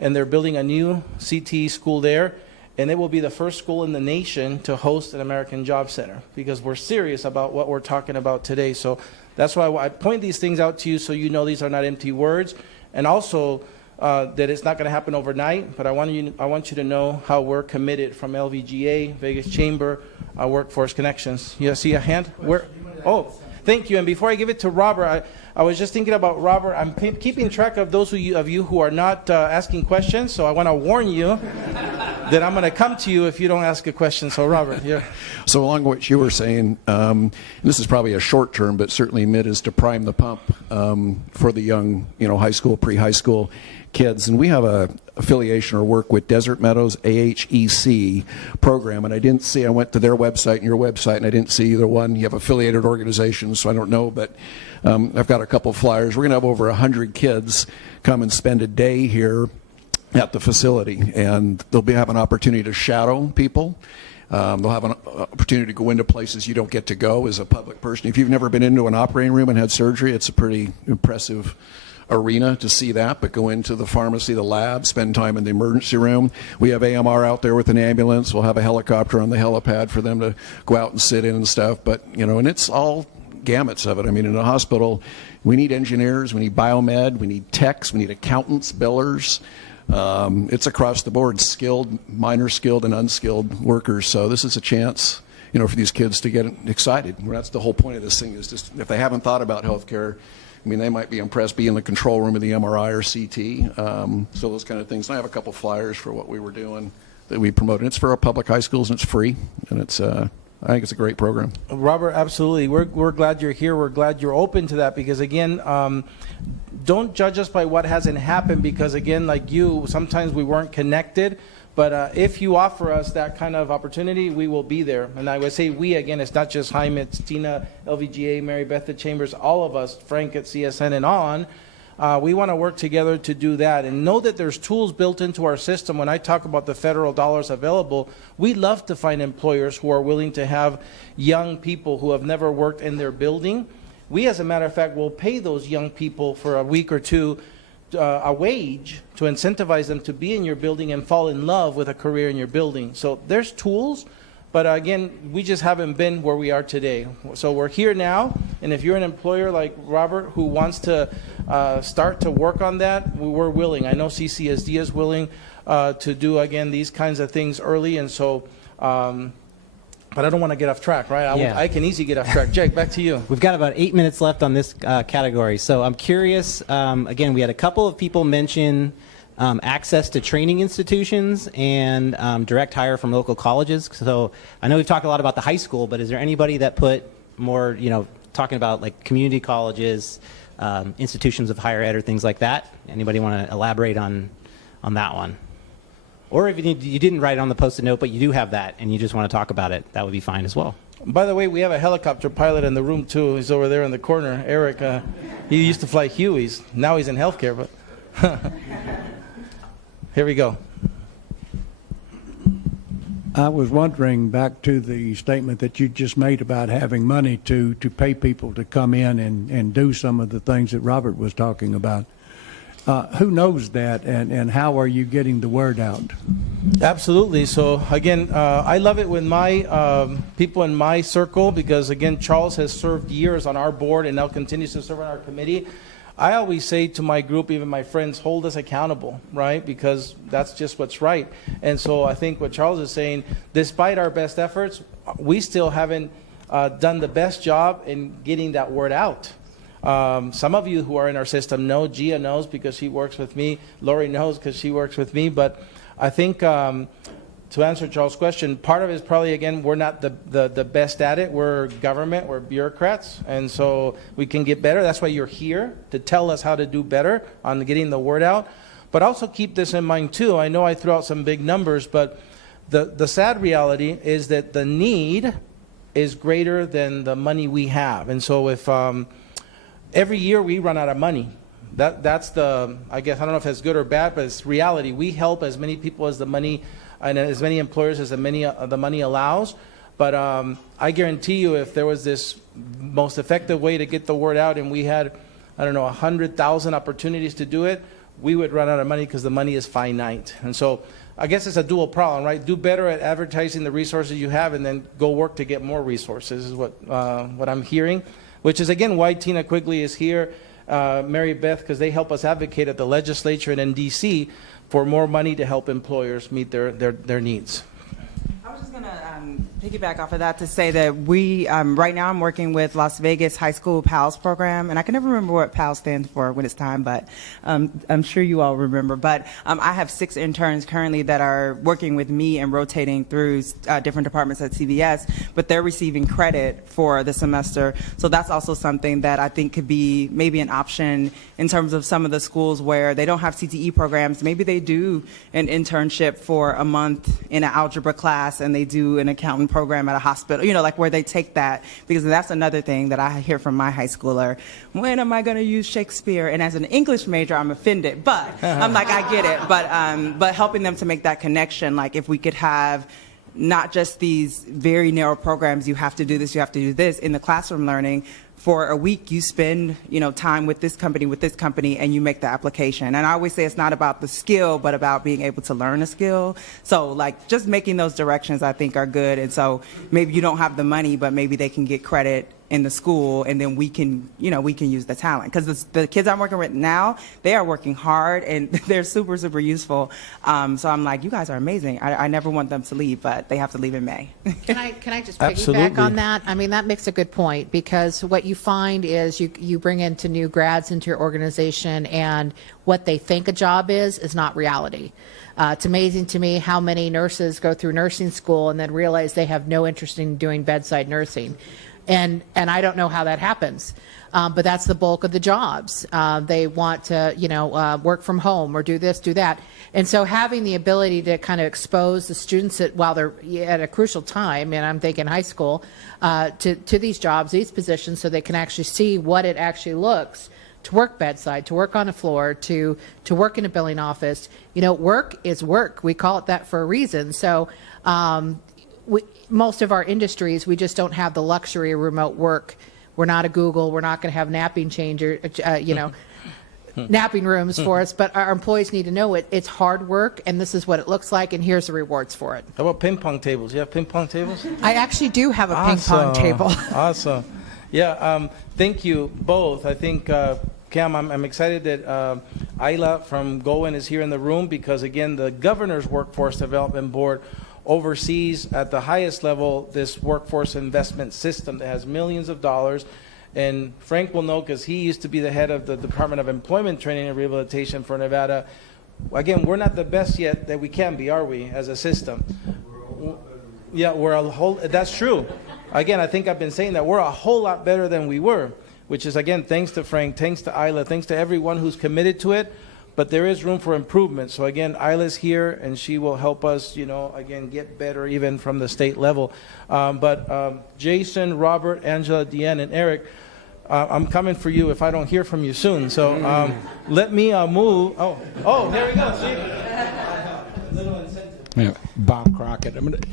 and they're building a new CTE school there, and it will be the first school in the nation to host an American Job Center, because we're serious about what we're talking about today. So that's why I point these things out to you, so you know these are not empty words, and also that it's not going to happen overnight, but I want you to know how we're committed from LVGA, Vegas Chamber, Workforce Connections. You see a hand? Oh, thank you. And before I give it to Robert, I was just thinking about Robert. I'm keeping track of those of you who are not asking questions, so I want to warn you that I'm going to come to you if you don't ask a question. So Robert, yeah. So along what you were saying, this is probably a short term, but certainly mid is to prime the pump for the young, high school, pre-high school kids. And we have a affiliation or work with Desert Meadows AHEC program, and I went to their website and your website, and I didn't see either one. You have affiliated organizations, so I don't know, but I've got a couple of flyers. We're going to have over 100 kids come and spend a day here at the facility, and they'll have an opportunity to shadow people. They'll have an opportunity to go into places you don't get to go as a public person. If you've never been into an operating room and had surgery, it's a pretty impressive arena to see that, but go into the pharmacy, the lab, spend time in the emergency room. We have AMR out there with an ambulance. We'll have a helicopter on the helipad for them to go out and sit in and stuff. But, and it's all gamuts of it. I mean, in a hospital, we need engineers, we need biomed, we need techs, we need accountants, billers. It's across the board, skilled, minor skilled, and unskilled workers. So this is a chance, for these kids to get excited. That's the whole point of this thing, is just if they haven't thought about healthcare, they might be impressed being in the control room of the MRI or CT, so those kind of things. And I have a couple flyers for what we were doing that we promoted. It's for our public high schools, and it's free, and it's I think it's a great program. Robert, absolutely. We're glad you're here. We're glad you're open to that, because again, don't judge us by what hasn't happened, because again, like you, sometimes we weren't connected. But if you offer us that kind of opportunity, we will be there. And I would say we, again, it's not just Jaime, it's Tina, LVGA, Mary Beth at Chambers, all of us, Frank at CSN and on. We want to work together to do that. And know that there's tools built into our system. When I talk about the federal dollars available, we love to find employers who are willing to have young people who have never worked in their building. We, as a matter of fact, will pay those young people for a week or two a wage to incentivize them to be in your building and fall in love with a career in your building. So there's tools. But again, we just haven't been where we are today. So we're here now, and if you're an employer like Robert who wants to start to work on that, we're willing. I know CCSD is willing to do, again, these kinds of things early, and so, but I don't want to get off track, right? Yeah. I can easily get off track. Jake, back to you. We've got about 8 minutes left on this category. So I'm curious, again, we had a couple of people mention access to training institutions and direct hire from local colleges. So I know we've talked a lot about the high school, but is there anybody that put more, talking about like community colleges, institutions of higher ed or things like that? Anybody want to elaborate on that one? Or if you didn't write it on the Post-it note, but you do have that and you just want to talk about it, that would be fine as well. By the way, we have a helicopter pilot in the room too. He's over there in the corner. Eric, he used to fly Hueys. Now he's in healthcare, but here we go. I was wondering, back to the statement that you just made about having money to pay people to come in and do some of the things that Robert was talking about. Who knows that, and how are you getting the word out? Absolutely. So again, I love it when my people in my circle, because again, Charles has served years on our board and now continues to serve on our committee. I always say to my group, even my friends, hold us accountable, right? Because that's just what's right. And so I think what Charles is saying, despite our best efforts, we still haven't done the best job in getting that word out. Some of you who are in our system know, Gia knows because she works with me, Lori knows because she works with me, but I think to answer Charles' question, part of it is probably, again, we're not the best at it. We're government, we're bureaucrats, and so we can get better. That's why you're here, to tell us how to do better on getting the word out. But also keep this in mind too. I know I threw out some big numbers, but the sad reality is that the need is greater than the money we have. And so if every year we run out of money, that's the, I guess, I don't know if it's good or bad, but it's reality. We help as many people as the money, and as many employers as the money allows. But I guarantee you, if there was this most effective way to get the word out and we had, I don't know, 100,000 opportunities to do it, we would run out of money because the money is finite. And so I guess it's a dual problem, right? Do better at advertising the resources you have and then go work to get more resources is what I'm hearing, which is, again, why Tina Quigley is here, Mary Beth, because they help us advocate at the legislature and in D.C. for more money to help employers meet their needs. I was just going to piggyback off of that to say that we, right now I'm working with Las Vegas High School PALS program, and I can never remember what PALS stands for when it's time, but I'm sure you all remember. But I have 6 interns currently that are working with me and rotating through different departments at CVS, but they're receiving credit for the semester. So that's also something that I think could be maybe an option in terms of some of the schools where they don't have CTE programs. Maybe they do an internship for a month in an algebra class and they do an accounting program at a hospital, like where they take that, because that's another thing that I hear from my high schooler. When am I going to use Shakespeare? And as an English major, I'm offended, but I'm like, I get it. But helping them to make that connection, like if we could have not just these very narrow programs, you have to do this, you have to do this, in the classroom learning. For a week, you spend, time with this company, and you make the application. And I always say it's not about the skill, but about being able to learn a skill. So, like, just making those directions, I think, are good. And so maybe you don't have the money, but maybe they can get credit in the school, and then we can use the talent. Because the kids I'm working with now, they are working hard, and they're super, super useful. So I'm like, you guys are amazing. I never want them to leave, but they have to leave in May. Can I just Absolutely. piggyback on that? I mean, that makes a good point, because what you find is you bring into new grads into your organization, and what they think a job is not reality. It's amazing to me how many nurses go through nursing school and then realize they have no interest in doing bedside nursing. And I don't know how that happens, but that's the bulk of the jobs. They want to, work from home or do this, do that. And so having the ability to kind of expose the students while they're at a crucial time, and I'm thinking high school, to these jobs, these positions, so they can actually see what it actually looks to work bedside, to work on a floor, to work in a billing office. Work is work. We call it that for a reason. So most of our industries, we just don't have the luxury of remote work. We're not a Google. We're not going to have napping changer, napping rooms for us, but our employees need to know it's hard work, and this is what it looks like, and here's the rewards for it. How about ping pong tables? You have ping pong tables? I actually do have a ping pong table. Awesome. Yeah, thank you both. I think, Cam, I'm excited that Ayla from Goen is here in the room because, again, the Governor's Workforce Development Board oversees at the highest level this workforce investment system that has millions of dollars. And Frank will know because he used to be the head of the Department of Employment Training and Rehabilitation for Nevada. Again, we're not the best yet that we can be, are we, as a system? Yeah, that's true. Again, I think I've been saying that we're a whole lot better than we were, which is, again, thanks to Frank, thanks to Ayla, thanks to everyone who's committed to it. But there is room for improvement. So, again, Ayla's here, and she will help us, again, get better even from the state level. But Jason, Robert, Angela, Deanne, and Eric, I'm coming for you if I don't hear from you soon. So let me move. Oh, here we go. See? Little incentive. Yeah, Bob Crockett. I'm going to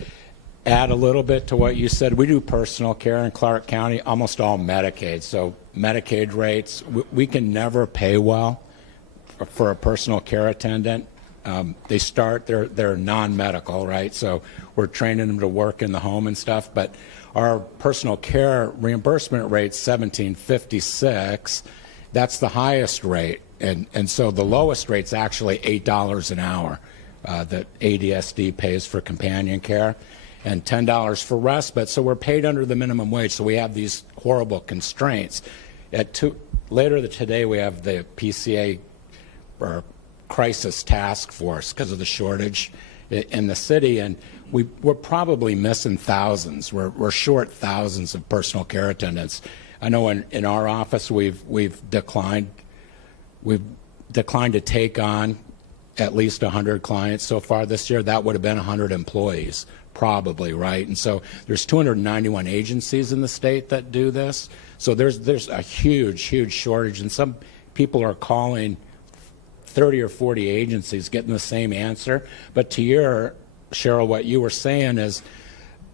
add a little bit to what you said. We do personal care in Clark County, almost all Medicaid. So Medicaid rates, we can never pay well for a personal care attendant. They're non-medical, right? So we're training them to work in the home and stuff. But our personal care reimbursement rate's $17.56. That's the highest rate. And so the lowest rate's actually $8 an hour that ADSD pays for companion care, and $10 for respite. So we're paid under the minimum wage. So we have these horrible constraints. Later today, we have the PCA or crisis task force because of the shortage in the city, and we're probably missing thousands. We're short thousands of personal care attendants. I know in our office we've declined to take on at least 100 clients so far this year. That would have been 100 employees probably, right? And so there's 291 agencies in the state that do this. So there's a huge shortage, and some people are calling 30 or 40 agencies getting the same answer. But to your, Cheryl, what you were saying is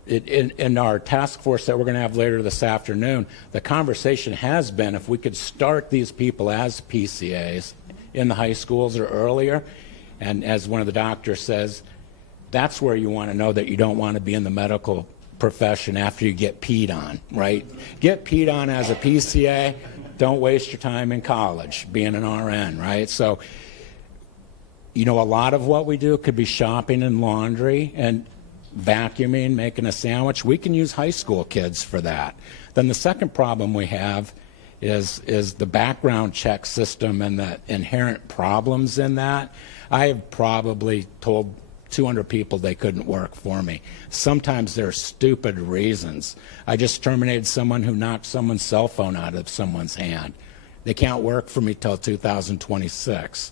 in our task force that we're going to have later this afternoon, the conversation has been if we could start these people as PCAs in the high schools or earlier, and as one of the doctors says, that's where you want to know that you don't want to be in the medical profession after you get peed on, right? Get peed on as a PCA, don't waste your time in college being an RN, right? So, a lot of what we do could be shopping and laundry and vacuuming, making a sandwich. We can use high school kids for that. Then the second problem we have is the background check system and the inherent problems in that. I have probably told 200 people they couldn't work for me. Sometimes they're stupid reasons. I just terminated someone who knocked someone's cell phone out of someone's hand. They can't work for me till 2026.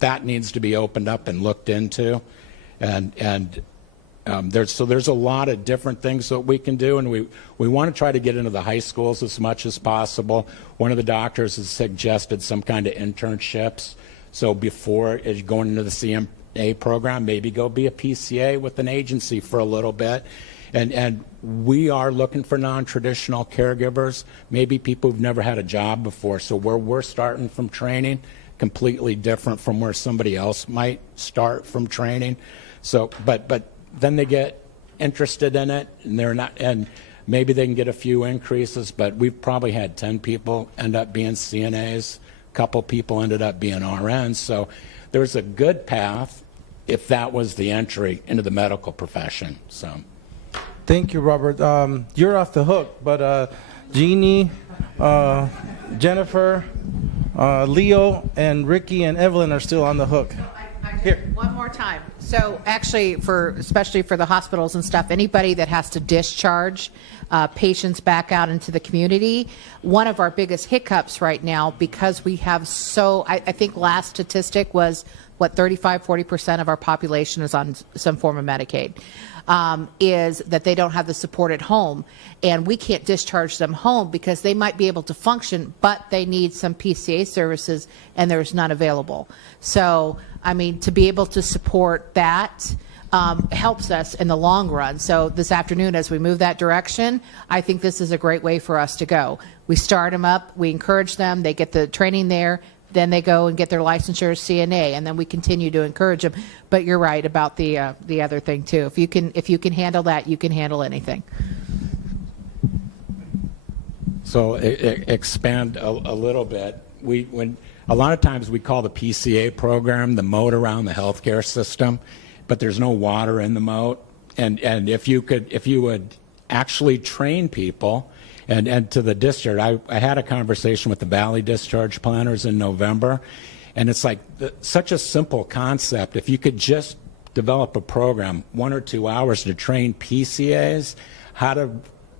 That needs to be opened up and looked into, and there's a lot of different things that we can do, and we want to try to get into the high schools as much as possible. One of the doctors has suggested some kind of internships. So before going into the CMA program, maybe go be a PCA with an agency for a little bit. And we are looking for non-traditional caregivers, maybe people who've never had a job before. So where we're starting from training, completely different from where somebody else might start from training. So, but then they get interested in it, and they're not, and maybe they can get a few increases. But we've probably had 10 people end up being CNAs, a couple people ended up being RNs. So there's a good path if that was the entry into the medical profession. So. Thank you, Robert. You're off the hook, but Jeannie, Jennifer, Leo, and Ricky and Evelyn are still on the hook. Here. One more time. So actually, especially for the hospitals and stuff, anybody that has to discharge patients back out into the community, one of our biggest hiccups right now, because we have I think last statistic was, 35-40% of our population is on some form of Medicaid, is that they don't have the support at home. And we can't discharge them home because they might be able to function, but they need some PCA services, and there's none available. So, to be able to support that helps us in the long run. So this afternoon, as we move that direction, I think this is a great way for us to go. We start them up, we encourage them, they get the training there, then they go and get their licensure as CNA, and then we continue to encourage them. But you're right about the other thing too. If you can handle that, you can handle anything. So expand a little bit. When a lot of times we call the PCA program the moat around the healthcare system, but there's no water in the moat. And if you would actually train people, and to the district, I had a conversation with the Valley discharge planners in November, and it's like such a simple concept. If you could just develop a program, 1 or 2 hours to train PCAs how to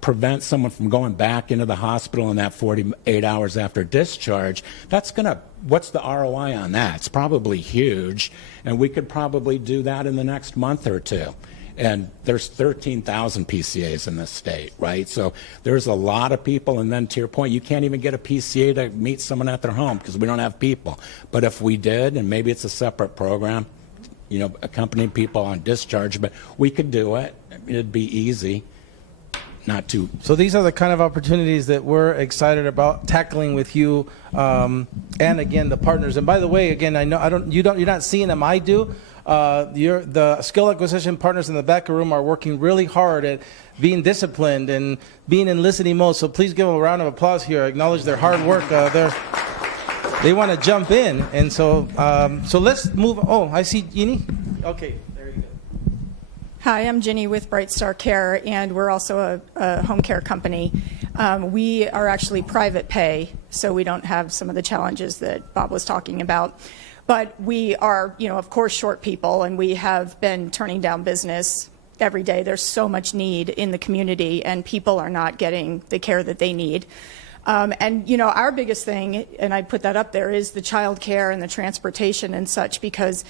prevent someone from going back into the hospital in that 48 hours after discharge, what's the ROI on that? It's probably huge, and we could probably do that in the next month or two. And there's 13,000 PCAs in this state, right? So there's a lot of people, and then to your point, you can't even get a PCA to meet someone at their home because we don't have people. But if we did, and maybe it's a separate program, accompanying people on discharge, but we could do it. It'd be easy. Not too. So these are the kind of opportunities that we're excited about tackling with you, and again the partners. And by the way, again, you're not seeing them. I do. The skill acquisition partners in the back of the room are working really hard at being disciplined and being in listening mode. So please give them a round of applause here. Acknowledge their hard work. They want to jump in, and so let's move. Oh, I see Jeannie. Okay. Hi, I'm Ginny with Bright Star Care, and we're also a home care company. We are actually private pay, so we don't have some of the challenges that Bob was talking about. But we are, of course, short people, and we have been turning down business every day. There's so much need in the community, and people are not getting the care that they need. And our biggest thing, and I put that up there, is the child care and the transportation and such, because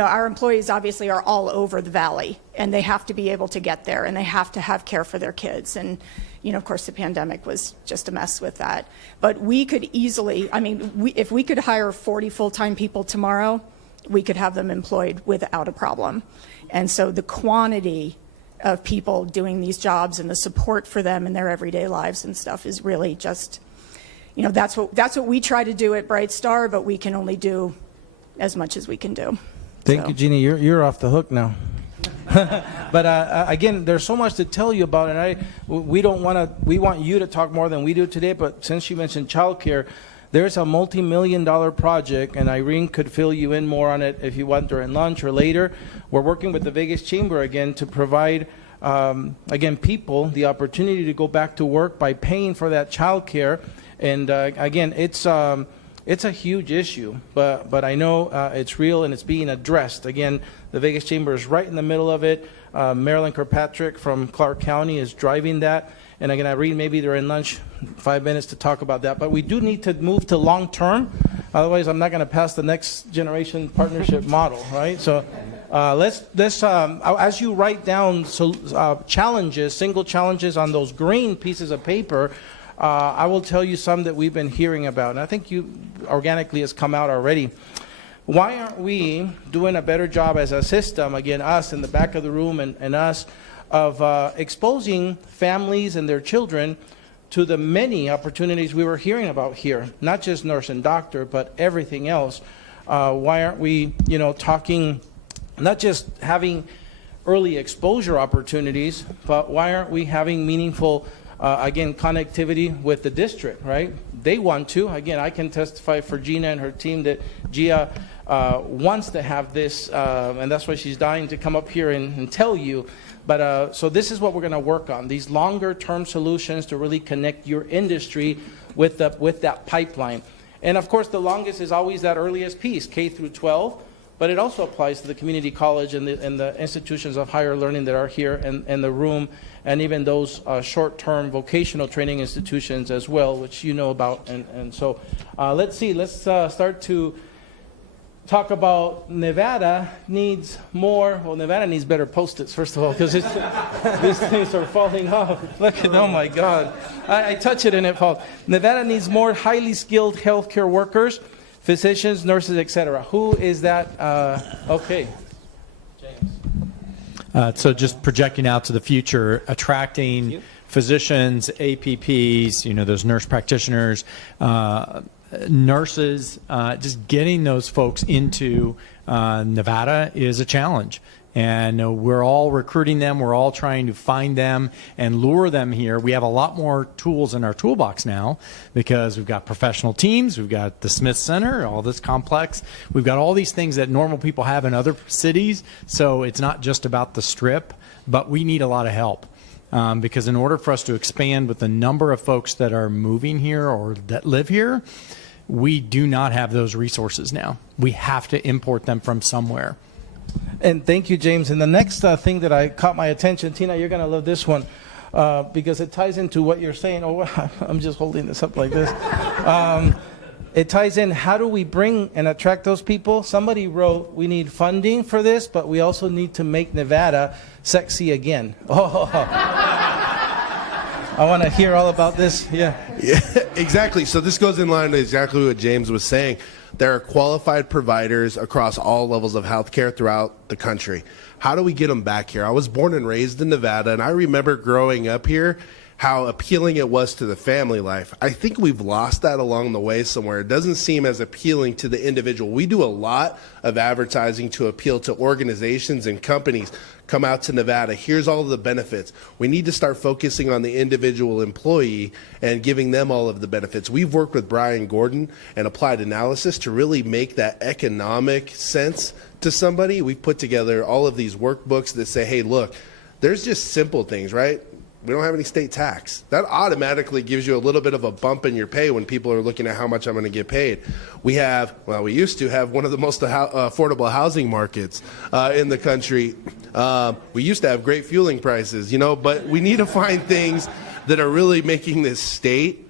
our employees obviously are all over the valley, and they have to be able to get there, and they have to have care for their kids. And of course, the pandemic was just a mess with that. But we could easily, if we could hire 40 full-time people tomorrow, we could have them employed without a problem. And so the quantity of people doing these jobs and the support for them in their everyday lives and stuff is really just, that's what we try to do at Bright Star, but we can only do as much as we can do. Thank you, Jeannie. You're off the hook now. But again, there's so much to tell you about, and we want you to talk more than we do today. But since you mentioned childcare, there's a multi-million-dollar project, and Irene could fill you in more on it if you want during lunch or later. We're working with the Vegas Chamber again to provide people the opportunity to go back to work by paying for that childcare. And again, it's a huge issue, but I know it's real and it's being addressed. Again, the Vegas Chamber is right in the middle of it. Marilyn Kirkpatrick from Clark County is driving that. And again, Irene, maybe during lunch, 5 minutes to talk about that. But we do need to move to long term. Otherwise, I'm not going to pass the next generation partnership model, right? So let's as you write down challenges, single challenges on those green pieces of paper, I will tell you some that we've been hearing about, and I think you organically has come out already. Why aren't we doing a better job as a system, again, us in the back of the room and us, of exposing families and their children to the many opportunities we were hearing about here, not just nurse and doctor, but everything else? Why aren't we, talking, not just having early exposure opportunities, but why aren't we having meaningful connectivity with the district, right? They want to. Again, I can testify for Gina and her team that Gia wants to have this, and that's why she's dying to come up here and tell you. But so this is what we're going to work on, these longer-term solutions to really connect your industry with that pipeline. And of course, the longest is always that earliest piece, K through 12. But it also applies to the community college and the institutions of higher learning that are here in the room, and even those short-term vocational training institutions as well, which you know about. And so let's start to talk about Nevada needs more. Well, Nevada needs better Post-its, first of all, because these things are falling off. Look at, oh my God. I touch it and it falls. Nevada needs more highly skilled healthcare workers, physicians, nurses, etc. Who is that? Okay. James. So just projecting out to the future, attracting physicians, APPs, those nurse practitioners, nurses, just getting those folks into Nevada is a challenge. And we're all recruiting them. We're all trying to find them and lure them here. We have a lot more tools in our toolbox now because we've got professional teams. We've got the Smith Center, all this complex. We've got all these things that normal people have in other cities. So it's not just about the Strip, but we need a lot of help. Because in order for us to expand with the number of folks that are moving here or that live here, we do not have those resources now. We have to import them from somewhere. And thank you, James. And the next thing that I caught my attention, Tina, you're going to love this one because it ties into what you're saying. Oh, I'm just holding this up like this. It ties in, how do we bring and attract those people? Somebody wrote, we need funding for this, but we also need to make Nevada sexy again. Oh, I want to hear all about this. Yeah, exactly. So this goes in line with exactly what James was saying. There are qualified providers across all levels of healthcare throughout the country. How do we get them back here? I was born and raised in Nevada, and I remember growing up here how appealing it was to the family life. I think we've lost that along the way somewhere. It doesn't seem as appealing to the individual. We do a lot of advertising to appeal to organizations and companies. Come out to Nevada. Here's all of the benefits. We need to start focusing on the individual employee and giving them all of the benefits. We've worked with Brian Gordon and Applied Analysis to really make that economic sense to somebody. We've put together all of these workbooks that say, hey, look, there's just simple things, right? We don't have any state tax. That automatically gives you a little bit of a bump in your pay when people are looking at how much I'm going to get paid. We used to have one of the most affordable housing markets in the country. We used to have great fueling prices, but we need to find things that are really making this state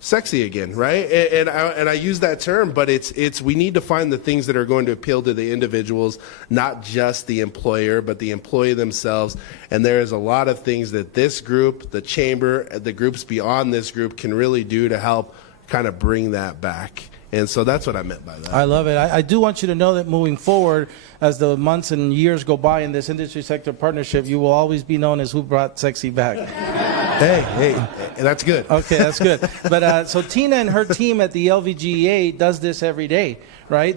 sexy again, right? And I use that term, but it's we need to find the things that are going to appeal to the individuals, not just the employer, but the employee themselves. And there is a lot of things that this group, the chamber, the groups beyond this group can really do to help kind of bring that back. And so that's what I meant by that. I love it. I do want you to know that moving forward, as the months and years go by in this industry sector partnership, you will always be known as who brought sexy back. Hey, that's good. Okay, that's good. But so Tina and her team at the LVGEA does this every day, right?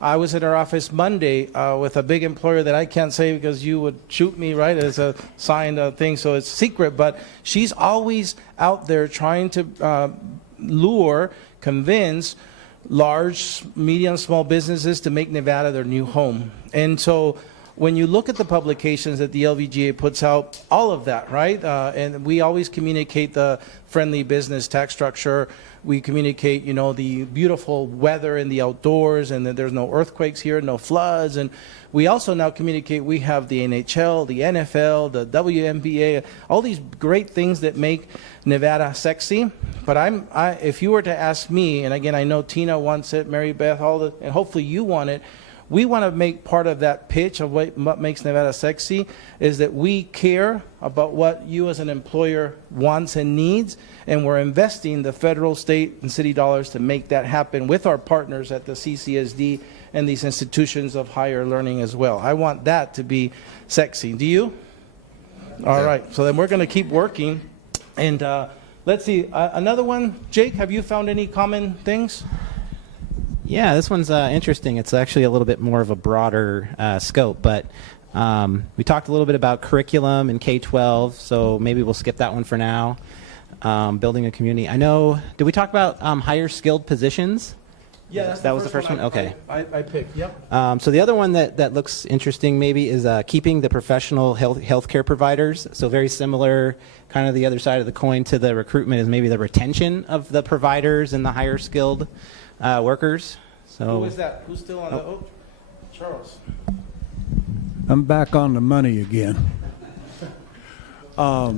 I was in her office Monday with a big employer that I can't say because you would shoot me, right? As a signed thing, so it's secret. But she's always out there trying to convince large, medium, small businesses to make Nevada their new home. And so when you look at the publications that the LVGA puts out, all of that, right? And we always communicate the friendly business tax structure. We communicate, the beautiful weather in the outdoors and that there's no earthquakes here, no floods. And we also now communicate we have the NHL, the NFL, the WNBA, all these great things that make Nevada sexy. But if you were to ask me, and again, I know Tina wants it, Mary Beth, and hopefully you want it, we want to make part of that pitch of what makes Nevada sexy is that we care about what you as an employer wants and needs, and we're investing the federal, state, and city dollars to make that happen with our partners at the CCSD and these institutions of higher learning as well. I want that to be sexy. Do you? All right. So then we're going to keep working. And let's see. Another one. Jake, have you found any common things? Yeah, this one's interesting. It's actually a little bit more of a broader scope, but we talked a little bit about curriculum in K-12, so maybe we'll skip that one for now. Building a community. I know, did we talk about higher skilled positions? Yeah, that was the first one? Okay. I picked, yep. So the other one that looks interesting maybe is keeping the professional healthcare providers. So very similar, kind of the other side of the coin to the recruitment is maybe the retention of the providers and the higher skilled workers. So who is that? Who's still on the Charles. I'm back on the money again. I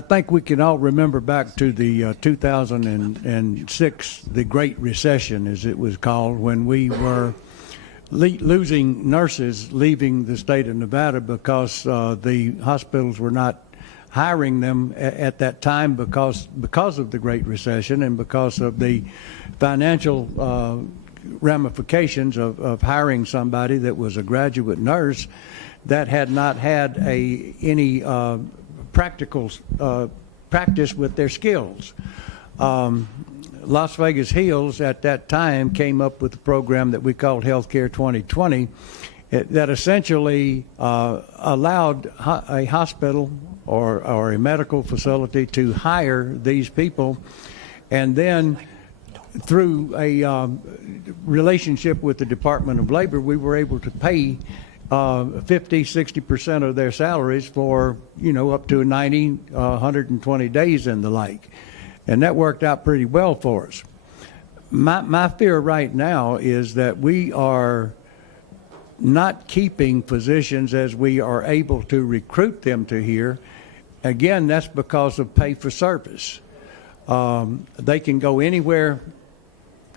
think we can all remember back to the 2006, the Great Recession, as it was called, when we were losing nurses leaving the state of Nevada because the hospitals were not hiring them at that time because of the Great Recession and because of the financial ramifications of hiring somebody that was a graduate nurse that had not had any practical practice with their skills. Las Vegas Hills at that time came up with a program that we called Healthcare 2020 that essentially allowed a hospital or a medical facility to hire these people, and then through a relationship with the Department of Labor, we were able to pay 50-60% of their salaries for, up to 90, 120 days and the like. And that worked out pretty well for us. My fear right now is that we are not keeping physicians as we are able to recruit them to here. Again, that's because of pay for service. They can go anywhere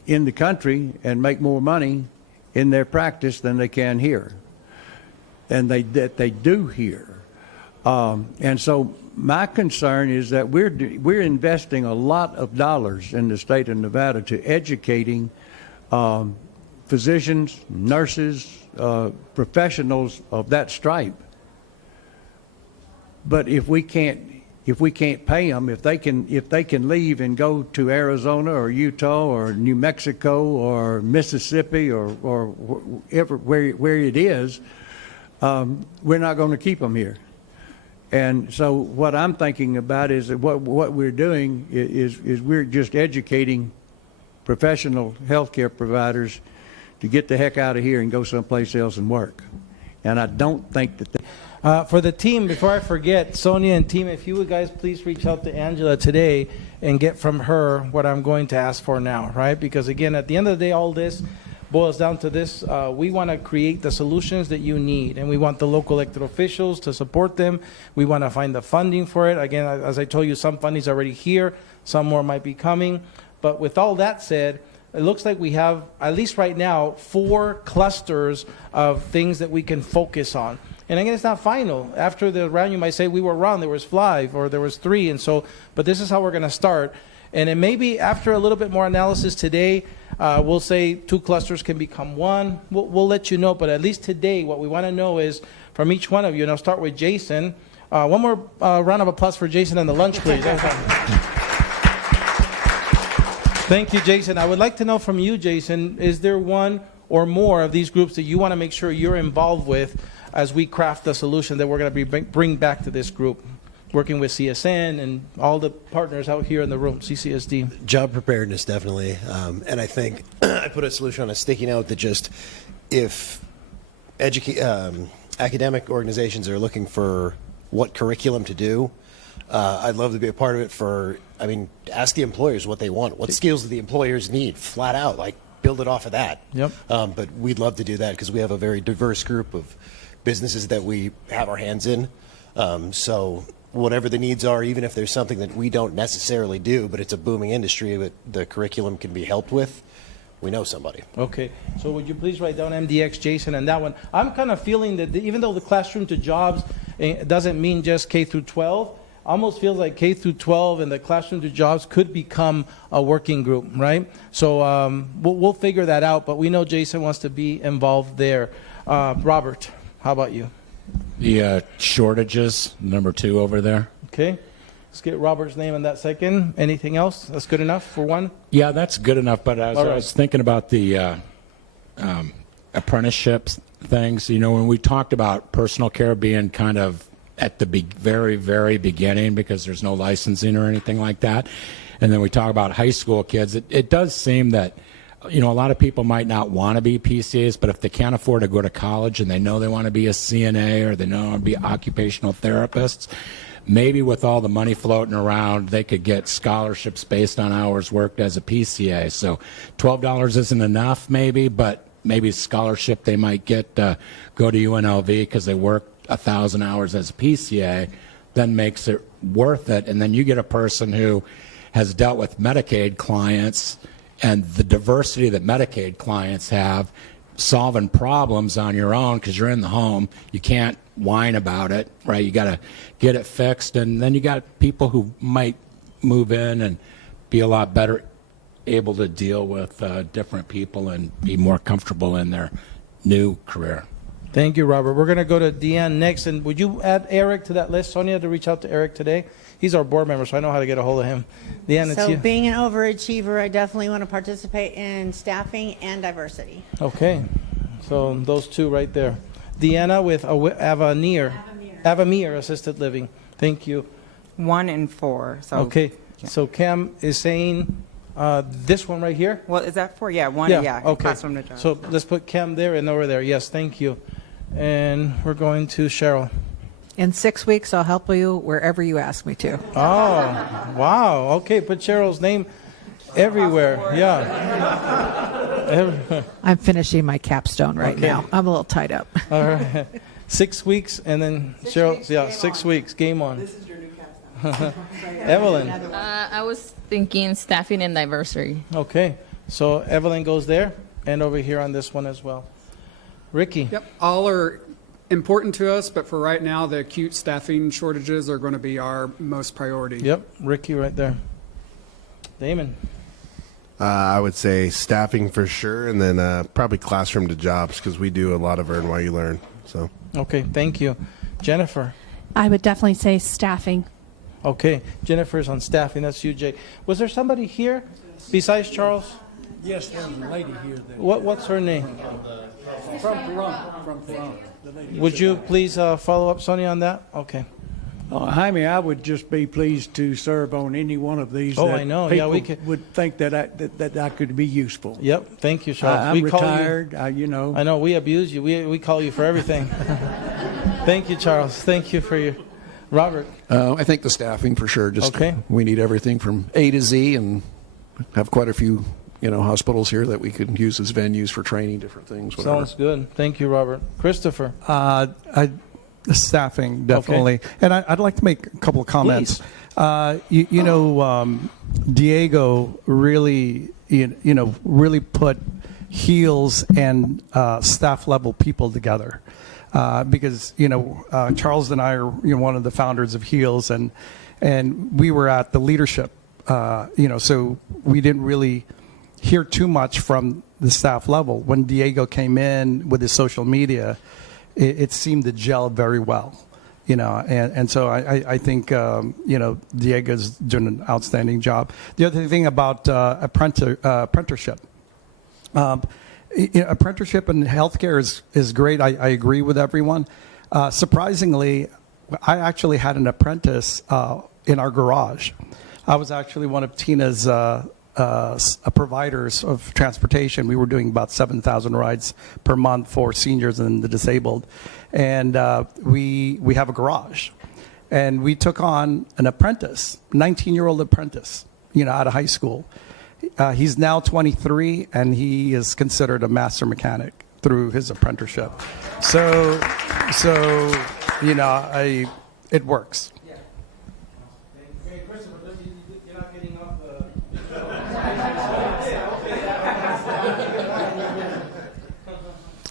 in the country and make more money in their practice than they can here, and they do here. And so my concern is that we're investing a lot of dollars in the state of Nevada to educating physicians, nurses, professionals of that stripe. But if we can't pay them, if they can leave and go to Arizona or Utah or New Mexico or Mississippi or where it is, we're not going to keep them here. And so what I'm thinking about is that what we're doing is we're just educating professional healthcare providers to get the heck out of here and go someplace else and work. And I don't think that for the team, before I forget, Sonia and team, if you would guys please reach out to Angela today and get from her what I'm going to ask for now, right? Because again, at the end of the day, all this boils down to this. We want to create the solutions that you need, and we want the local elected officials to support them. We want to find the funding for it. Again, as I told you, some funding is already here. Some more might be coming. But with all that said, it looks like we have, at least right now, 4 clusters of things that we can focus on. And again, it's not final. After the round, you might say we were wrong. There was 5 or there was 3, and so. But this is how we're going to start. And it may be after a little bit more analysis today, we'll say 2 clusters can become 1. We'll let you know. But at least today, what we want to know is from each one of you. And I'll start with Jason. One more round of applause for Jason and the lunch, please. Thank you, Jason. I would like to know from you, Jason, is there one or more of these groups that you want to make sure you're involved with as we craft the solution that we're going to bring back to this group, working with CSN and all the partners out here in the room, CCSD? Job preparedness, definitely. And I think I put a solution on a sticky note that just if academic organizations are looking for what curriculum to do, I'd love to be a part of it ask the employers what they want. What skills do the employers need? Flat out, build it off of that. Yep. But we'd love to do that because we have a very diverse group of businesses that we have our hands in. So whatever the needs are, even if there's something that we don't necessarily do, but it's a booming industry that the curriculum can be helped with, we know somebody. Okay, so would you please write down MDX, Jason, and that one. I'm kind of feeling that even though the classroom to jobs doesn't mean just K through 12, almost feels like K through 12 and the classroom to jobs could become a working group, right? So we'll figure that out, but we know Jason wants to be involved there. Robert, how about you? The shortages, number 2 over there. Okay, let's get Robert's name in that second. Anything else? That's good enough for 1? Yeah, that's good enough, but I was thinking about the apprenticeships things. When we talked about personal care being kind of at the very, very beginning because there's no licensing or anything like that. And then we talk about high school kids. It does seem that, a lot of people might not want to be PCAs, but if they can't afford to go to college and they know they want to be a CNA or they know they want to be occupational therapists, maybe with all the money floating around, they could get scholarships based on hours worked as a PCA. So $12 isn't enough maybe, but maybe scholarship they might get go to UNLV because they worked 1,000 hours as a PCA, then makes it worth it. And then you get a person who has dealt with Medicaid clients and the diversity that Medicaid clients have, solving problems on your own because you're in the home. You can't whine about it, right? You got to get it fixed. And then you got people who might move in and be a lot better able to deal with different people and be more comfortable in their new career. Thank you, Robert. We're going to go to Deanne next. And would you add Eric to that list, Sonia, to reach out to Eric today? He's our board member, so I know how to get a hold of him. Deanne, it's So you. being an overachiever, I definitely want to participate in staffing and diversity. Okay. So those two right there. Deanna with Avamere Assisted Living. Thank you. 1 and 4. So Okay. So Cam is saying this one right here? Well, is that 4? Yeah, 1. Yeah. Okay. Classroom to job. So let's put Cam there and over there. Yes, thank you. And we're going to Cheryl. In 6 weeks, I'll help you wherever you ask me to. Oh, wow. Okay, put Cheryl's name everywhere. Yeah. I'm finishing my capstone right Okay. now. I'm a little tied up. All right. 6 weeks, and then Cheryl. Yeah, 6 weeks. Game on. This is your new capstone. Evelyn. I was thinking staffing and diversity. Okay. So Evelyn goes there, and over here on this one as well. Ricky. Yep, all are important to us, but for right now, the acute staffing shortages are going to be our most priority. Yep, Ricky right there. Damon. I would say staffing for sure, and then probably classroom to jobs because we do a lot of earn while you learn. So. Okay, thank you. Jennifer. I would definitely say staffing. Okay, Jennifer's on staffing. That's you, Jay. Was there somebody here besides Charles? Yes, there's a lady here. What's her name? From Pahrump. Would you please follow up, Sonny, on that? Okay. Jaime, I would just be pleased to serve on any one of these. Oh, that I know. People Yeah, we could. would think that I could be useful. Yep. Thank you, Charles. I'm retired. I know we abuse you. We call you for everything. Thank you, Charles. Thank you for your. Robert. I think the staffing for sure. Just Okay. We need everything from A to Z, and have quite a few hospitals here that we could use as venues for training, different things. Whatever. Sounds good. Thank you, Robert. Christopher. Staffing, definitely. Okay. And I'd like to make a couple of comments. Diego really, really put HEALS and staff level people together. Because, Charles and I are one of the founders of HEALS, and we were at the leadership, so we didn't really hear too much from the staff level. When Diego came in with his social media, it seemed to gel very well, and so I think, Diego's doing an outstanding job. The other thing about apprenticeship, apprenticeship in healthcare is great. I agree with everyone. Surprisingly, I actually had an apprentice in our garage. I was actually one of Tina's providers of transportation. We were doing about 7,000 rides per month for seniors and the disabled. And we have a garage. And we took on an apprentice, 19-year-old apprentice, out of high school. He's now 23, and he is considered a master mechanic through his apprenticeship. So it works.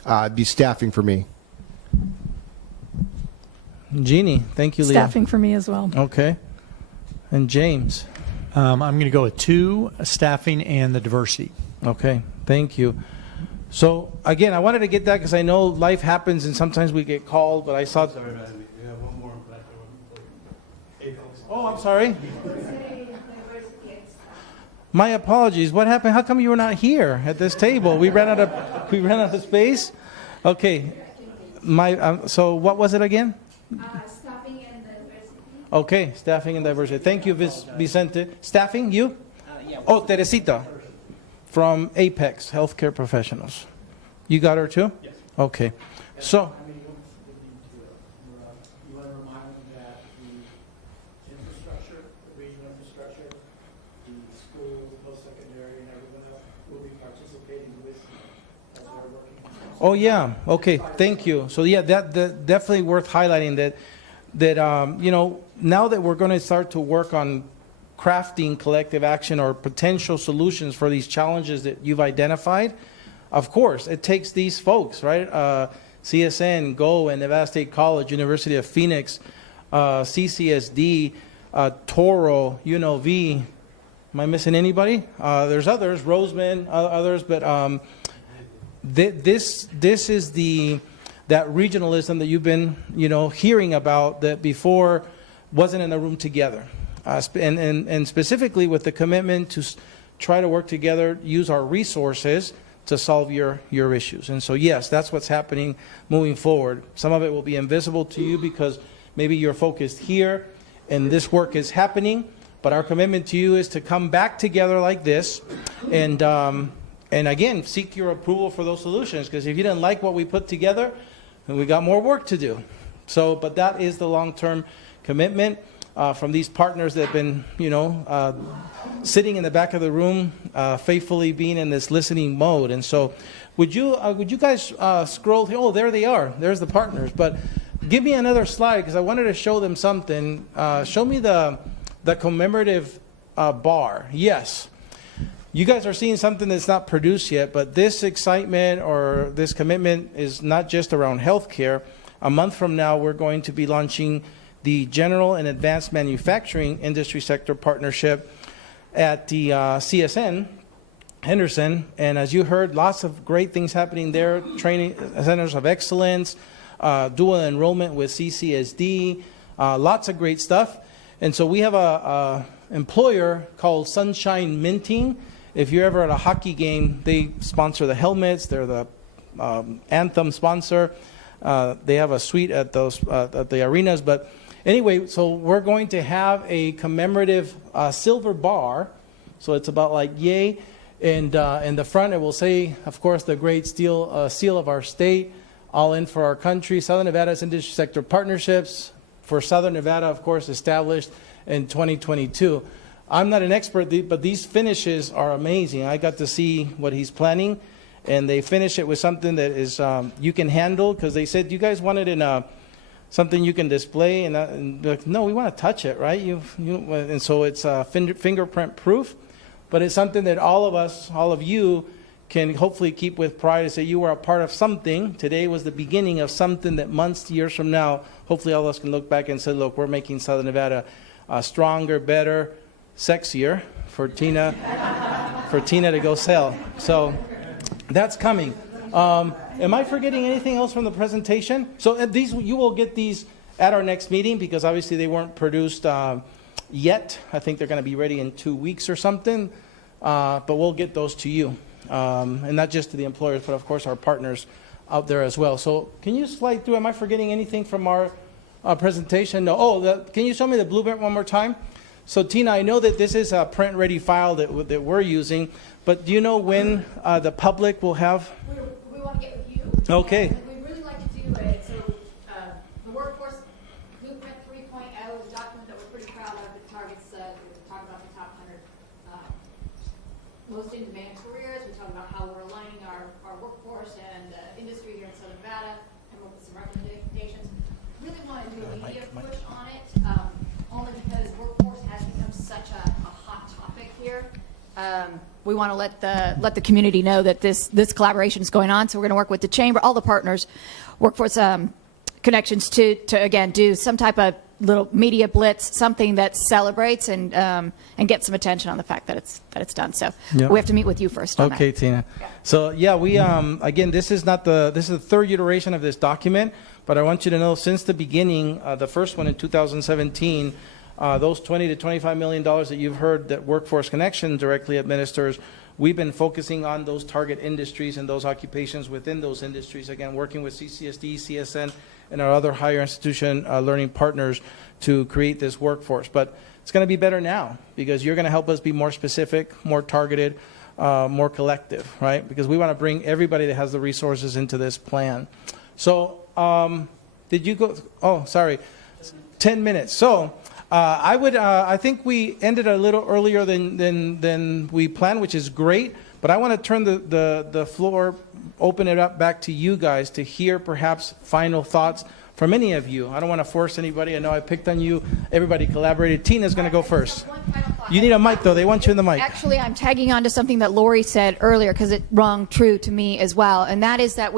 It'd be staffing for me. Jeannie, thank you, Leah. Staffing for me as well. Okay. And James. I'm going to go with 2, staffing and the diversity. Okay, thank you. So, again, I wanted to get that because I know life happens and sometimes we get called, but I saw... Oh, I'm sorry. My apologies. What happened? How come you were not here at this table? We ran out of space. Okay. So what was it again? Staffing and diversity. Okay, staffing and diversity. Thank you, Vicente. Staffing, you? Oh, Teresita from Apex Healthcare Professionals. You got her too? Yes. Okay. So. Oh yeah. Okay. Thank you. So yeah, that definitely worth highlighting that now that we're going to start to work on crafting collective action or potential solutions for these challenges that you've identified. Of course, it takes these folks, right? CSN, GO, and Nevada State College, University of Phoenix, CCSD, Toro, UNLV. Am I missing anybody? There's others, Roseman, others, but. This is the that regionalism that you've been, hearing about that before wasn't in the room together. And specifically with the commitment to try to work together, use our resources to solve your issues. And so, yes, that's what's happening moving forward. Some of it will be invisible to you because maybe you're focused here and this work is happening, but our commitment to you is to come back together like this and again, seek your approval for those solutions, because if you didn't like what we put together, then we got more work to do. So, but that is the long-term commitment from these partners that have been, sitting in the back of the room, faithfully being in this listening mode. And so, would you guys scroll? Oh, there they are. There's the partners. But give me another slide because I wanted to show them something. Show me the commemorative bar. Yes. You guys are seeing something that's not produced yet, but this excitement or this commitment is not just around healthcare. A month from now, we're going to be launching the General and Advanced Manufacturing Industry Sector Partnership at the CSN Henderson. And as you heard, lots of great things happening there, training centers of excellence, dual enrollment with CCSD, lots of great stuff. And so we have a employer called Sunshine Minting. If you're ever at a hockey game, they sponsor the helmets. They're the anthem sponsor. They have a suite at the arenas. But anyway, so we're going to have a commemorative silver bar. So it's about like yay. And in the front, it will say, of course, the great seal of our state, all in for our country. Southern Nevada's Industry Sector Partnerships for Southern Nevada, of course, established in 2022. I'm not an expert, but these finishes are amazing. I got to see what he's planning, and they finish it with something that is you can handle, because they said, you guys want it in something you can display, and like, no, we want to touch it, right? And so it's fingerprint proof, but it's something that all of you can hopefully keep with pride and say you were a part of something. Today was the beginning of something that months, years from now, hopefully all of us can look back and say, look, we're making Southern Nevada stronger, better, sexier for Tina to go sell. So that's coming. Am I forgetting anything else from the presentation? So these, you will get these at our next meeting, because obviously they weren't produced yet. I think they're going to be ready in 2 weeks or something, but we'll get those to you, and not just to the employers, but of course our partners out there as well. So can you slide through? Am I forgetting anything from our presentation? No. Oh, can you show me the blueprint one more time? So Tina, I know that this is a print-ready file that we're using, but do you know when the public will have? We want to get with you. Okay. And we'd really like to do it. So the Workforce Blueprint 3.0 is a document that we're pretty proud of. It targets, we talk about the top 100 most in-demand careers. We talk about how we're aligning our workforce and industry here in Southern Nevada, and we'll put some recommendations. Really want to do a media push on it, only because workforce has become such a hot topic here. We want to let the community know that this collaboration is going on. So we're going to work with the chamber, all the partners, workforce connections to again do some type of little media blitz, something that celebrates and get some attention on the fact that it's done. So Yep. we have to meet with you first. On Okay, that. Tina. So yeah, we again, this is the third iteration of this document, but I want you to know since the beginning, the first one in 2017. Those $20 to $25 million that you've heard that Workforce Connection directly administers, we've been focusing on those target industries and those occupations within those industries, again, working with CCSD, CSN, and our other higher institution learning partners to create this workforce. But it's going to be better now because you're going to help us be more specific, more targeted, more collective, right? Because we want to bring everybody that has the resources into this plan. So did you go? Oh, sorry. 10 minutes. So I think we ended a little earlier than we planned, which is great. But I want to turn the floor, open it up back to you guys to hear perhaps final thoughts from any of you. I don't want to force anybody. I know I picked on you. Everybody collaborated. Tina's going to go first. You need a mic, though. They want you in the mic. Actually, I'm tagging on to something that Lori said earlier because it rung true to me as well. And that is that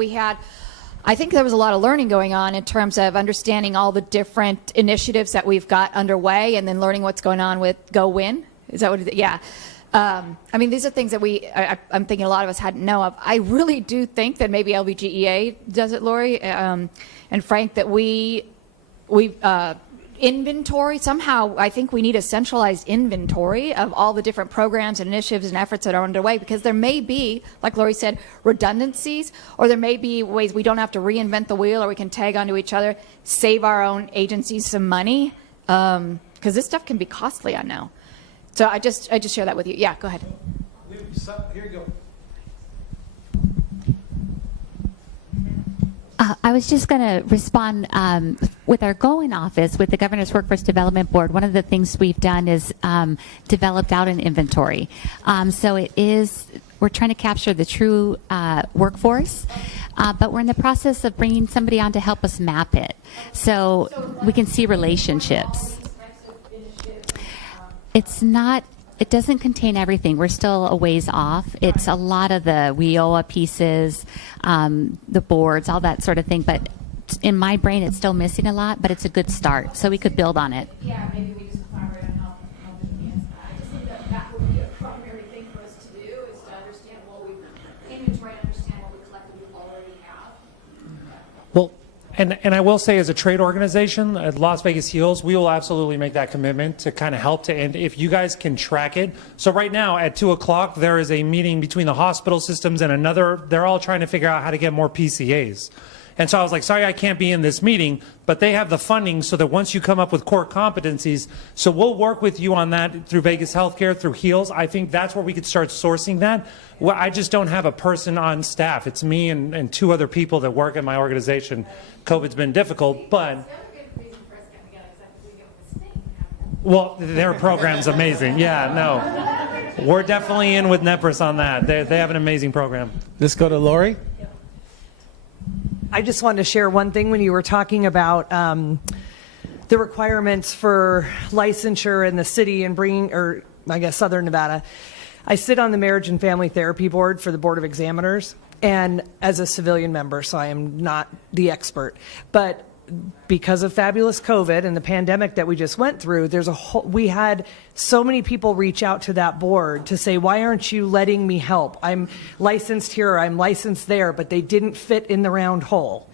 I think there was a lot of learning going on in terms of understanding all the different initiatives that we've got underway and then learning what's going on with Go Win. Is that what it is? Yeah. I mean, these are things that I'm thinking a lot of us hadn't know of. I really do think that maybe LVGEA does it, Lori, and Frank, that we inventory somehow. I think we need a centralized inventory of all the different programs and initiatives and efforts that are underway, because there may be, like Lori said, redundancies, or there may be ways we don't have to reinvent the wheel, or we can tag onto each other, save our own agencies some money, because this stuff can be costly, I know. So I just share that with you. Yeah, go ahead. Here you go. I was just going to respond with our Go-In office, with the Governor's Workforce Development Board. One of the things we've done is developed out an inventory. So we're trying to capture the true workforce, but we're in the process of bringing somebody on to help us map it so we can see relationships. It doesn't contain everything. We're still a ways off. It's a lot of the WIOA pieces, the boards, all that sort of thing. But in my brain, it's still missing a lot, but it's a good start. So we could build on it. Yeah, maybe we just collaborate on how it can. I just think that would be a primary thing for us to do, is to understand what we inventory and understand what we collectively already have. Well, and I will say, as a trade organization at Las Vegas Heals, we will absolutely make that commitment to kind of help to, and if you guys can track it. So right now at 2:00, there is a meeting between the hospital systems and another. They're all trying to figure out how to get more PCAs. And so I was like, sorry, I can't be in this meeting, but they have the funding so that once you come up with core competencies, so we'll work with you on that through Vegas Healthcare, through HEALS. I think that's where we could start sourcing that. Well, I just don't have a person on staff. It's me and two other people that work in my organization. COVID's been difficult, but well, their program's amazing. Yeah, no. We're definitely in with NEPRIS on that. They have an amazing program. Let's go to Lori. I just wanted to share one thing when you were talking about the requirements for licensure in the city and bringing, or I guess Southern Nevada. I sit on the Marriage and Family Therapy Board for the Board of Examiners, and as a civilian member, so I am not the expert. But because of fabulous COVID and the pandemic that we just went through, we had so many people reach out to that board to say, why aren't you letting me help? I'm licensed here, I'm licensed there, but they didn't fit in the round hole.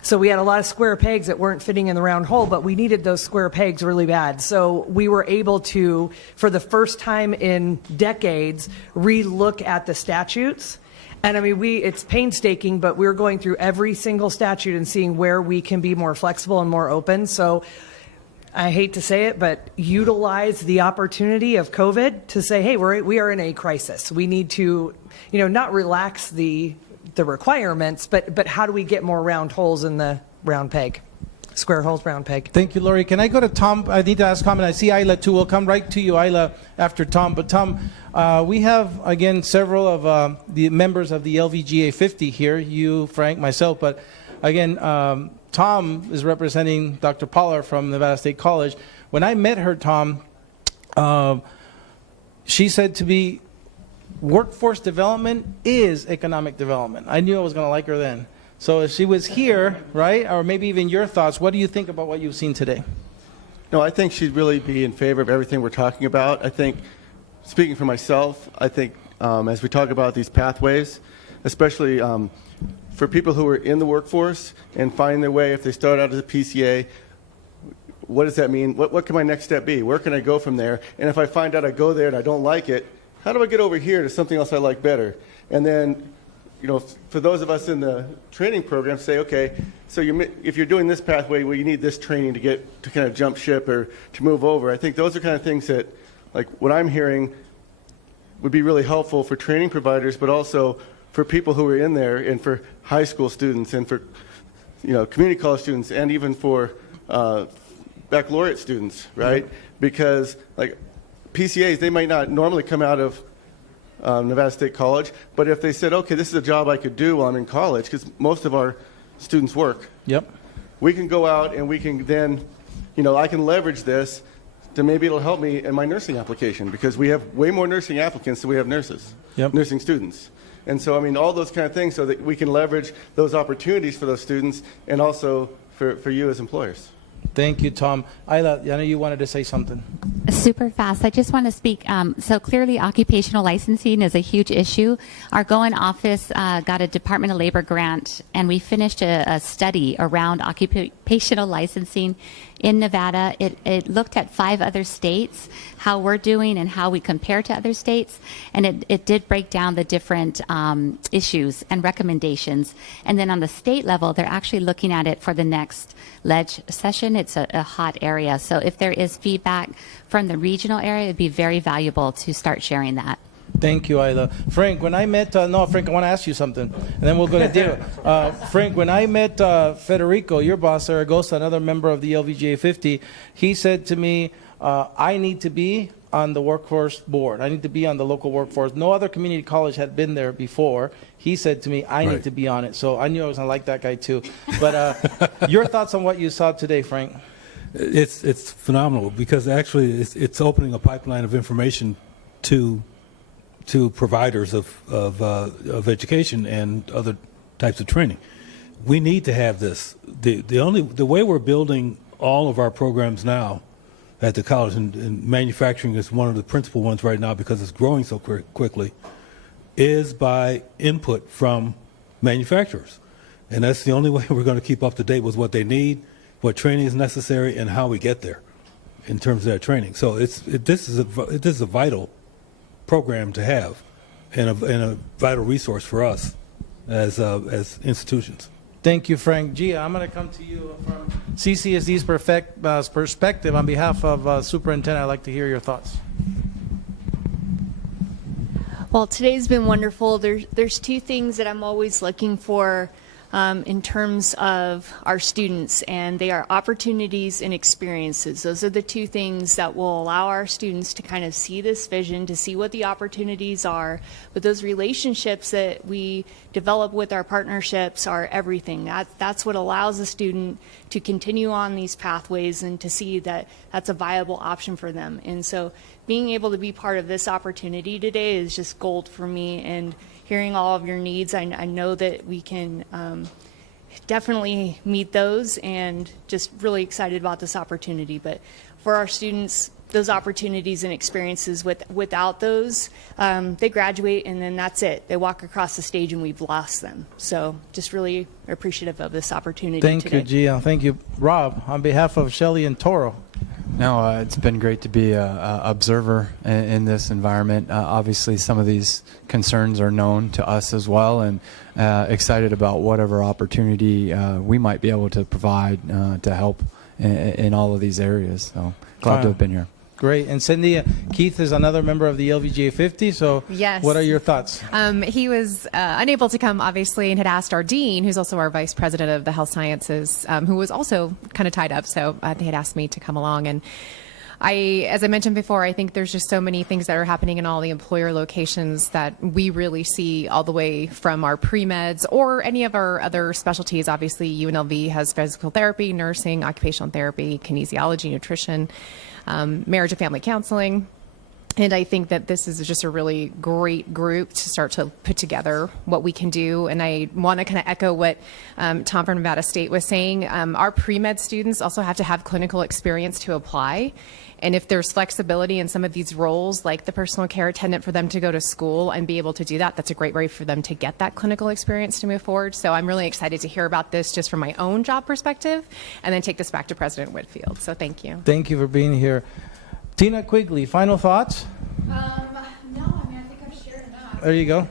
So we had a lot of square pegs that weren't fitting in the round hole, but we needed those square pegs really bad. So we were able to, for the first time in decades, re-look at the statutes. And I mean, it's painstaking, but we're going through every single statute and seeing where we can be more flexible and more open. So I hate to say it, but utilize the opportunity of COVID to say, hey, we are in a crisis. We need to, not relax the requirements, but how do we get more round holes in the round peg? Square holes, round peg. Thank you, Lori. Can I go to Tom? I need to ask Tom, and I see Isla too. We'll come right to you, Isla, after Tom. But Tom, we have, again, several of the members of the LVGA 50 here, you, Frank, myself. But again, Tom is representing Dr. Pollard from Nevada State College. When I met her, Tom, she said to me, workforce development is economic development. I knew I was going to like her then. So if she was here, right, or maybe even your thoughts, what do you think about what you've seen today? No, I think she'd really be in favor of everything we're talking about. I think, speaking for myself, I think as we talk about these pathways, especially for people who are in the workforce and find their way, if they start out as a PCA, what does that mean? What can my next step be? Where can I go from there? And if I find out I go there and I don't like it, how do I get over here to something else I like better? And then, for those of us in the training program, say, okay, so if you're doing this pathway, well, you need this training to kind of jump ship or to move over. I think those are kind of things that, like what I'm hearing, would be really helpful for training providers, but also for people who are in there, and for high school students, and for community college students, and even for baccalaureate students, right? Yeah. Because like PCAs, they might not normally come out of Nevada State College, but if they said, okay, this is a job I could do while I'm in college, because most of our students work. Yep. We can go out and we can then, I can leverage this to maybe it'll help me in my nursing application, because we have way more nursing applicants than we have nurses, nursing students. And so, all those kind of things so that we can leverage those opportunities for those students and also for you as employers. Thank you, Tom. Ayla, I know you wanted to say something. Super fast. I just want to speak. So clearly, occupational licensing is a huge issue. Our Goen office got a Department of Labor grant, and we finished a study around occupational licensing in Nevada. It looked at 5 other states, how we're doing and how we compare to other states, and it did break down the different issues and recommendations. And then on the state level, they're actually looking at it for the next ledge session. It's a hot area. So if there is feedback from the regional area, it'd be very valuable to start sharing that. Thank you, Ayla. Frank, when I met, Frank, I want to ask you something, and then we'll go to Diego. Frank, when I met Federico, your boss, Zaragoza, another member of the LVGA 50, he said to me, I need to be on the workforce board. I need to be on the local workforce. No other community college had been there before. He said to me, I need to be on it. So I knew I was going to like that guy too. But your thoughts on what you saw today, Frank? It's phenomenal because actually it's opening a pipeline of information to providers of education and other types of training. We need to have this. The way we're building all of our programs now at the college, and manufacturing is one of the principal ones right now because it's growing so quickly, is by input from manufacturers. And that's the only way we're going to keep up to date with what they need, what training is necessary, and how we get there in terms of that training. So this is a vital program to have and a vital resource for us as institutions. Thank you, Frank. Gia, I'm going to come to you from CCSD's perspective. On behalf of Superintendent, I'd like to hear your thoughts. Well, today's been wonderful. There's 2 things that I'm always looking for in terms of our students, and they are opportunities and experiences. Those are the 2 things that will allow our students to kind of see this vision, to see what the opportunities are. But those relationships that we develop with our partnerships are everything. That's what allows a student to continue on these pathways and to see that that's a viable option for them. And so being able to be part of this opportunity today is just gold for me, and hearing all of your needs, I know that we can definitely meet those, and just really excited about this opportunity. But for our students, those opportunities and experiences, without those, they graduate and then that's it. They walk across the stage and we've lost them. So just really appreciative of this opportunity today. Thank you, Gia. Thank you. Rob, on behalf of Shelley and Toro. No, it's been great to be an observer in this environment. Obviously, some of these concerns are known to us as well, and excited about whatever opportunity we might be able to provide to help in all of these areas. So glad to have been here. Great. And Cindy, Keith is another member of the LVGA 50, so yes. What are your thoughts? He was unable to come, obviously, and had asked our dean, who's also our vice president of the health sciences, who was also kind of tied up, so they had asked me to come along. And as I mentioned before, I think there's just so many things that are happening in all the employer locations that we really see all the way from our pre-meds or any of our other specialties. Obviously, UNLV has physical therapy, nursing, occupational therapy, kinesiology, nutrition, marriage and family counseling. And I think that this is just a really great group to start to put together what we can do. And I want to kind of echo what Tom from Nevada State was saying. Our pre-med students also have to have clinical experience to apply. And if there's flexibility in some of these roles, like the personal care attendant, for them to go to school and be able to do that, that's a great way for them to get that clinical experience to move forward. So I'm really excited to hear about this just from my own job perspective, and then take this back to President Whitfield. So thank you. Thank you for being here. Tina Quigley, final thoughts? No, I mean, I think I've shared enough. There you go.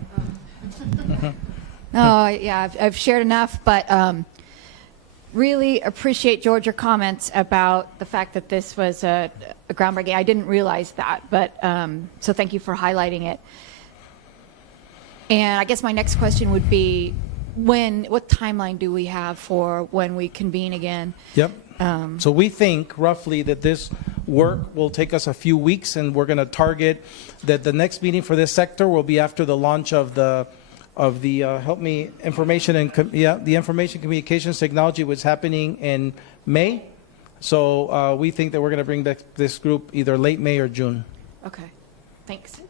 Oh, yeah, I've shared enough, but really appreciate, George, your comments about the fact that this was a groundbreaking. I didn't realize that, but so thank you for highlighting it. And I guess my next question would be, what timeline do we have for when we convene again? Yep. So we think roughly that this work will take us a few weeks, and we're going to target that the next meeting for this sector will be after the launch of the information and the information communications technology was happening in May. So we think that we're going to bring back this group either late May or June. Okay, thanks.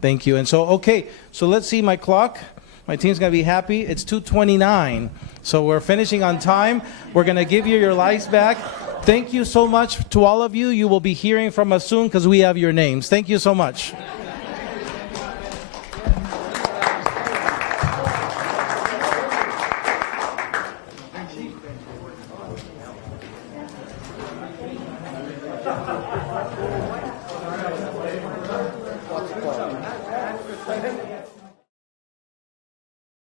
Thank you. And so, okay, so let's see my clock. My team's going to be happy. It's 2:29. So we're finishing on time. We're going to give you your lights back. Thank you so much to all of you. You will be hearing from us soon because we have your names. Thank you so much.